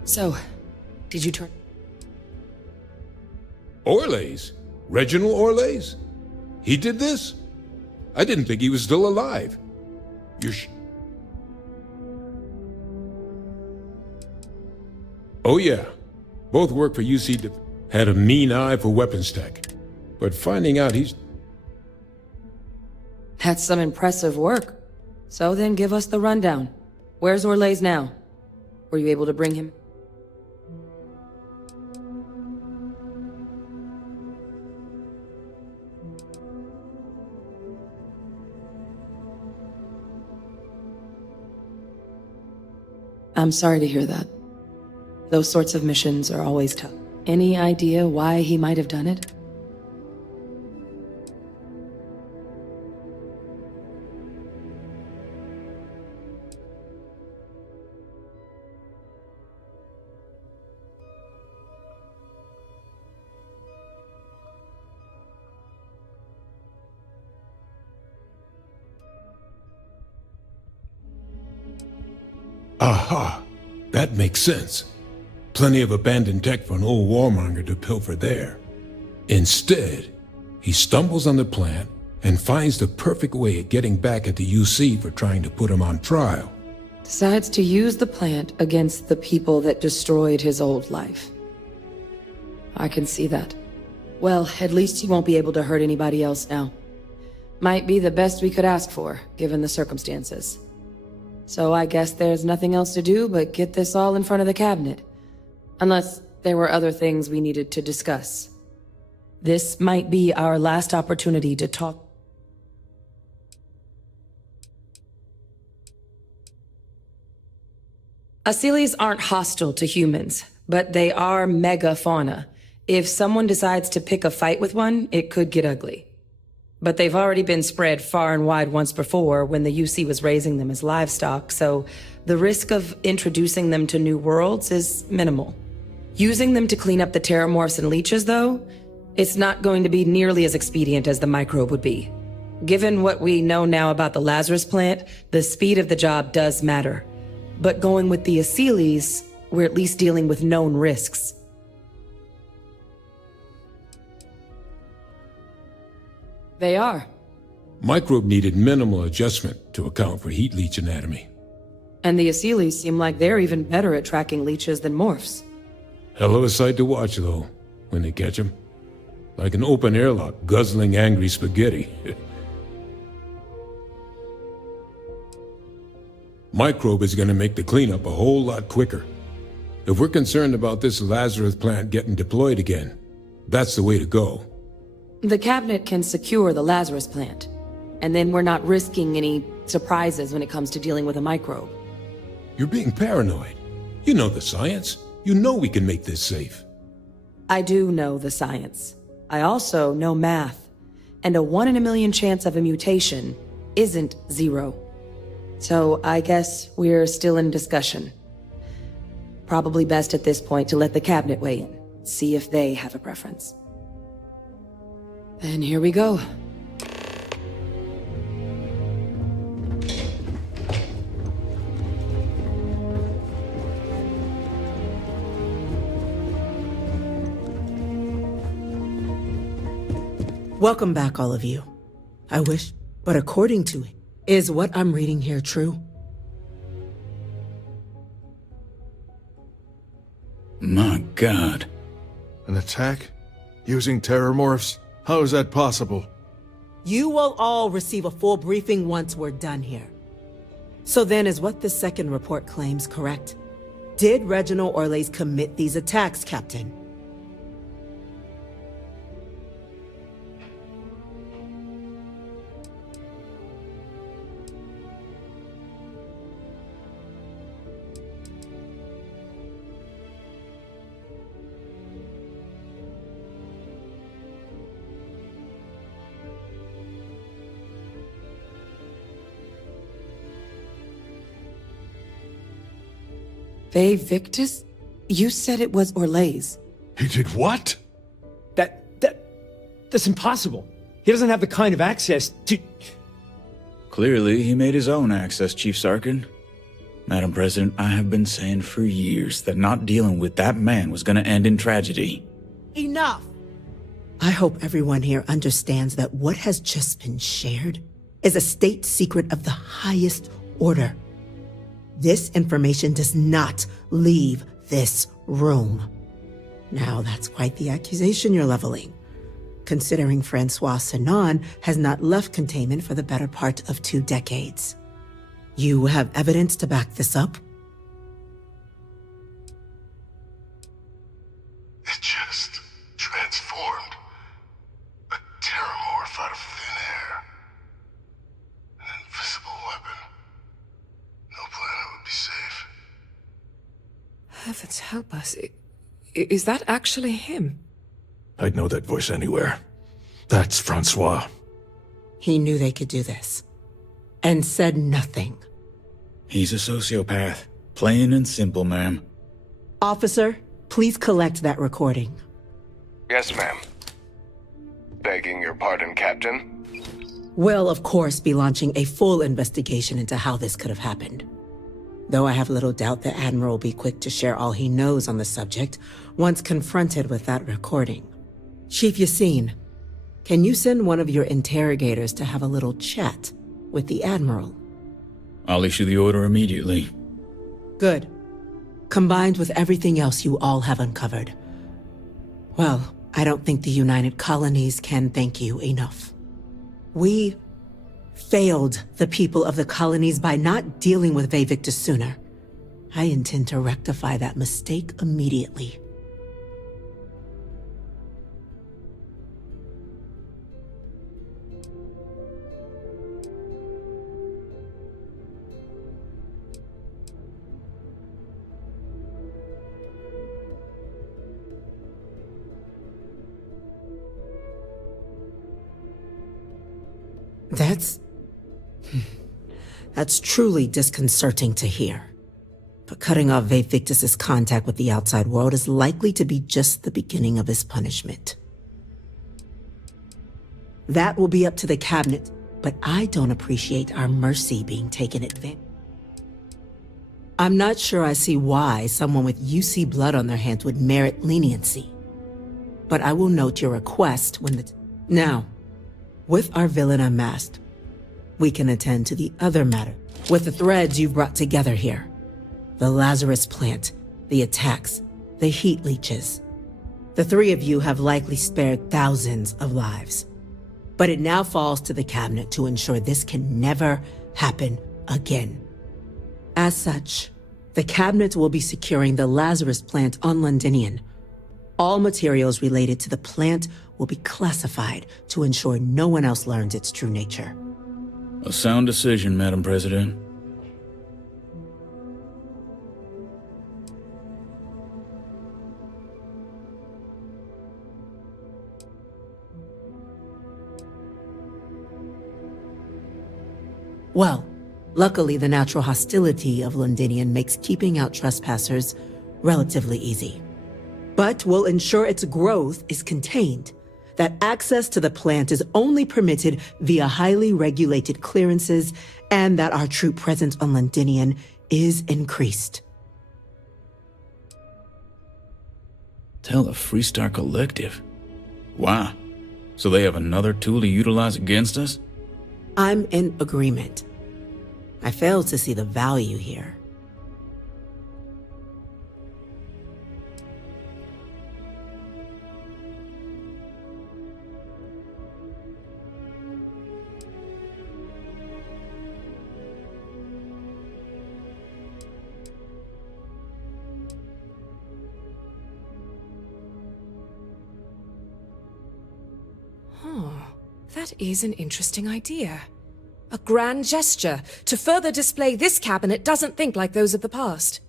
So, did you turn? Orlays? Reginald Orlays? He did this? I didn't think he was still alive. You're Oh yeah. Both work for UC had a mean eye for weapons tech. But finding out he's... That's some impressive work. So then give us the rundown. Where's Orlays now? Were you able to bring him? I'm sorry to hear that. Those sorts of missions are always tough. Any idea why he might have done it? Aha! That makes sense. Plenty of abandoned tech for an old warmonger to pilfer there. Instead, he stumbles on the plant and finds the perfect way of getting back at the UC for trying to put him on trial. Decides to use the plant against the people that destroyed his old life. I can see that. Well, at least he won't be able to hurt anybody else now. Might be the best we could ask for, given the circumstances. So I guess there's nothing else to do but get this all in front of the cabinet. Unless there were other things we needed to discuss. This might be our last opportunity to talk. Asylees aren't hostile to humans, but they are megafauna. If someone decides to pick a fight with one, it could get ugly. But they've already been spread far and wide once before when the UC was raising them as livestock, so the risk of introducing them to new worlds is minimal. Using them to clean up the terramorphs and leeches, though, it's not going to be nearly as expedient as the microbe would be. Given what we know now about the Lazarus plant, the speed of the job does matter. But going with the Asylees, we're at least dealing with known risks. They are. Microbe needed minimal adjustment to account for heat leech anatomy. And the Asylees seem like they're even better at tracking leeches than morphs. Hell of a sight to watch, though, when they catch them. Like an open airlock guzzling angry spaghetti. Microbe is gonna make the cleanup a whole lot quicker. If we're concerned about this Lazarus plant getting deployed again, that's the way to go. The cabinet can secure the Lazarus plant, and then we're not risking any surprises when it comes to dealing with a microbe. You're being paranoid. You know the science. You know we can make this safe. I do know the science. I also know math, and a 1 in a million chance of a mutation isn't 0. So I guess we're still in discussion. Probably best at this point to let the cabinet weigh in, see if they have a preference. Then here we go. Welcome back, all of you. I wish, but according to it, is what I'm reading here true? My God. An attack? Using terramorphs? How is that possible? You will all receive a full briefing once we're done here. So then, is what the second report claims correct? Did Reginald Orlays commit these attacks, Captain? They Victus? You said it was Orlays. He did what? That's impossible. He doesn't have the kind of access to... Clearly, he made his own access, Chief Sarkin. Madam President, I have been saying for years that not dealing with that man was gonna end in tragedy. Enough! I hope everyone here understands that what has just been shared is a state secret of the highest order. This information does not leave this room. Now, that's quite the accusation you're leveling, considering Francois Sinon has not left containment for the better part of 2 decades. You have evidence to back this up? It just transformed. A terramorph out of thin air. An invisible weapon. No planet would be safe. Heavens help us. Is that actually him? I'd know that voice anywhere. That's Francois. He knew they could do this, and said nothing. He's a sociopath. Plain and simple, ma'am. Officer, please collect that recording. Yes, ma'am. Begging your pardon, Captain. We'll, of course, be launching a full investigation into how this could have happened. Though I have little doubt the Admiral will be quick to share all he knows on the subject once confronted with that recording. Chief Yassine, can you send one of your interrogators to have a little chat with the Admiral? I'll issue the order immediately. Good. Combined with everything else you all have uncovered. Well, I don't think the United Colonies can thank you enough. We failed the people of the colonies by not dealing with Victus sooner. I intend to rectify that mistake immediately. That's truly disconcerting to hear. But cutting off Victus's contact with the outside world is likely to be just the beginning of his punishment. That will be up to the cabinet, but I don't appreciate our mercy being taken advantage. I'm not sure I see why someone with UC blood on their hands would merit leniency. But I will note your request when the... Now, with our villain unmasked, we can attend to the other matter. With the threads you've brought together here. The Lazarus plant, the attacks, the heat leeches. The 3 of you have likely spared thousands of lives. But it now falls to the cabinet to ensure this can never happen again. As such, the cabinet will be securing the Lazarus plant on Londinian. All materials related to the plant will be classified to ensure no one else learns its true nature. A sound decision, Madam President. Well, luckily the natural hostility of Londinian makes keeping out trespassers relatively easy. But we'll ensure its growth is contained, that access to the plant is only permitted via highly regulated clearances, and that our troop presence on Londinian is increased. Tell the Freestar Collective. Wow. So they have another tool to utilize against us? I'm in agreement. I fail to see the value here. That is an interesting idea. A grand gesture to further display this cabinet doesn't think like those of the past.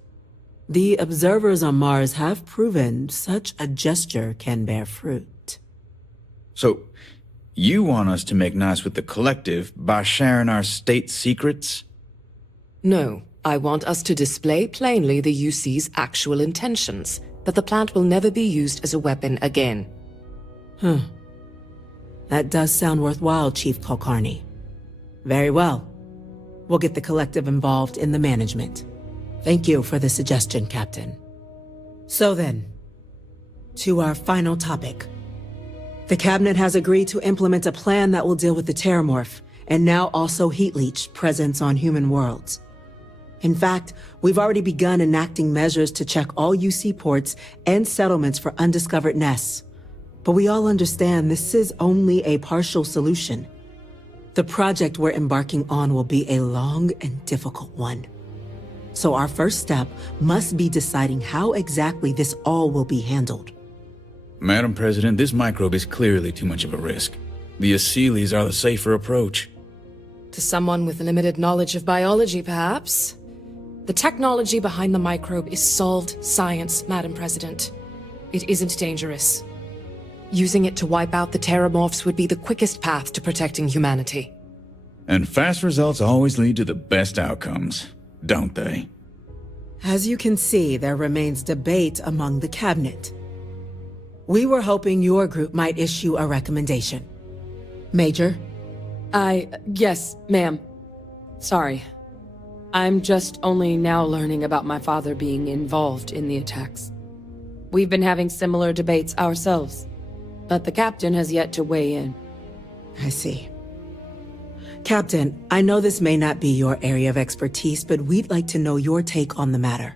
The observers on Mars have proven such a gesture can bear fruit. So, you want us to make nice with the Collective by sharing our state secrets? No, I want us to display plainly the UC's actual intentions, that the plant will never be used as a weapon again. That does sound worthwhile, Chief Kulkarni. Very well. We'll get the collective involved in the management. Thank you for the suggestion, Captain. So then, to our final topic. The Cabinet has agreed to implement a plan that will deal with the Terramorph, and now also Heat Leech presence on human worlds. In fact, we've already begun enacting measures to check all UC ports and settlements for undiscovered nests. But we all understand this is only a partial solution. The project we're embarking on will be a long and difficult one. So our first step must be deciding how exactly this all will be handled. Madam President, this microbe is clearly too much of a risk. The Aseles are the safer approach. To someone with limited knowledge of biology, perhaps? The technology behind the microbe is solved science, Madam President. It isn't dangerous. Using it to wipe out the Terramorphs would be the quickest path to protecting humanity. And fast results always lead to the best outcomes, don't they? As you can see, there remains debate among the Cabinet. We were hoping your group might issue a recommendation. Major? Yes, ma'am. Sorry. I'm just only now learning about my father being involved in the attacks. We've been having similar debates ourselves, but the captain has yet to weigh in. I see. Captain, I know this may not be your area of expertise, but we'd like to know your take on the matter.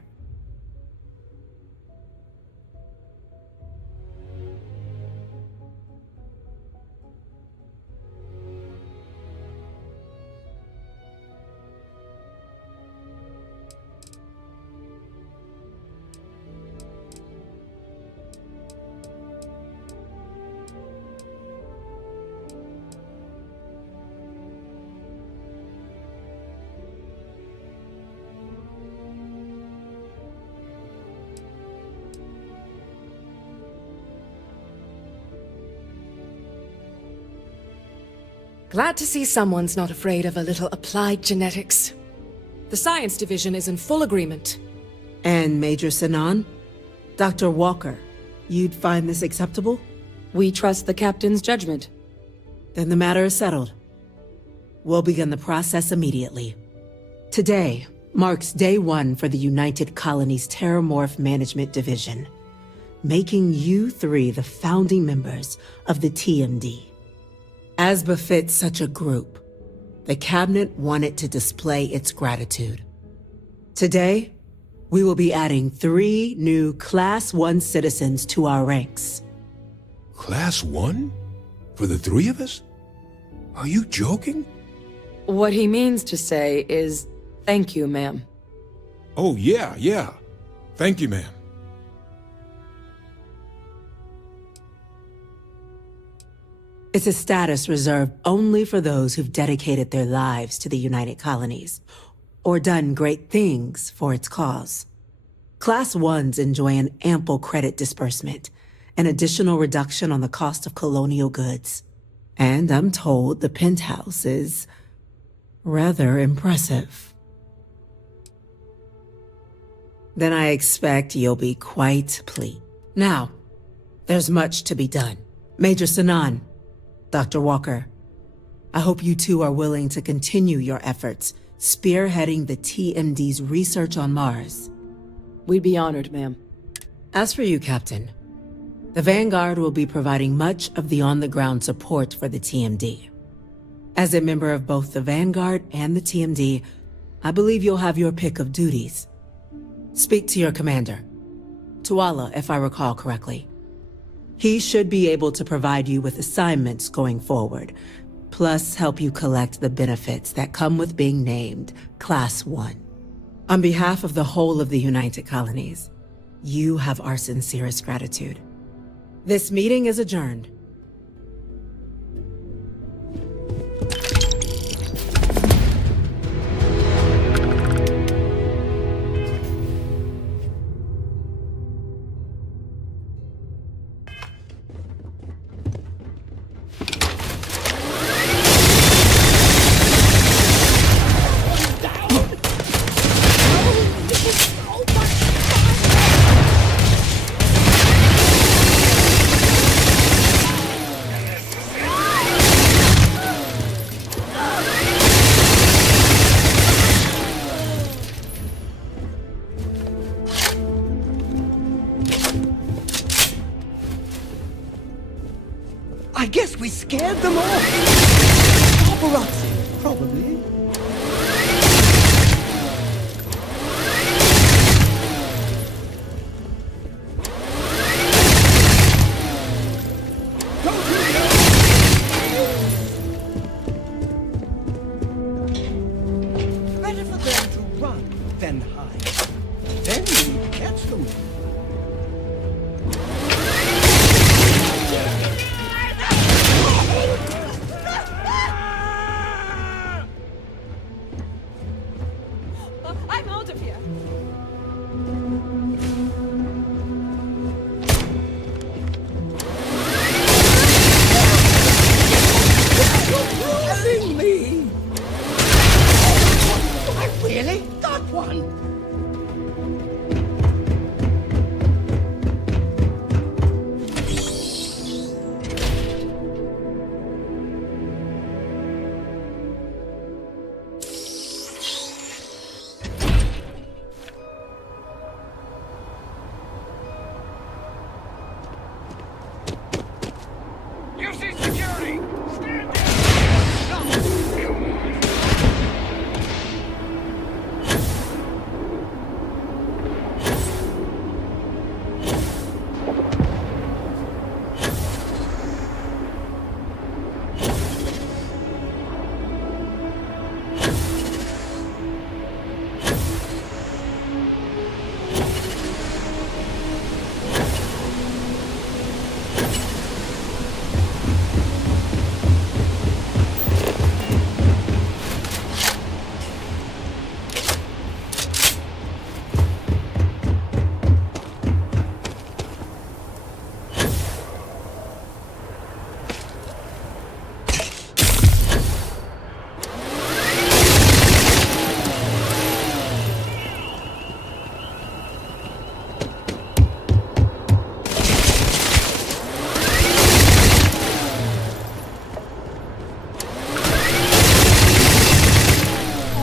Glad to see someone's not afraid of a little applied genetics. The science division is in full agreement. And Major Sinan? Dr. Walker, you'd find this acceptable? We trust the captain's judgment. Then the matter is settled. We'll begin the process immediately. Today marks day one for the United Colonies Terramorph Management Division, making you three the founding members of the TMD. As befits such a group, the Cabinet wanted to display its gratitude. Today, we will be adding 3 new Class 1 citizens to our ranks. Class 1? For the 3 of us? Are you joking? What he means to say is, thank you, ma'am. Oh, yeah. Thank you, ma'am. It's a status reserved only for those who've dedicated their lives to the United Colonies, or done great things for its cause. Class 1s enjoy an ample credit disbursement, an additional reduction on the cost of colonial goods. And I'm told the penthouse is rather impressive. Then I expect you'll be quite pleased. Now, there's much to be done. Major Sinan, Dr. Walker, I hope you two are willing to continue your efforts, spearheading the TMD's research on Mars. We'd be honored, ma'am. As for you, Captain, the Vanguard will be providing much of the on-the-ground support for the TMD. As a member of both the Vanguard and the TMD, I believe you'll have your pick of duties. Speak to your commander, Tuala, if I recall correctly. He should be able to provide you with assignments going forward, plus help you collect the benefits that come with being named Class 1. On behalf of the whole of the United Colonies, you have our sincerest gratitude. This meeting is adjourned. scared them off. Paparazzi, probably. Better for them to run than hide. Then you catch them. I'm out of here. Killing me! I really got one! You see security! Stand down!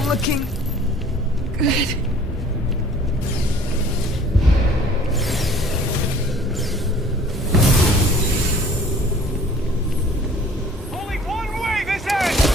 Looking good. Only one way this ends!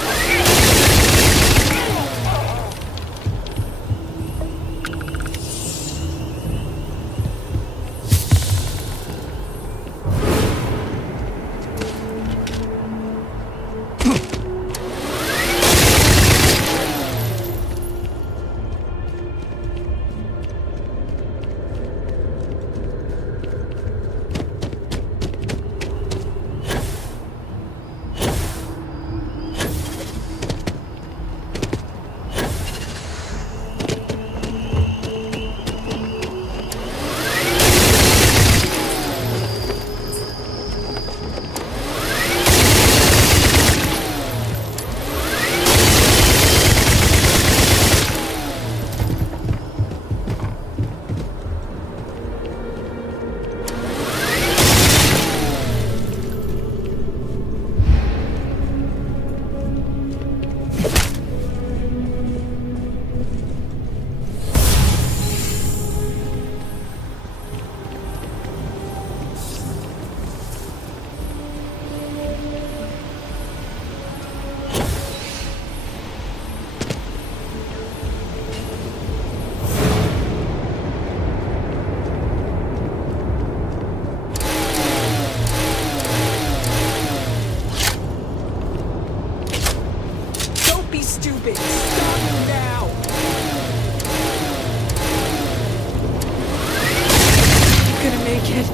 stupid. Stop now. I'm gonna make it.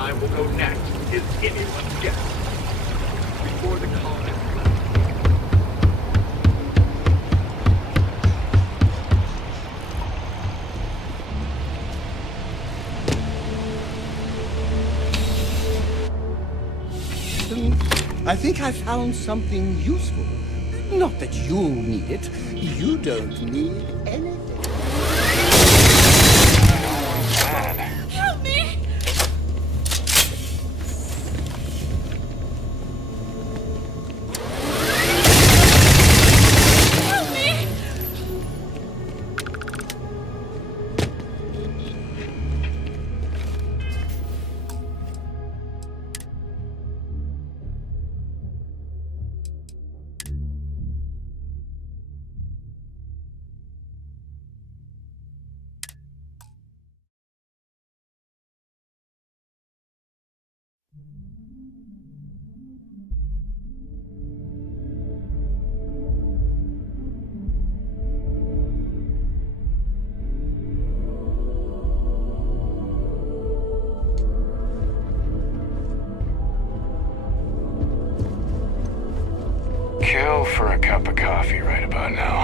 time will go next is anyone's guess. Before the colonists left. I think I found something useful. Not that you'll need it. You don't need anything. Help me! Help me! Kill for a cup of coffee right about now.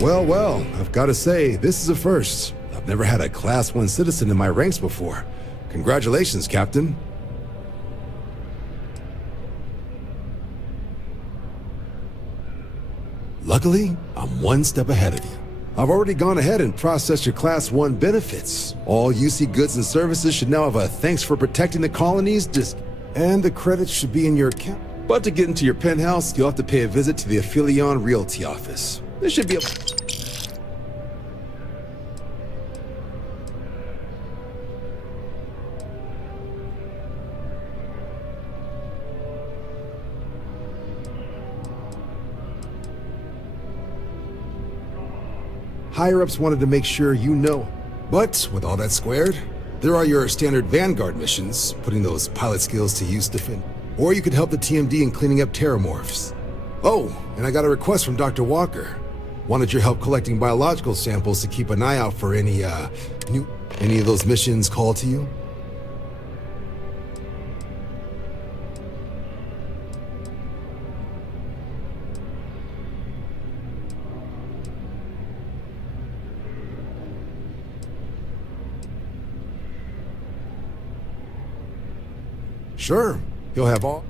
Well, well, I've got to say, this is a first. I've never had a Class 1 citizen in my ranks before. Congratulations, Captain. Luckily, I'm one step ahead of you. I've already gone ahead and processed your Class 1 benefits. All UC goods and services should now have a thanks for protecting the colonies disc. And the credits should be in your account. But to get into your penthouse, you'll have to pay a visit to the Aphelion Realty office. There should be a... Higher-ups wanted to make sure you know But with all that squared, there are your standard Vanguard missions, putting those pilot skills to use defend. Or you could help the TMD in cleaning up terramorphs. Oh, and I got a request from Dr. Walker. Wanted your help collecting biological samples to keep an eye out for any of those missions call to you? Sure, he'll have all.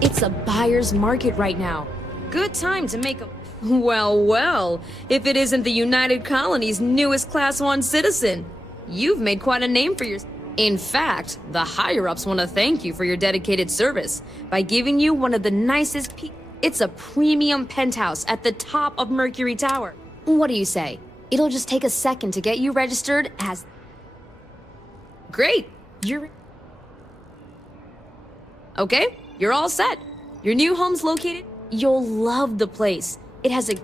It's a buyer's market right now. Good time to make a... Well, well, if it isn't the United Colony's newest Class 1 citizen. You've made quite a name for yourself. In fact, the higher-ups want to thank you for your dedicated service by giving you one of the nicest It's a premium penthouse at the top of Mercury Tower. What do you say? It'll just take a second to get you registered as... Great! Okay, you're all set. Your new home's located... You'll love the place. It has a...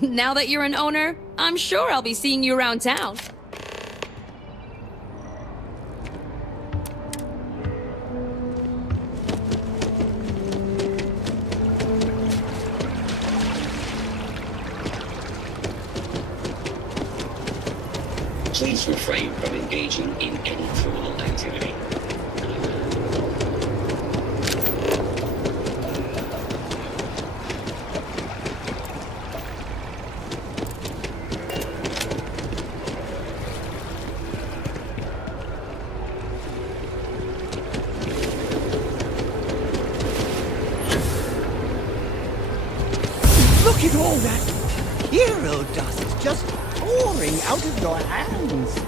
Now that you're an owner, I'm sure I'll be seeing you around town. Please refrain from engaging in any criminal activity. Look at all that hero dust just pouring out of your hands.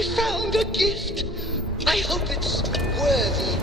I found a gift. I hope it's worthy